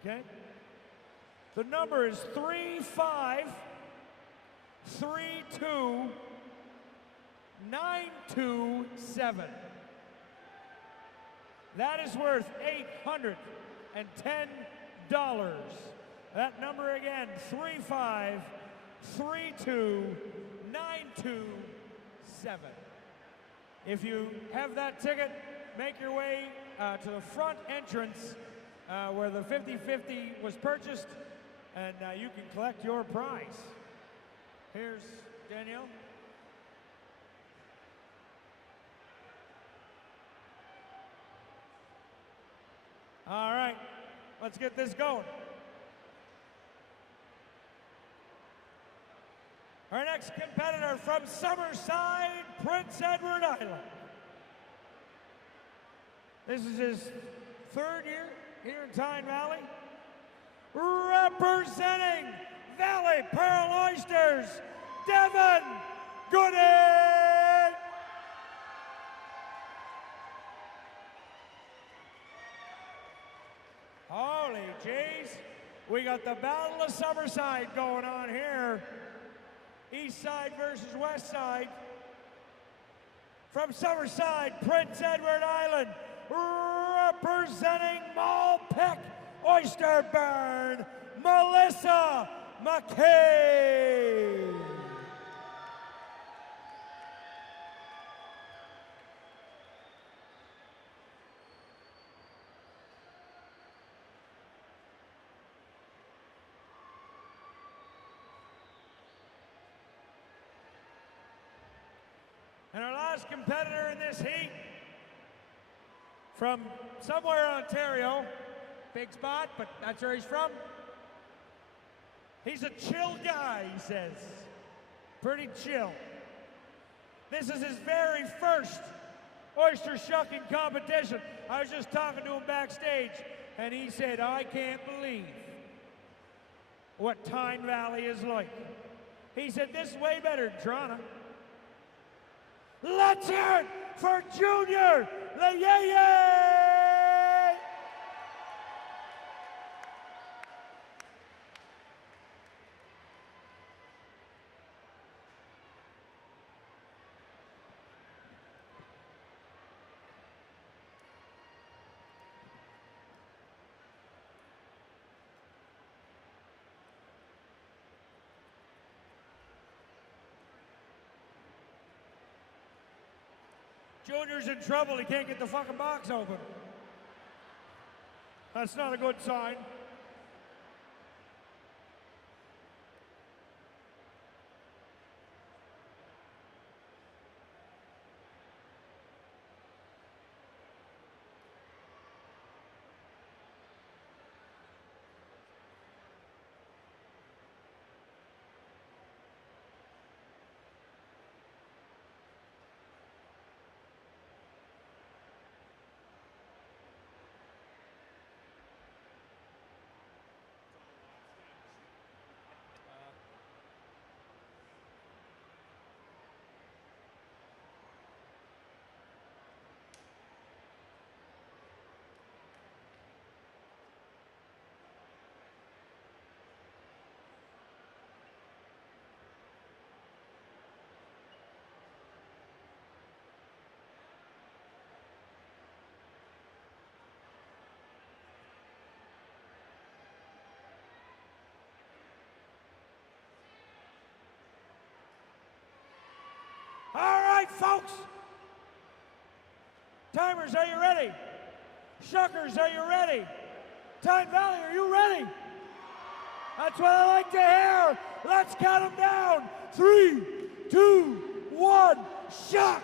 Okay? The number is 3532927. That is worth $810. That number again, 3532927. If you have that ticket, make your way to the front entrance where the 50-50 was purchased, and you can collect your prize. Here's Danielle. All right, let's get this going. Our next competitor from Summerside, Prince Edward Island. This is his third year here in Tyne Valley. Representing Valley Pearl Oysters, Devin Goodin. Holy jeez. We got the Battle of Summerside going on here. East side versus west side. From Summerside, Prince Edward Island, representing Malpeck Oyster Burn, Melissa McKay. And our last competitor in this heat, from somewhere in Ontario, big spot, but that's where he's from. He's a chill guy, he says. Pretty chill. This is his very first oyster shucking competition. I was just talking to him backstage, and he said, I can't believe what Tyne Valley is like. He said, this is way better than Toronto. Let's hear it for Junior the Yay! Junior's in trouble. He can't get the fucking box open. That's not a good sign. All right, folks. Timers, are you ready? Shuckers, are you ready? Tyne Valley, are you ready? That's what I like to hear. Let's count them down. 3, 2, 1, shuck.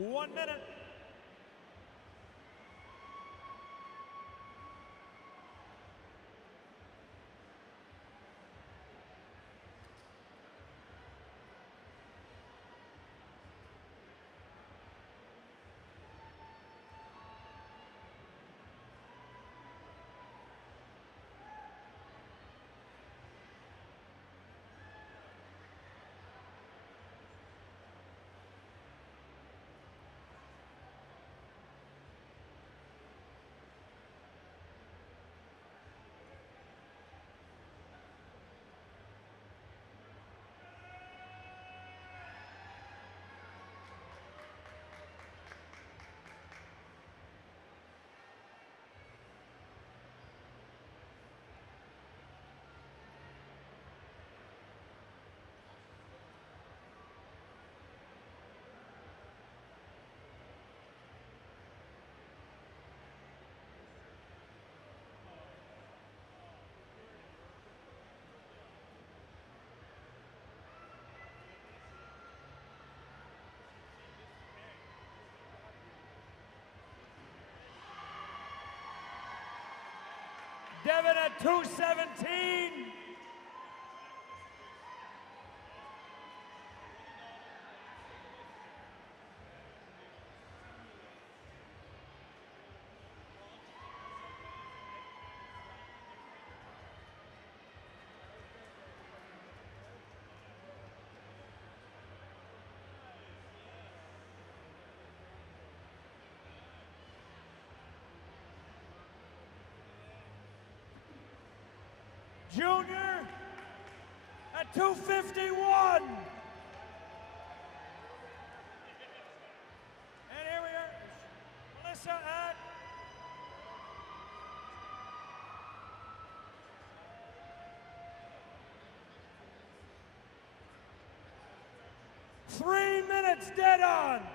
1 minute. Devin at 2:17. Junior at 2:51. And here we are, Melissa at 3 minutes dead on.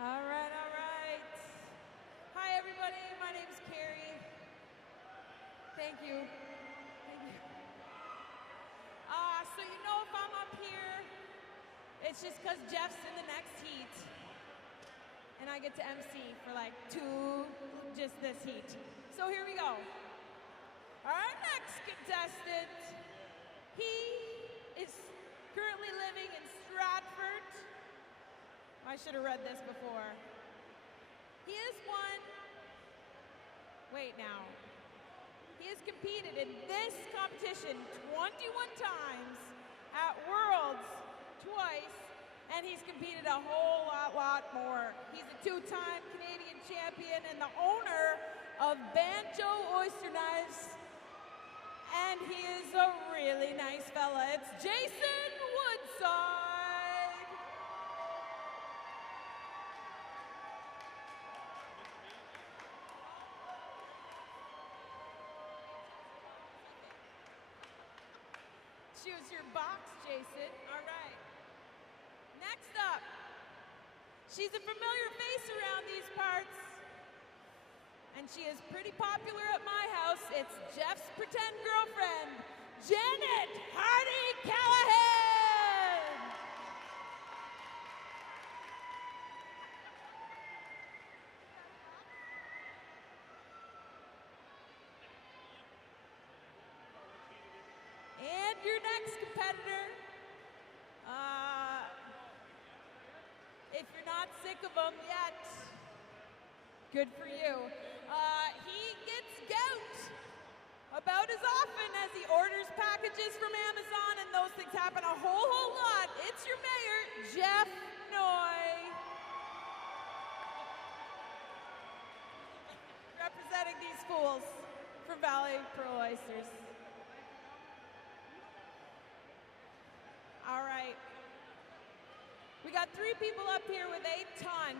All right, all right. Hi, everybody. My name's Carrie. Thank you. Thank you. So you know if I'm up here, it's just because Jeff's in the next heat. And I get to MC for like just this heat. So here we go. Our next contestant, he is currently living in Stratford. I should have read this before. He has competed in this competition 21 times, at Worlds twice, and he's competed a whole lot more. He's a two-time Canadian champion and the owner of Banjo Oyster Knives, and he is a really nice fella. It's Jason Woodside. Choose your box, Jason. All right. Next up, she's a familiar face around these parts, and she is pretty popular at my house. It's Jeff's pretend girlfriend, Janet Hardy Callahan. And your next competitor, if you're not sick of him yet, good for you. He gets gout about as often as he orders packages from Amazon, and those things happen a whole lot. It's your mayor, Jeff Noy. Representing these fools from Valley Pearl Oysters. All right. We got 3 people up here with a ton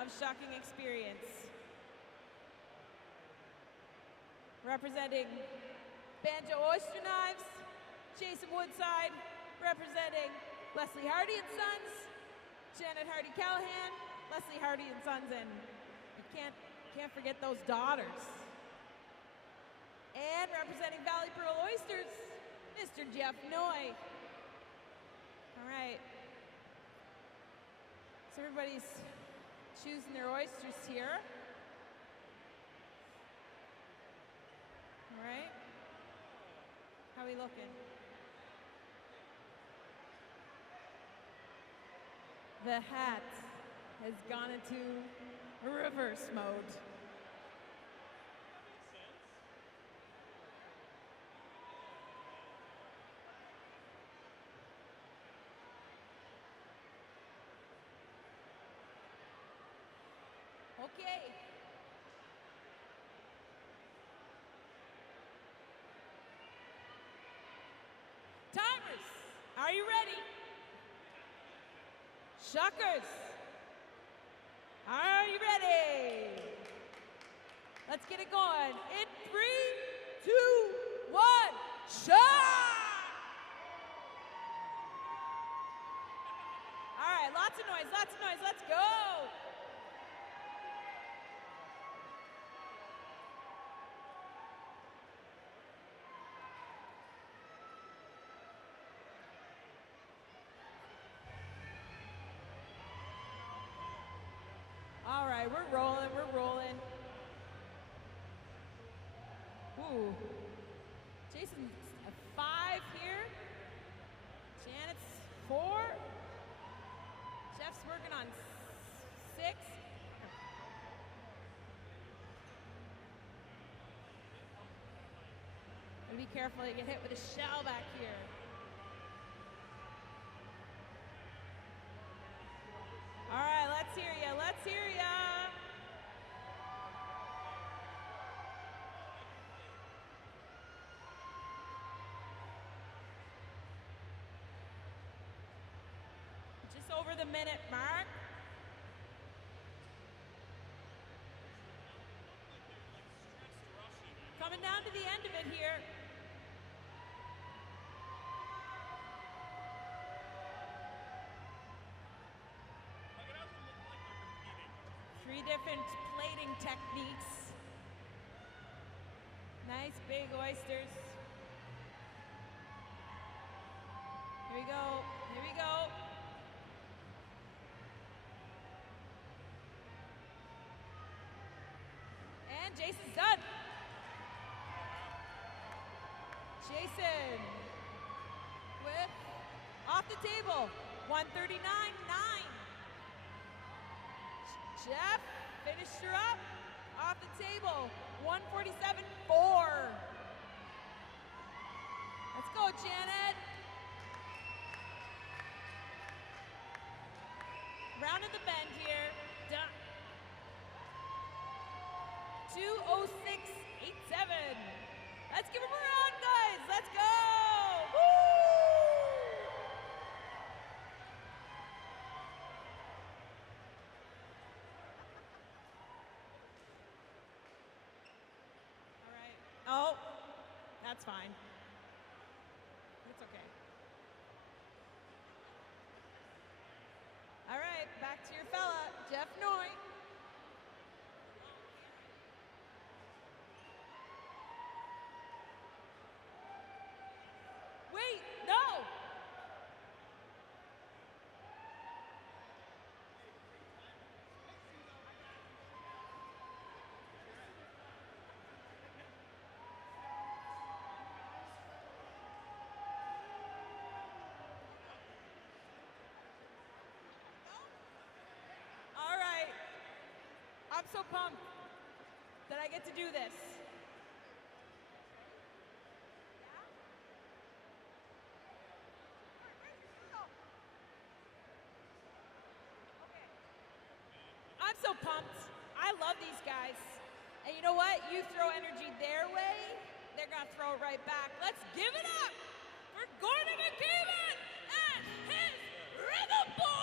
of shucking experience. Representing Banjo Oyster Knives, Jason Woodside. Representing Leslie Hardy and Sons, Janet Hardy Callahan, Leslie Hardy and Sons, and you can't forget those daughters. And representing Valley Pearl Oysters, Mr. Jeff Noy. All right. So everybody's choosing their oysters here. All right. How are we looking? The hat has gone into reverse mode. Okay. Timers, are you ready? Shuckers, are you ready? Let's get it going. In 3, 2, 1, shot! All right, lots of noise, let's go! All right, we're rolling. Ooh, Jason's a 5 here. Janet's 4. Jeff's working on 6. Gotta be careful, you get hit with a shell back here. All right, let's hear ya. Just over the minute mark. Coming down to the end of it here. Different plating techniques. Nice big oysters. Here we go. And Jason's done. Jason with off the table, 139.9. Jeff finished her up off the table, 147.4. Let's go, Janet. Round in the bend here. Done. 2:06.87. Let's give them a round, guys. Let's go. Woo! Oh, that's fine. It's okay. I'm so pumped that I get to do this. I'm so pumped. I love these guys. And you know what? You throw energy their way, they're going to throw it right back. Let's give it up for Gordon McKeevan and his Rhythm Boys!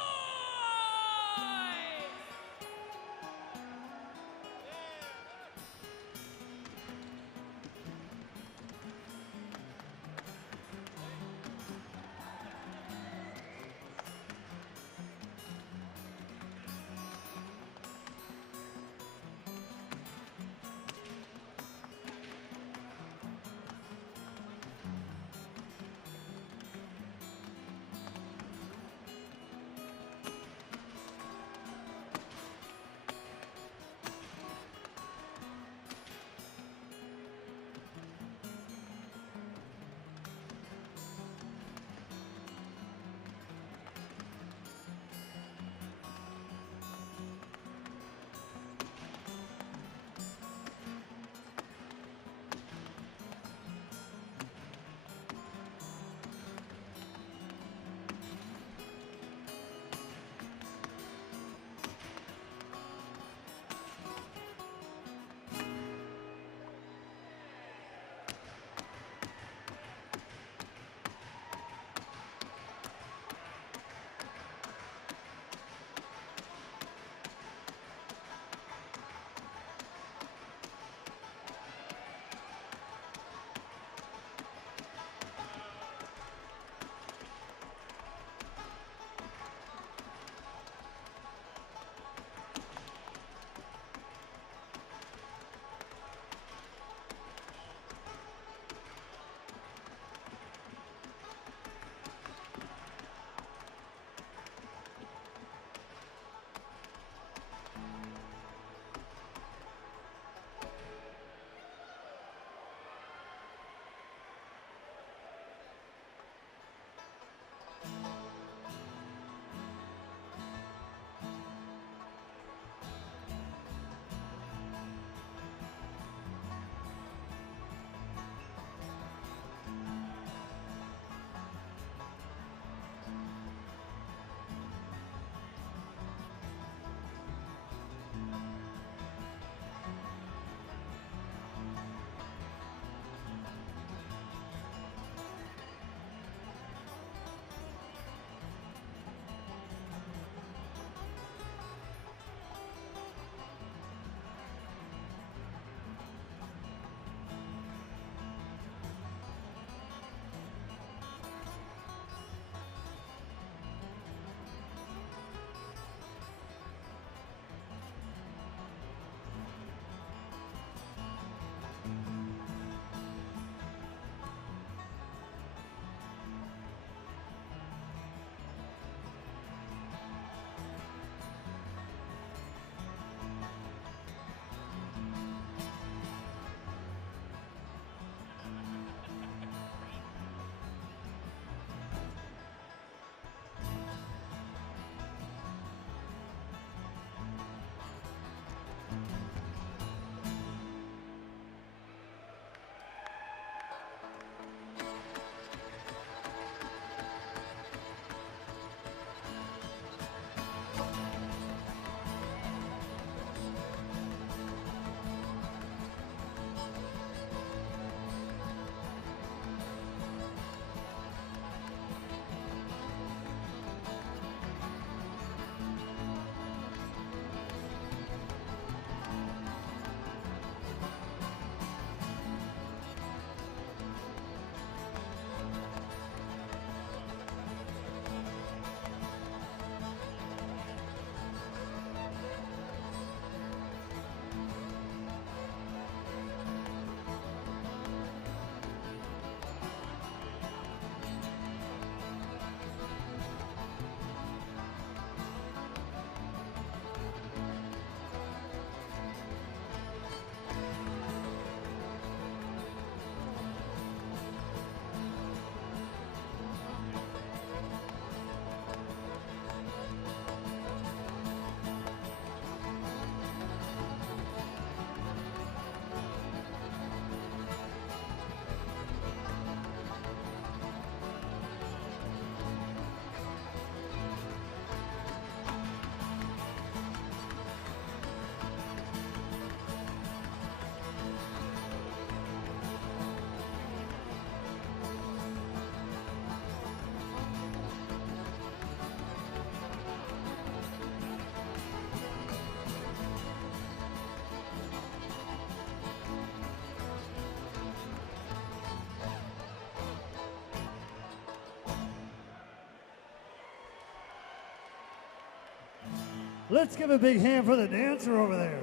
Let's give a big hand for the dancer over there.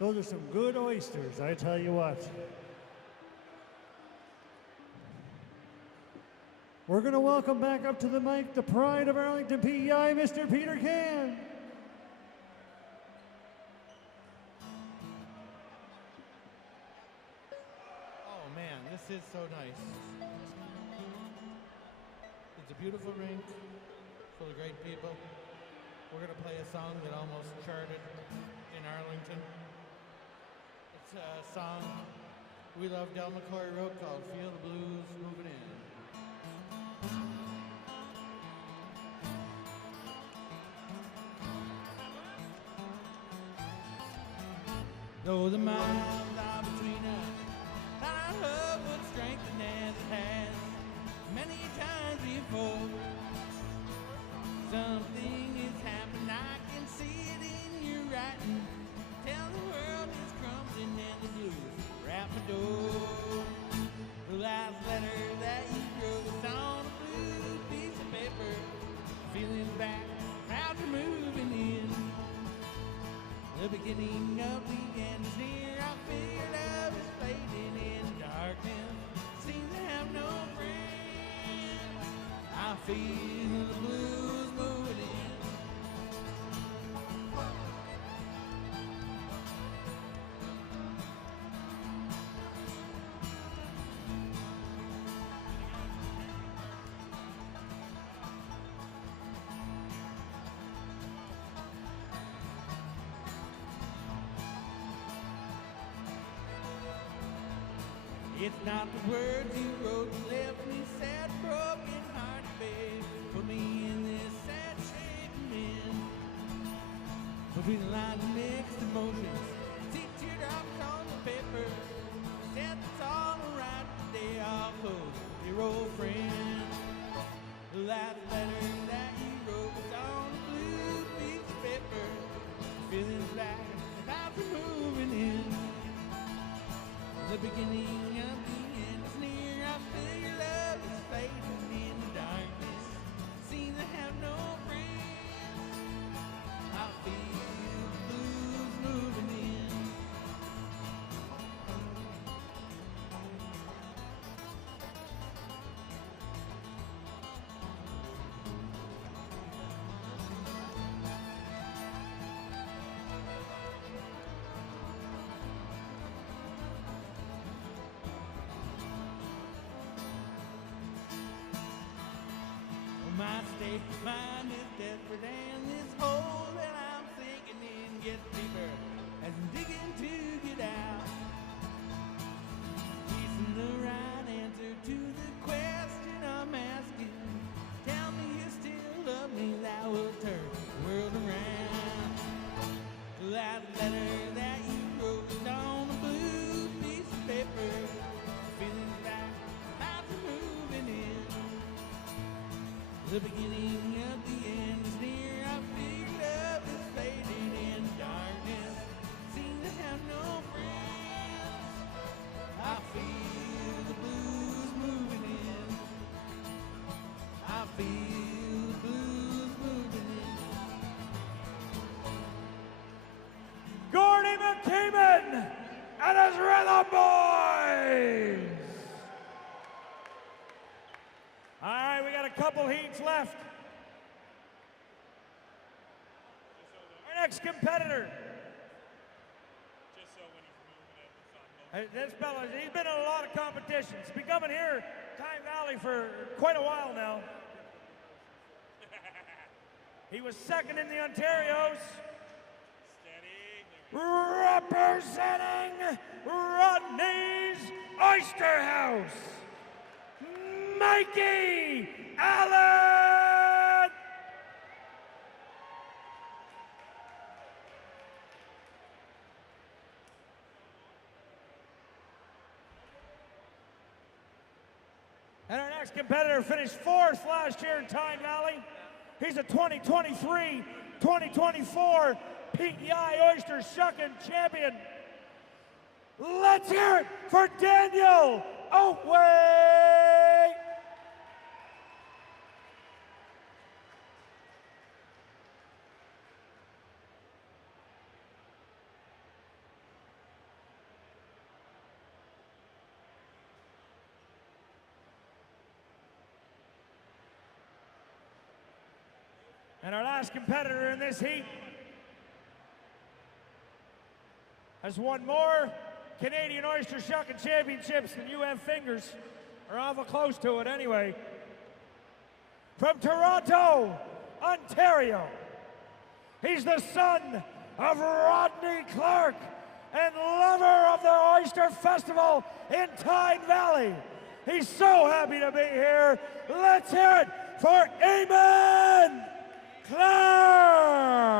Those are some good oysters, I tell you what. We're going to welcome back up to the mic the pride of Arlington PEI, Mr. Peter Can. Oh man, this is so nice. It's a beautiful rink full of great people. We're going to play a song that almost charted in Arlington. It's a song we love Del McCoy wrote called Feel the Blues Moving In. Though the miles are between us, our love would strengthen as it has many times before. Something is happening, I can see it in your writing. Tell the world it's crumbling and the blues wrap the door. The last letter that you wrote was on a blue piece of paper. Feeling back, proud to moving in. The beginning of the end is near. I feel love is fading in darkness. Seems to have no friend. I feel the blues moving in. It's not the words you wrote that left me sad, broken hearted, babe. Put me in this sad shape I'm in. Between the lines of mixed emotions, see teardrops on the paper. Said it's all right today, I'll close your old friend. The last letter that you wrote was on a blue piece of paper. Feeling black, about to moving in. The beginning of the end is near. I feel your love is fading in the darkness. Seem to have no friends. I feel the blues moving in. My state of mind is desperate, and this hole that I'm sinking in gets deeper as I'm digging to get out. Isn't the right answer to the question I'm asking? Tell me you still love me, that will turn the world around. The last letter that you wrote was on a blue piece of paper. Feeling back, about to moving in. The beginning of the end is near. I feel love is fading in darkness. Seem to have no friends. I feel the blues moving in. I feel the blues moving in. Gordy McKeeman and his Rhythm Boys. All right, we got a couple heats left. Our next competitor. This fella, he's been in a lot of competitions. He's been coming here, Tyne Valley, for quite a while now. He was second in the Ontarios. Representing Rodney's Oyster House, Mikey Allen! And our next competitor finished fourth last year in Tyne Valley. He's a 2023-2024 PEI Oyster Shucking champion. Let's hear it for Daniel Oatway! And our last competitor in this heat has won more Canadian Oyster Shucking Championships than you have fingers, or awful close to it anyway. From Toronto, Ontario, he's the son of Rodney Clark and lover of the Oyster Festival in Tyne Valley. He's so happy to be here. Let's hear it for Eamon Clark.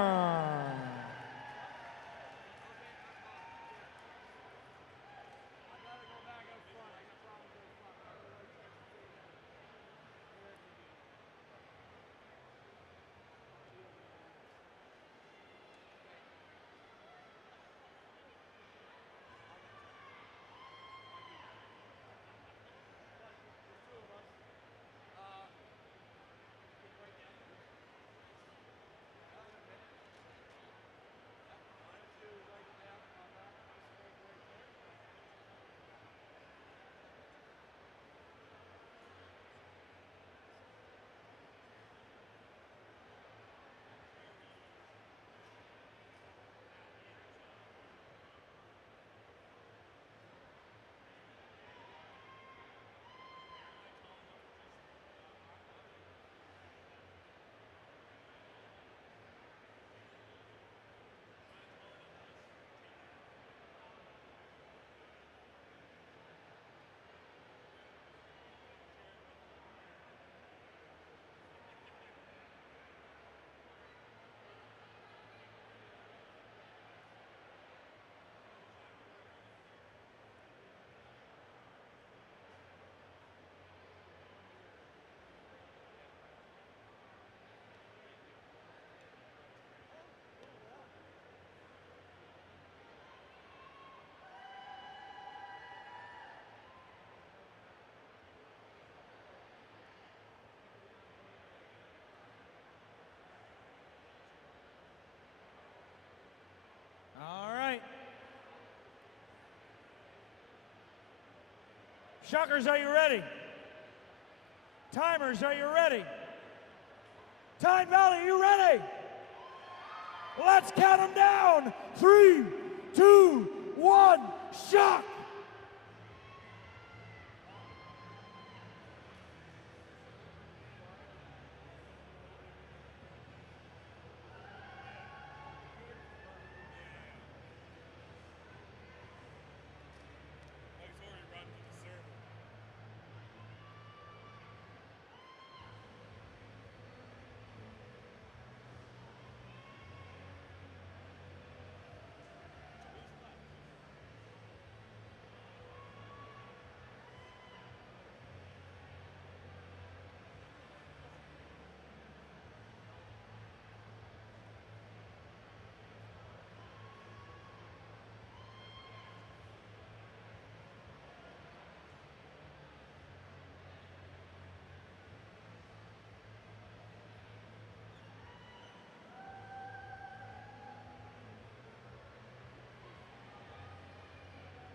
All right. Shuckers, are you ready? Timers, are you ready? Tyne Valley, are you ready? Let's count them down. 3, 2, 1, shuck!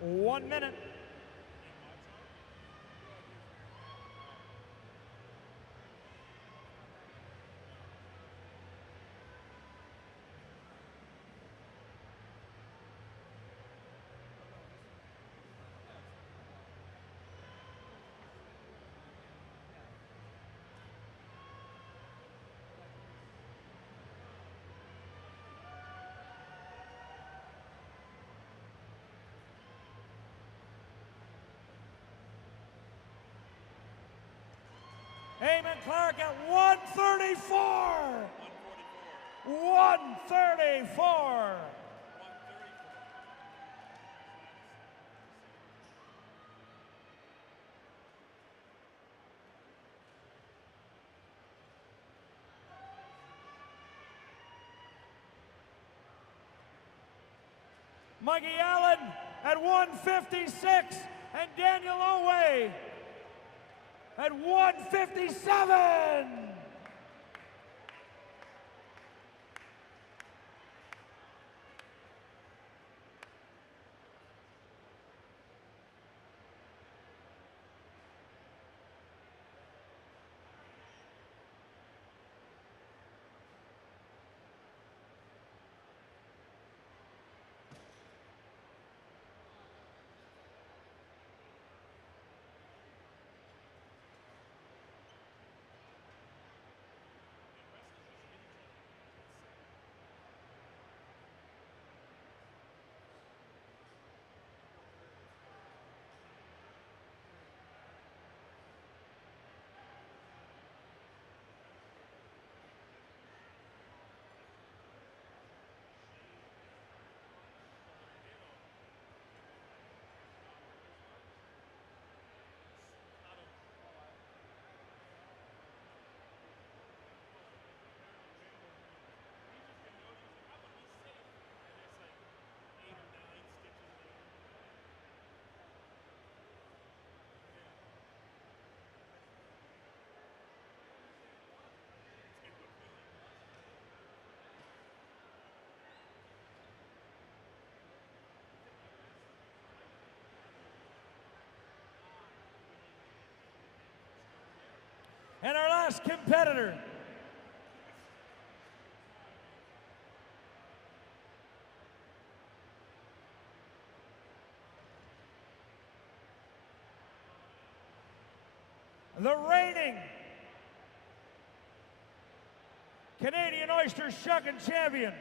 One minute. Eamon Clark at 134. 134. Mikey Allen at 156, and Daniel Oway at 157. last competitor. The reigning Canadian Oyster Shucking champion.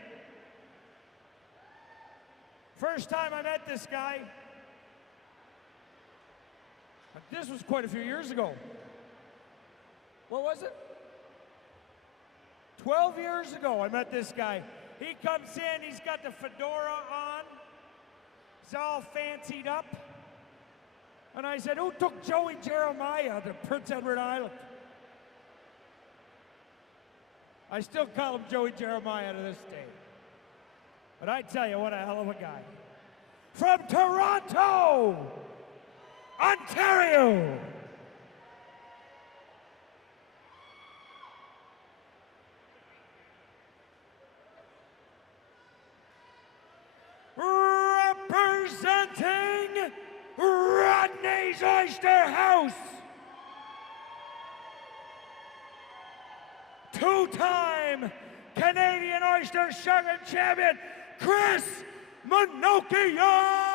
First time I met this guy, but this was quite a few years ago. What was it? 12 years ago I met this guy. He comes in, he's got the fedora on, he's all fancied up. And I said, who took Joey Jeremiah to Prince Edward Island? I still call him Joey Jeremiah to this day. But I tell you, what a hell of a guy. From Toronto, Ontario. Representing Rodney's Oyster House, two-time Canadian Oyster Shucking champion, Chris Minocchio!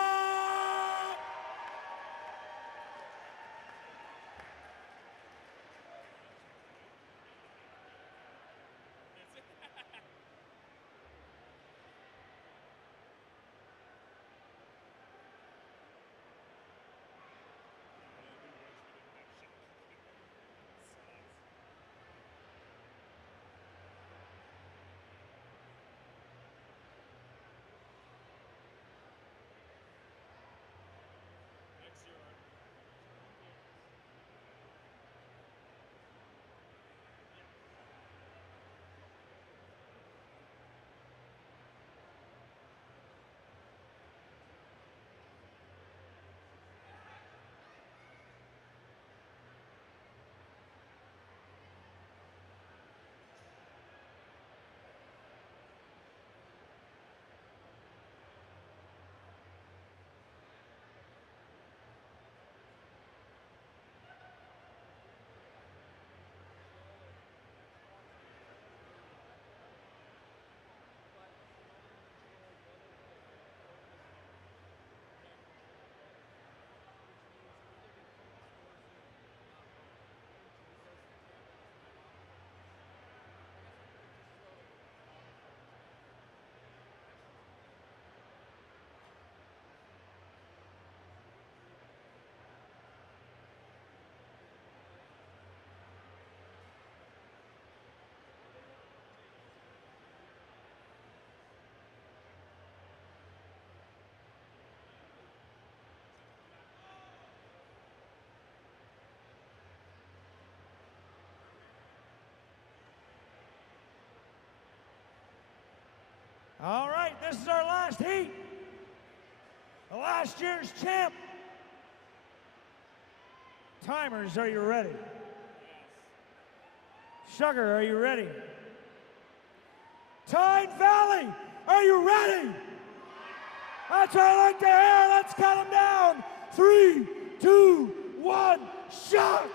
All right, this is our last heat. The last year's champ. Timers, are you ready? Yes. Sugar, are you ready? Tyne Valley, are you ready? That's what I like to hear. Let's count them down. 3, 2, 1, shot!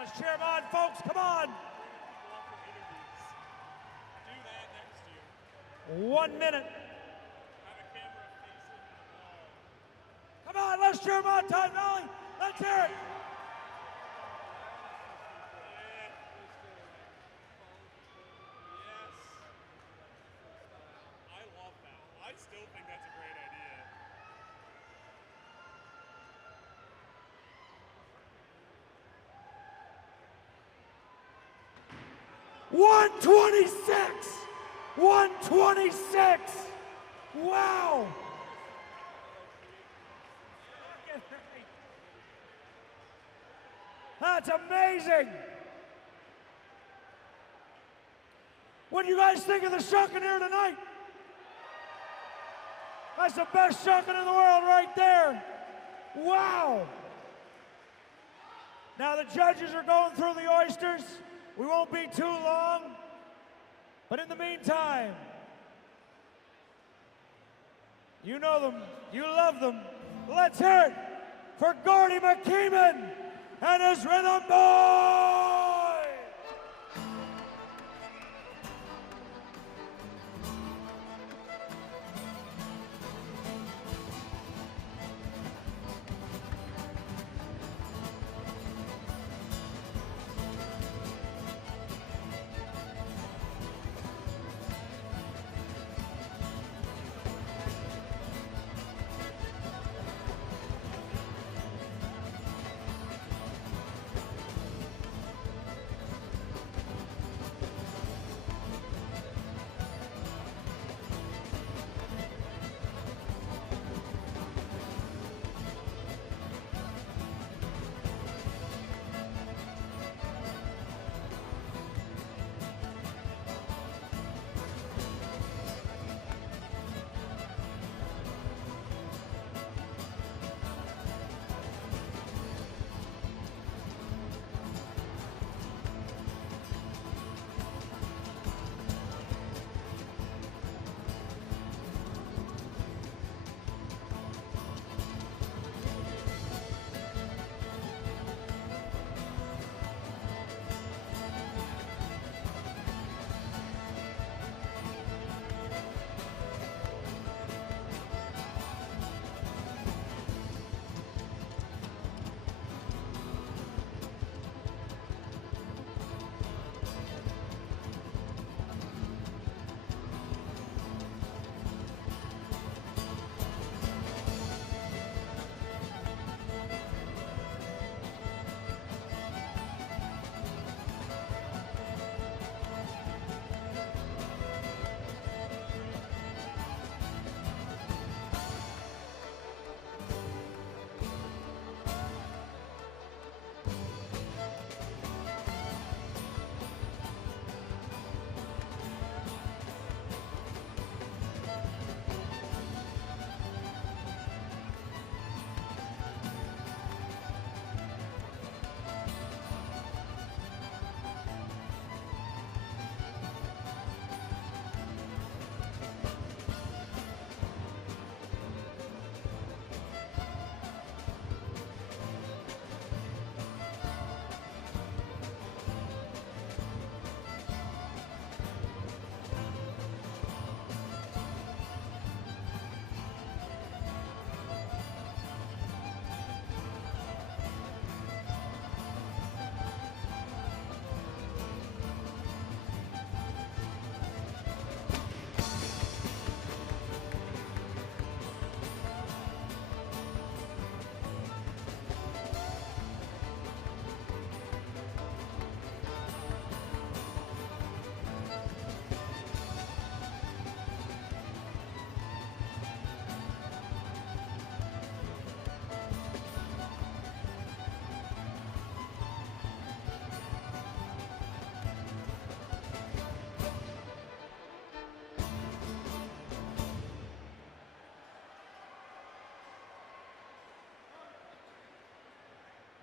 Let's cheer him on, folks. Come on. 1 minute. Come on, let's cheer him on, Tyne Valley. Let's hear it. I love that. I still think that's a great idea. 126! 126! Wow! That's amazing! What do you guys think of the shucking here tonight? That's the best shucking in the world right there. Wow! Now the judges are going through the oysters. We won't be too long. But in the meantime, you know them, you love them. Let's hear it for Gordy McKeeman and his Rhythm Boys!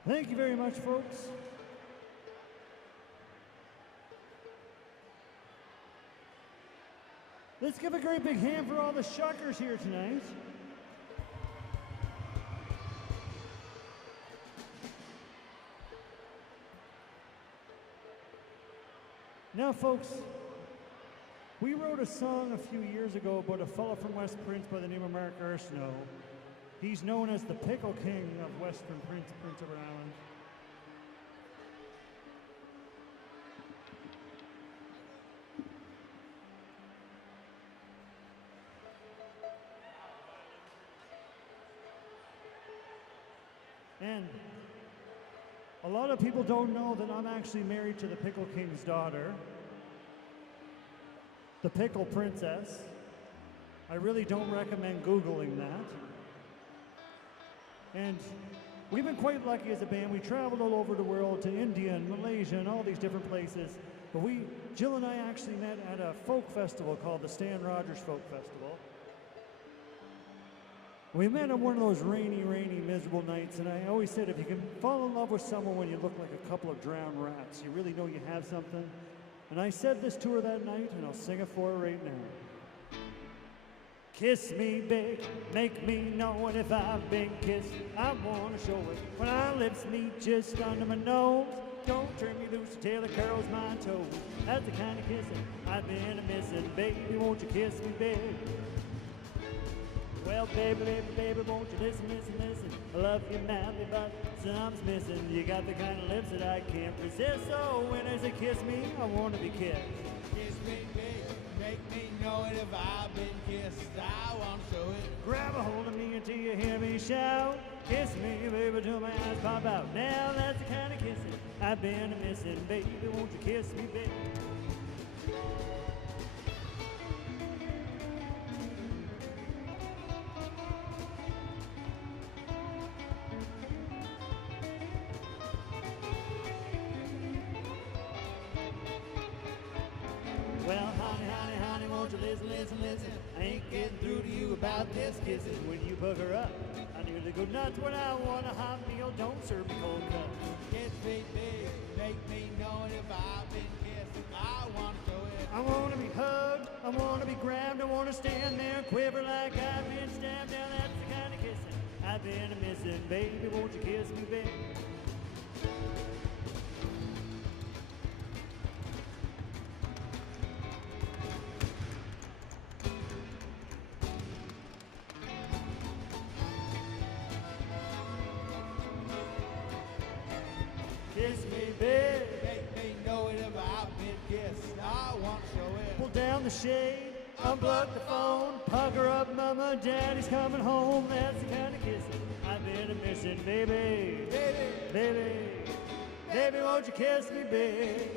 Thank you very much, folks. Let's give a great big hand for all the shuckers here tonight. Now, folks, we wrote a song a few years ago about a fellow from West Prince by the name of Mark Arsenault. He's known as the Pickle King of Western Prince Edward Island. And a lot of people don't know that I'm actually married to the Pickle King's daughter. The Pickle Princess. I really don't recommend Googling that. And we've been quite lucky as a band. We traveled all over the world to India and Malaysia and all these different places. But Jill and I actually met at a folk festival called the Stan Rogers Folk Festival. We met on one of those rainy, miserable nights, and I always said if you can fall in love with someone when you look like a couple of drowned rats, you really know you have something. And I said this to her that night, and I'll sing it for her right now. Kiss me big, make me know it if I've been kissed. I wanna show it when our lips meet just under my nose. Don't turn me loose till it curls my toes. That's the kind of kissing I've been missing. Baby, won't you kiss me big? Well, baby, won't you listen? I love you madly, but something's missing. You got the kind of lips that I can't resist. So when I say kiss me, I wanna be kissed. Kiss me big, make me know it if I've been kissed. I want to show it. Grab a hold of me until you hear me shout. Kiss me, baby, till my eyes pop out. Now that's the kind of kissing I've been missing. Baby, won't you kiss me, baby? Well, honey, won't you listen? I ain't getting through to you about this kissing. When you bugger up, I nearly go nuts when I want a hot meal. Don't serve me cold cuts. Kiss me big, make me know it if I've been kissed. I want to show it. I want to be hugged, I want to be grabbed, I want to stand there and quiver like I've been stabbed. Now that's the kind of kissing I've been missing. Baby, won't you kiss me, baby? Kiss me, babe. Make me know it if I've been kissed. I want to show it. Pull down the shade, unplug the phone, pucker up, mama, daddy's coming home. That's the kind of kissing I've been missing, baby. Baby, won't you kiss me, babe?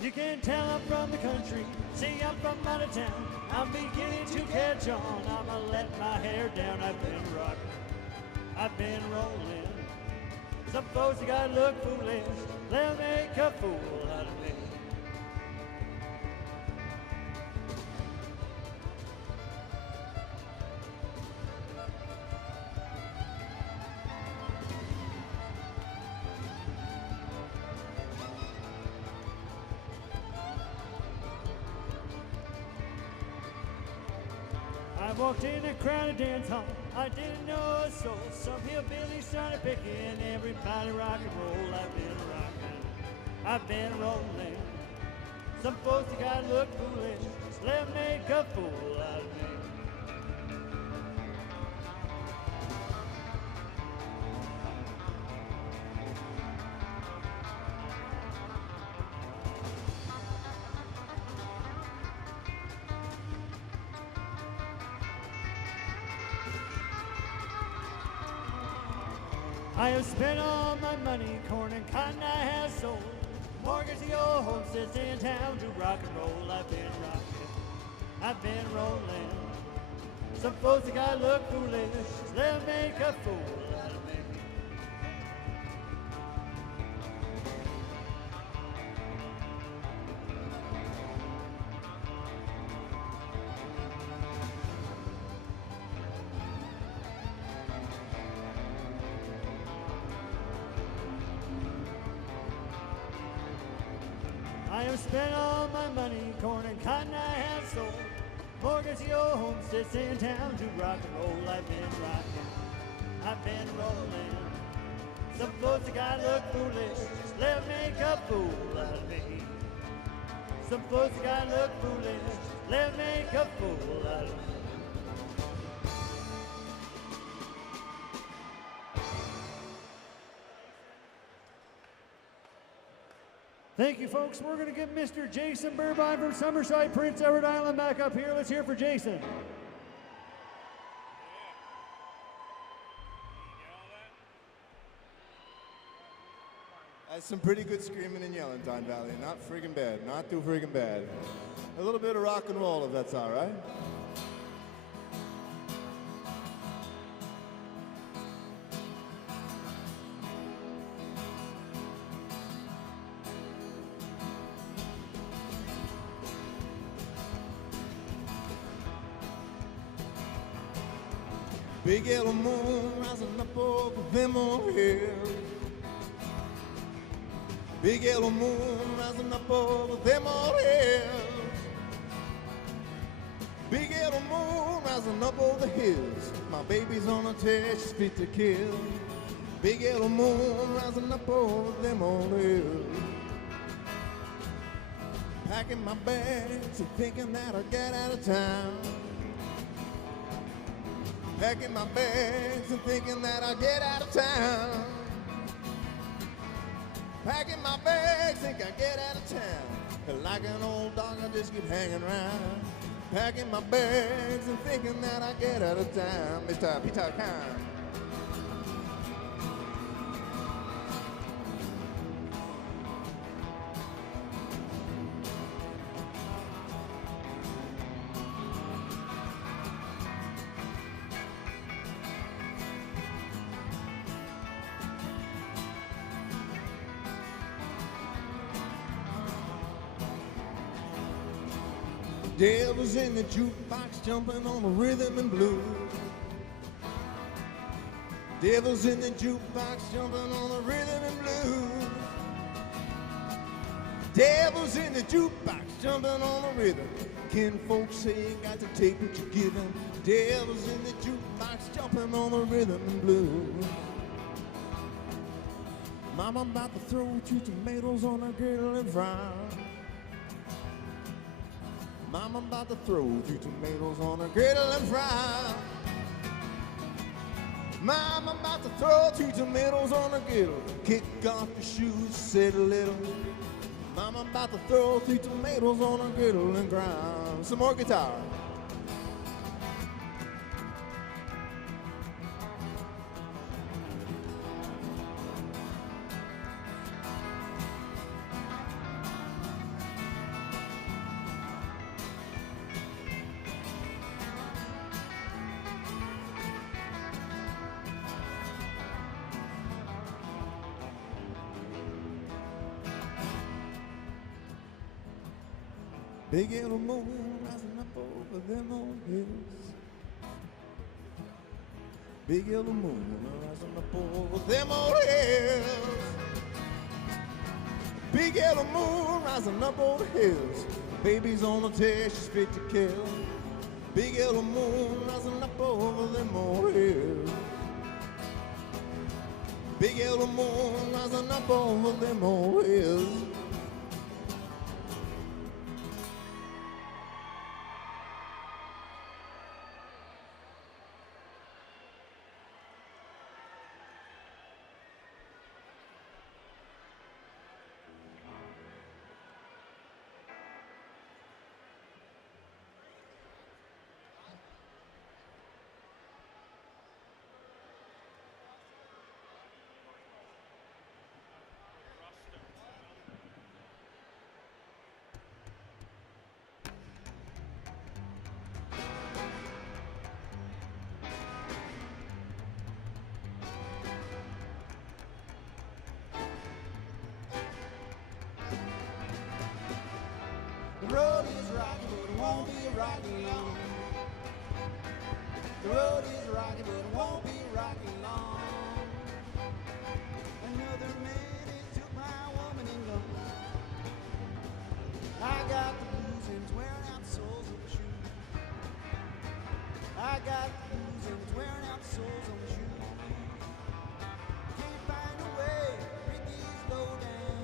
You can tell I'm from the country, see I'm from out of town. I'm beginning to catch on, I'ma let my hair down. I've been rocking, I've been rolling. Some folks that gotta look foolish, they'll make a fool out of me. I walked in a crowded dance hall, I didn't know a soul. Some hillbillies started picking, everybody rock and roll. I've been rocking, I've been rolling. Some folks that gotta look foolish, let them make a fool out of me. I have spent all my money, corn and cotton I have sold. Mortgage the old homesteads in town to rock and roll. I've been rocking, I've been rolling. Some folks that gotta look foolish, they'll make a fool out of me. I have spent all my money, corn and cotton I have sold. Mortgage the old homesteads in town to rock and roll. I've been rocking, I've been rolling. Some folks that gotta look foolish, they'll make a fool out of me. Some folks that gotta look foolish, they'll make a fool out of me. Thank you, folks. We're going to get Mr. Jason Burbine from Summerside, Prince Edward Island back up here. Let's hear it for Jason. That's some pretty good screaming and yelling, Tyne Valley. Not friggin' bad. Not too friggin' bad. A little bit of rock and roll, if that's all right. Big yellow moon rising up over them old hills. Big yellow moon rising up over them old hills. Big yellow moon rising up over the hills. My baby's on a tear, she's fit to kill. Big yellow moon rising up over them old hills. Packing my bags and thinking that I'll get out of town. Packing my bags and thinking that I'll get out of town. Packing my bags, think I get out of town. Like an old dog, I just keep hanging around. Packing my bags and thinking that I get out of town. Mr. Peter Khan. Devils in the jukebox jumping on the rhythm and blues. Devils in the jukebox jumping on the rhythm and blues. Devils in the jukebox jumping on the rhythm. Kin folks say you got to take what you're given. Devils in the jukebox jumping on the rhythm and blues. Mama about to throw 2 tomatoes on her griddle and fry. Mama about to throw 2 tomatoes on her griddle and fry. Mama about to throw 2 tomatoes on her griddle. Kick off your shoes, sit a little. Mama about to throw 3 tomatoes on her griddle and grind. Some more guitar. Big yellow moon rising up over them old hills. Big yellow moon rising up over them old hills. Big yellow moon rising up over the hills. Baby's on the tear, she's fit to kill. Big yellow moon rising up over them old hills. Big yellow moon rising up over them old hills. The road is rocky, but it won't be rocky long. The road is rocky, but it won't be rocky long. Another man has took my woman and gone. I got the blues and wearing out the soles of my shoes. I got the blues and wearing out the soles of my shoes. Can't find a way to bring these low down.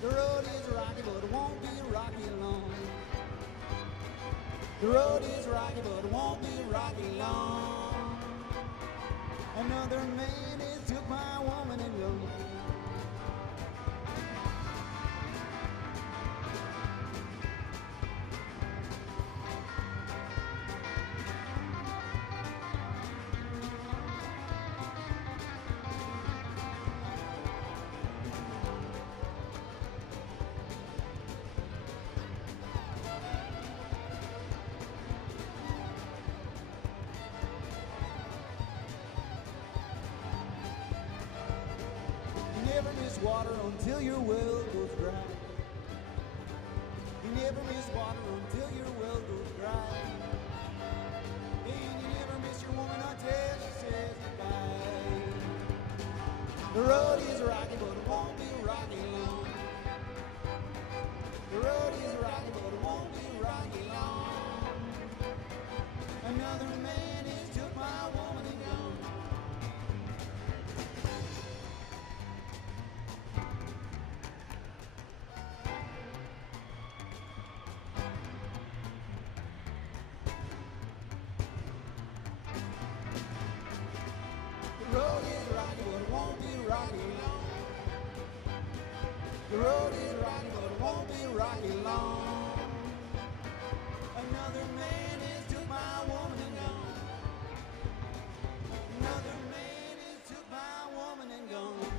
The road is rocky, but it won't be rocky long. The road is rocky, but it won't be rocky long. Another man has took my woman and gone. never miss water until your well goes dry. You never miss water until your well goes dry. And you never miss your woman until she says goodbye. The road is rocky, but it won't be rocky long. The road is rocky, but it won't be rocky long. Another man has took my woman and gone. The road is rocky, but it won't be rocky long. The road is rocky, but it won't be rocky long. Another man has took my woman and gone. Another man has took my woman and gone.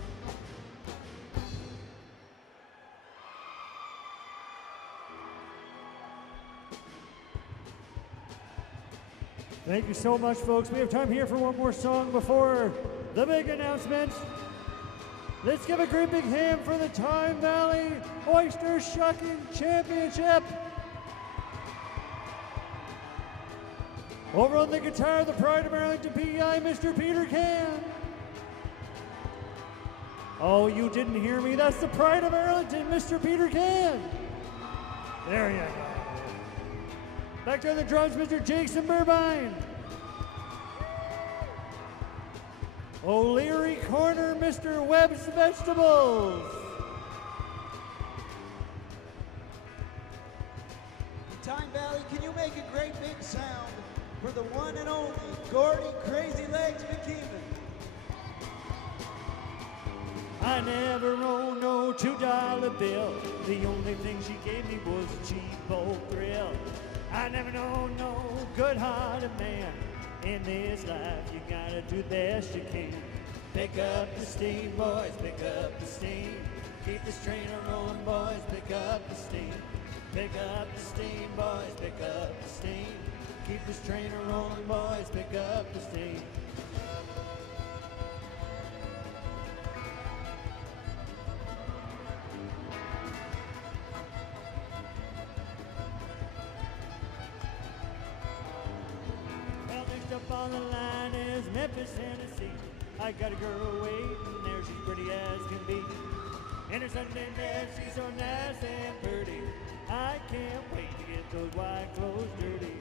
Thank you so much, folks. We have time here for one more song before the big announcement. Let's give a great big hand for the Tyne Valley Oyster Shucking Championship. Over on the guitar, the Pride of Arlington PEI, Mr. Peter Can. Oh, you didn't hear me. That's the Pride of Arlington, Mr. Peter Can. There you go. Back to the drums, Mr. Jason Burbine. O'Leary Corner, Mr. Webb's Vegetables. Tyne Valley, can you make a great big sound for the one and only Gordy Crazy Legs McKeeman? I never owned no $2 bill. The only thing she gave me was a cheap old thrill. I never known no good-hearted man. In this life, you gotta do the best you can. Pick up the steam, boys, pick up the steam. Keep this train a-rolling, boys, pick up the steam. Pick up the steam, boys, pick up the steam. Keep this train a-rolling, boys, pick up the steam. Well, next up on the line is Memphis, Tennessee. I got a girl waiting there, she's pretty as can be. And her Sunday bed, she's so nice and pretty. I can't wait to get those white clothes dirty.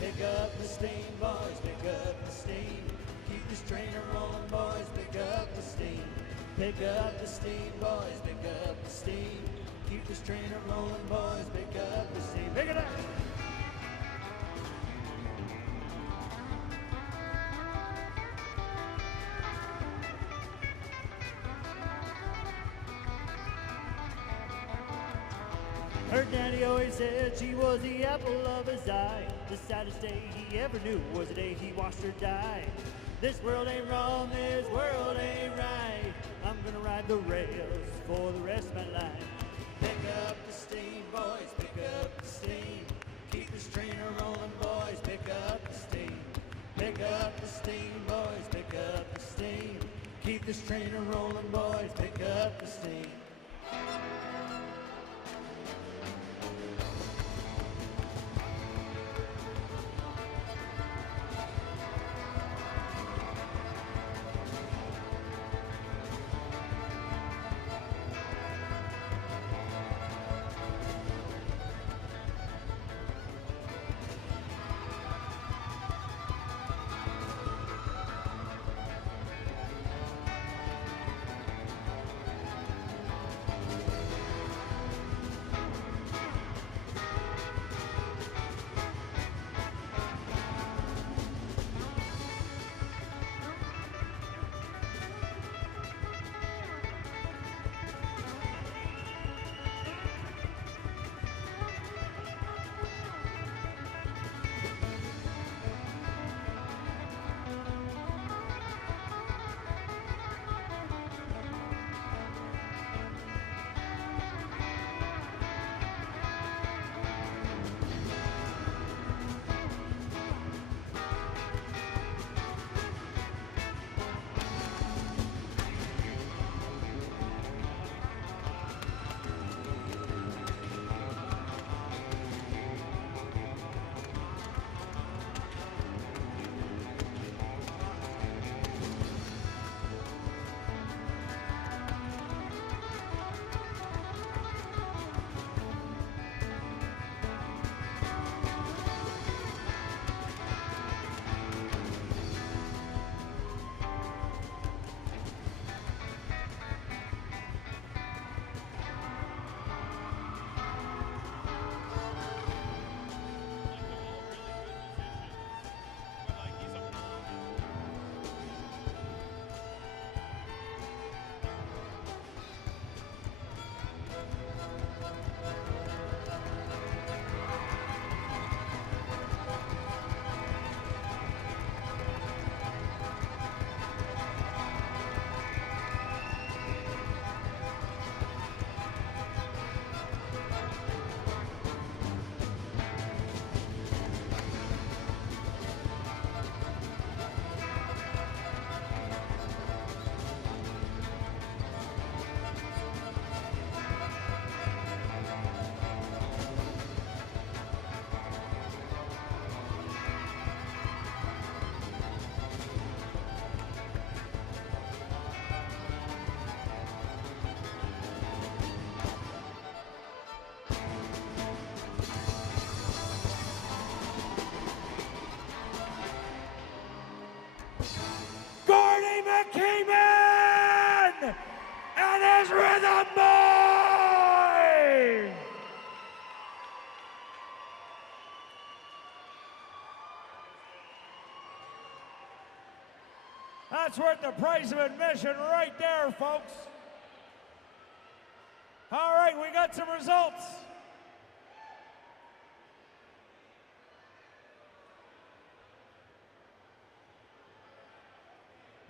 Pick up the steam, boys, pick up the steam. Keep this train a-rolling, boys, pick up the steam. Pick up the steam, boys, pick up the steam. Keep this train a-rolling, boys, pick up the steam. Pick it up! Her daddy always said she was the apple of his eye. The saddest day he ever knew was the day he watched her die. This world ain't wrong, this world ain't right. I'm gonna ride the rails for the rest of my life. Pick up the steam, boys, pick up the steam. Keep this train a-rolling, boys, pick up the steam. Pick up the steam, boys, pick up the steam. Keep this train a-rolling, boys, pick up the steam. combined. That's worth the price of admission right there, folks. All right, we got some results.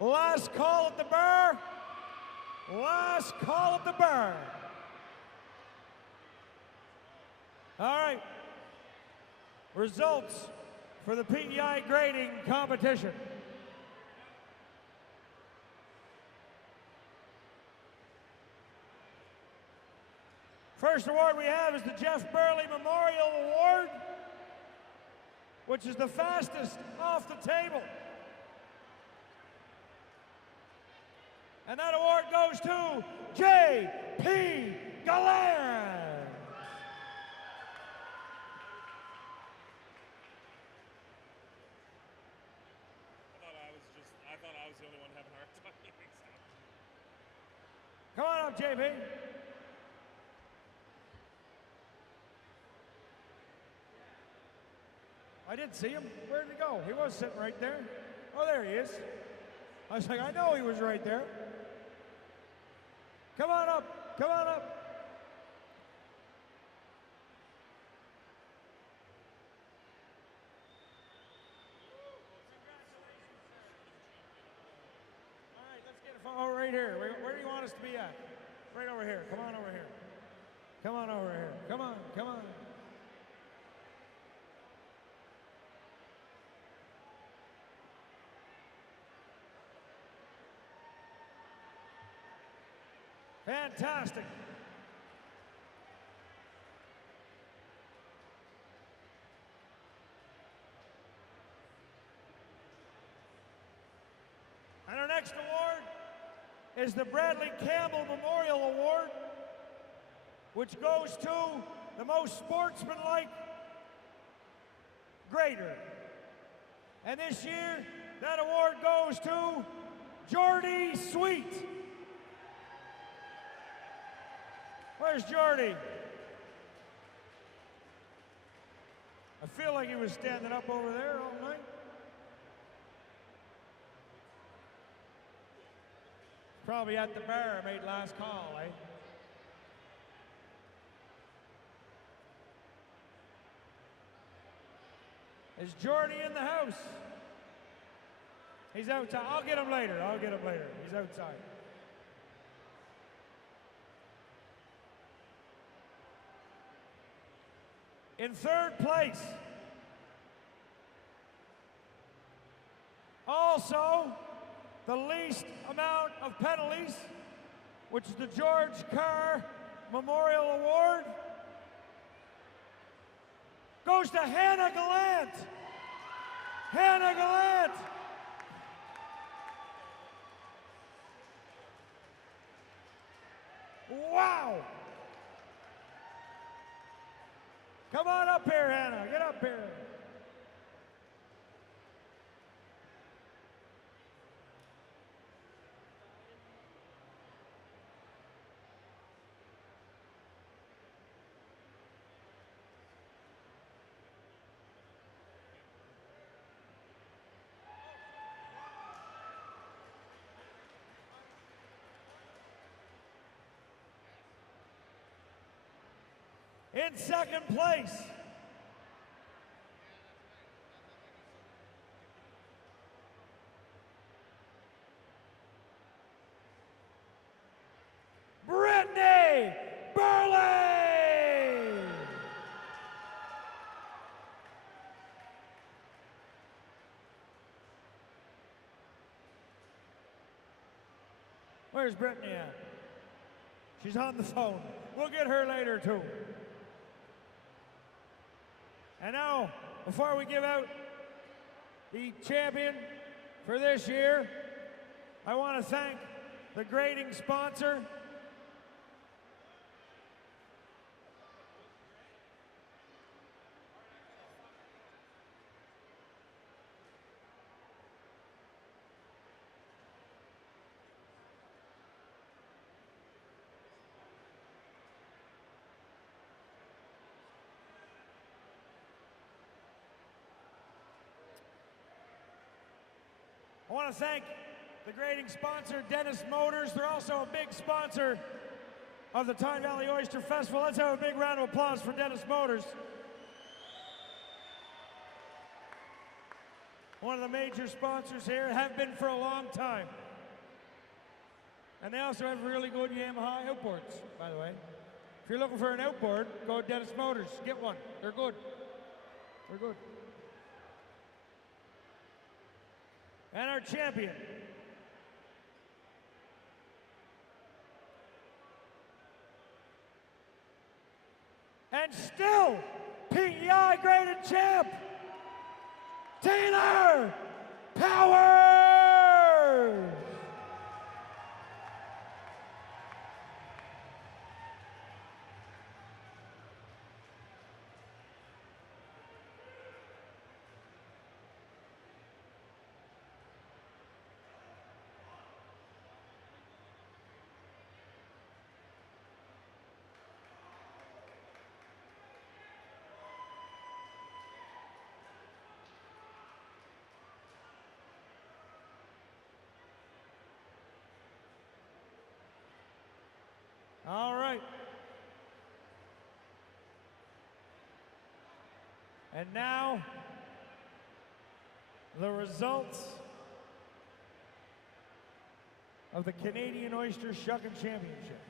Last call at the bar. Last call at the bar. All right. Results for the PEI grading competition. First award we have is the Jeff Burley Memorial Award, which is the fastest off the table. And that award goes to J.P. Galland. I thought I was the only one having a hard time hearing sound. Come on up, J.P. I did see him. Where did he go? He was sitting right there. Oh, there he is. I was like, I know he was right there. Come on up. Come on up. All right, let's get a photo right here. Where do you want us to be at? Right over here. Come on over here. Come on over here. Come on. Come on. Fantastic. And our next award is the Bradley Campbell Memorial Award, which goes to the most sportsmanlike grader. And this year, that award goes to Jordy Sweet. Where's Jordy? I feel like he was standing up over there all night. Probably at the bar, made last call, eh? Is Jordy in the house? He's outside. I'll get him later. I'll get him later. He's outside. In third place, also the least amount of penalties, which is the George Carr Memorial Award, goes to Hannah Gallant. Hannah Gallant. Wow. Come on up here, Hannah. Get up here. In second place, Brittany Burley. Where's Brittany at? She's on the phone. We'll get her later, too. And now, before we give out the champion for this year, I want to thank the grading sponsor, I want to thank the grading sponsor, Dennis Motors. They're also a big sponsor of the Tyne Valley Oyster Festival. Let's have a big round of applause for Dennis Motors. One of the major sponsors here, have been for a long time. And they also have really good Yamaha outboards, by the way. If you're looking for an outboard, go to Dennis Motors. Get one. They're good. They're good. And our champion. And still, PEI Grading Champ, Tyne Power! All right. And now, the results of the Canadian Oyster Shucking Championship.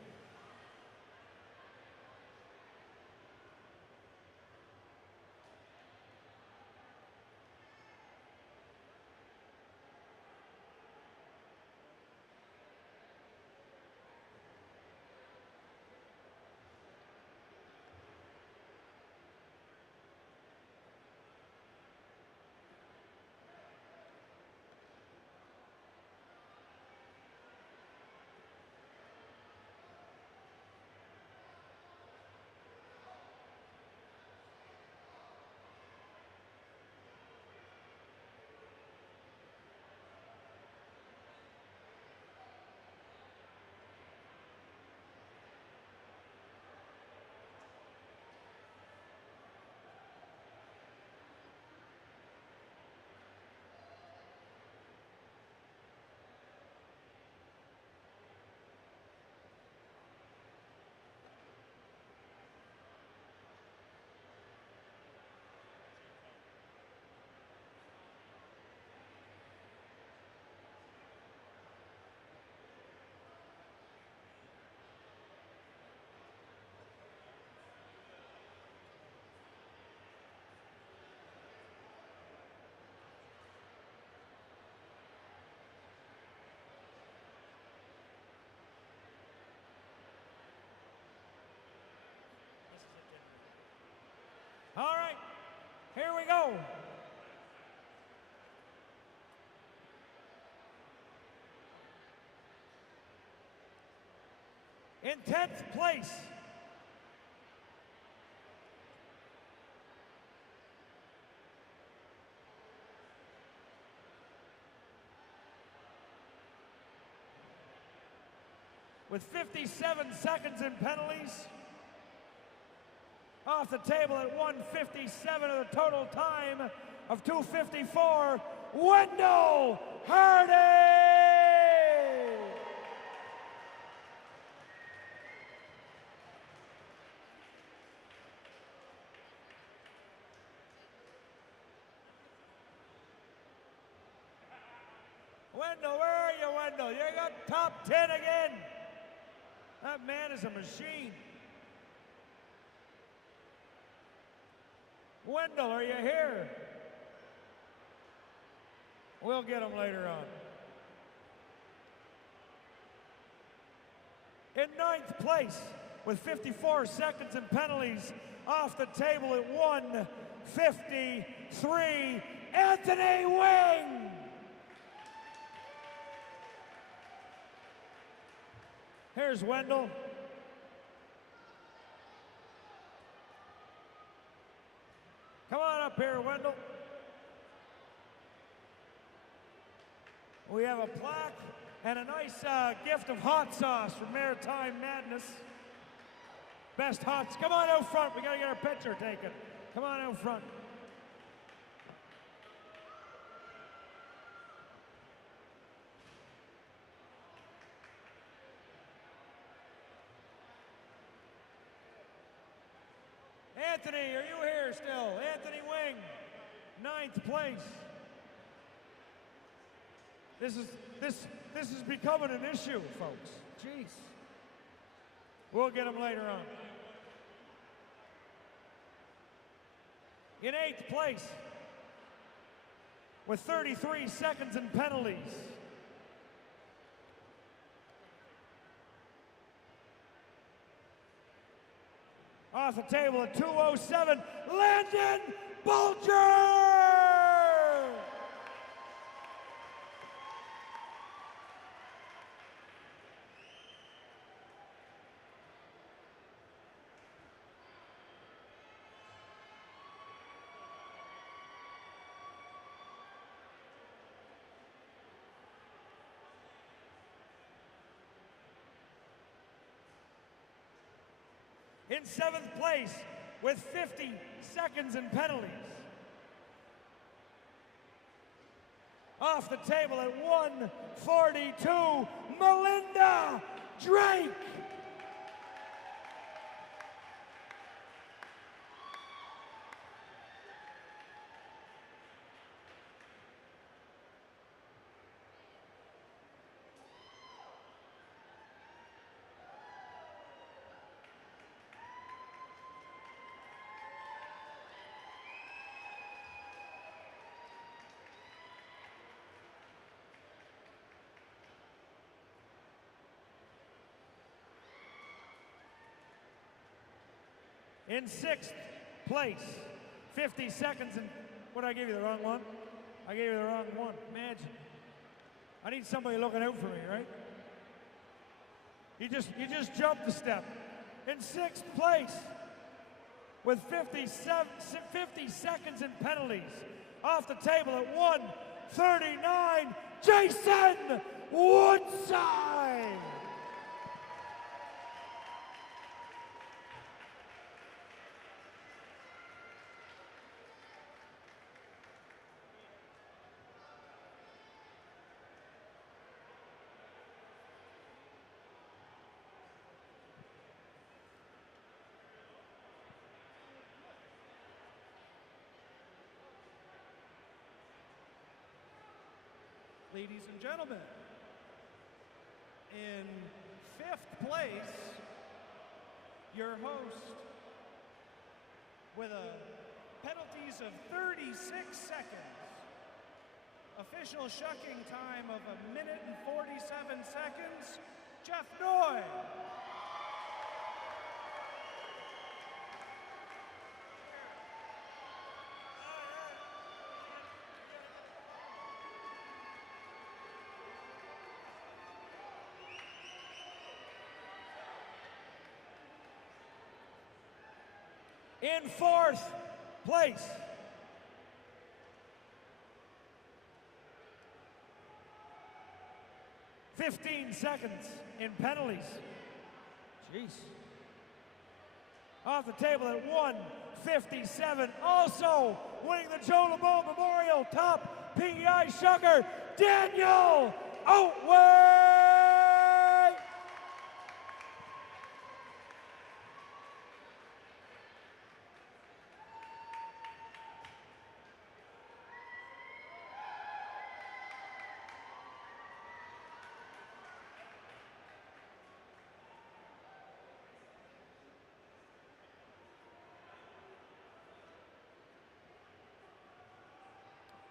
All right, here we go. In 10th place, with 57 seconds in penalties, off the table at 1:57 of the total time of 2:54, Wendell Hardy! Wendell, where are you, Wendell? You got top 10 again. That man is a machine. Wendell, are you here? We'll get him later on. In 9th place, with 54 seconds and penalties, off the table at 1:53, Anthony Wing! Here's Wendell. Come on up here, Wendell. We have a plaque and a nice gift of hot sauce from Maritime Madness. Best hots. Come on out front. We got to get our picture taken. Come on out front. Anthony, are you here still? Anthony Wing, 9th place. This is becoming an issue, folks. Jeez. We'll get him later on. In 8th place, with 33 seconds in penalties, off the table at 2:07, Landon Bulger! In 7th place, with 50 seconds in penalties, off the table at 1:42, Melinda Drake. In 6th place, 50 seconds and, what did I give you, the wrong one? I gave you the wrong one, imagine. I need somebody looking out for me, right? You just jumped a step. In 6th place, with 50 seconds in penalties, off the table at 1:39, Jason Woodside! Ladies and gentlemen, in 5th place, your host, with penalties of 36 seconds, official shucking time of 1 minute and 47 seconds, Jeff Noy. In 4th place, "15 seconds in penalties. Jeez. Off the table at 1:57. Also winning the Joe LeBeau Memorial Top PEI Shucker, Daniel Outway!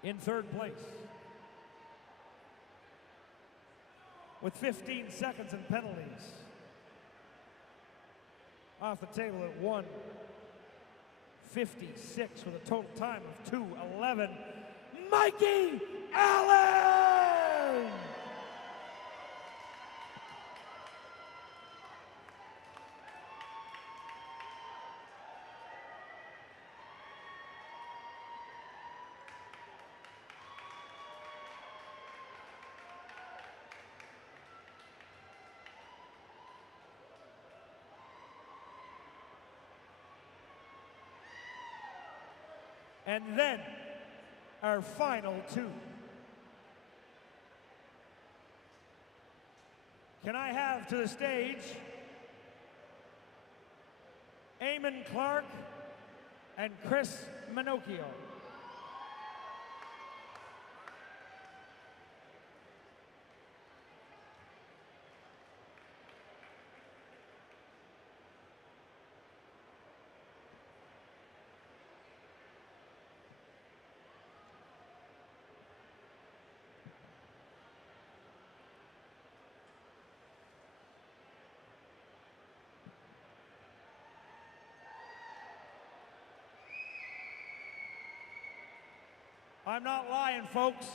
In 3rd place, with 15 seconds in penalties, off the table at 1:56 with a total time of 2:11, Mikey Allen! And then our final two. Can I have to the stage Eamon Clark and Chris Minocchio. I'm not lying, folks,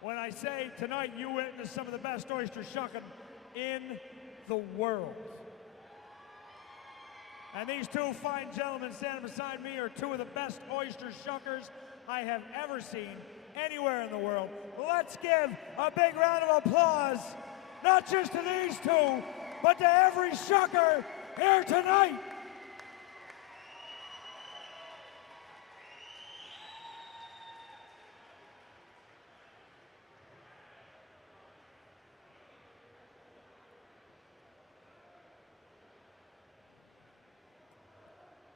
when I say tonight you witnessed some of the best oyster shucking in the world. And these two fine gentlemen standing beside me are two of the best oyster shuckers I have ever seen anywhere in the world. Let's give a big round of applause, not just to these two, but to every shucker here tonight.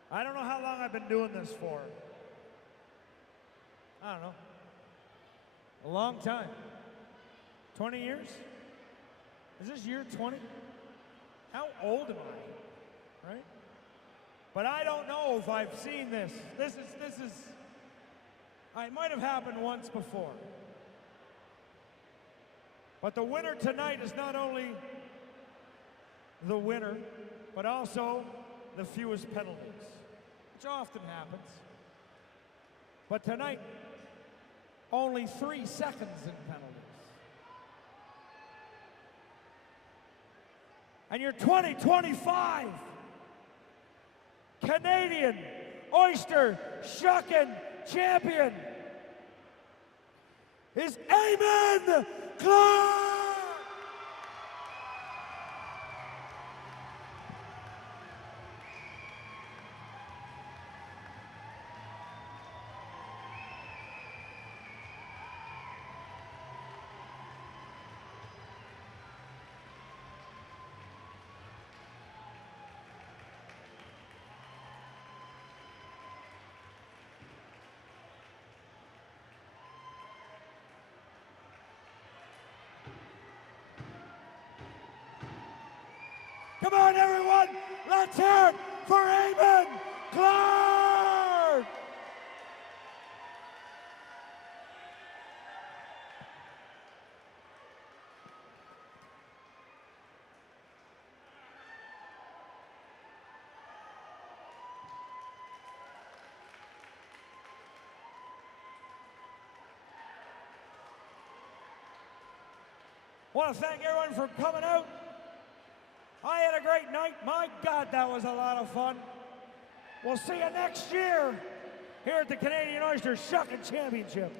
I don't know how long I've been doing this for. I don't know. A long time. 20 years? Is this year 20? How old am I? Right? But I don't know if I've seen this. This is, it might have happened once before. But the winner tonight is not only the winner, but also the fewest penalties, which often happens. But tonight, only 3 seconds in penalties. And your 2025 Canadian Oyster Shucking Champion is Eamon Clark! Come on, everyone, let's hear it for Eamon Clark! I want to thank everyone for coming out. I had a great night. My God, that was a lot of fun. We'll see you next year here at the Canadian Oyster Shucking Championship.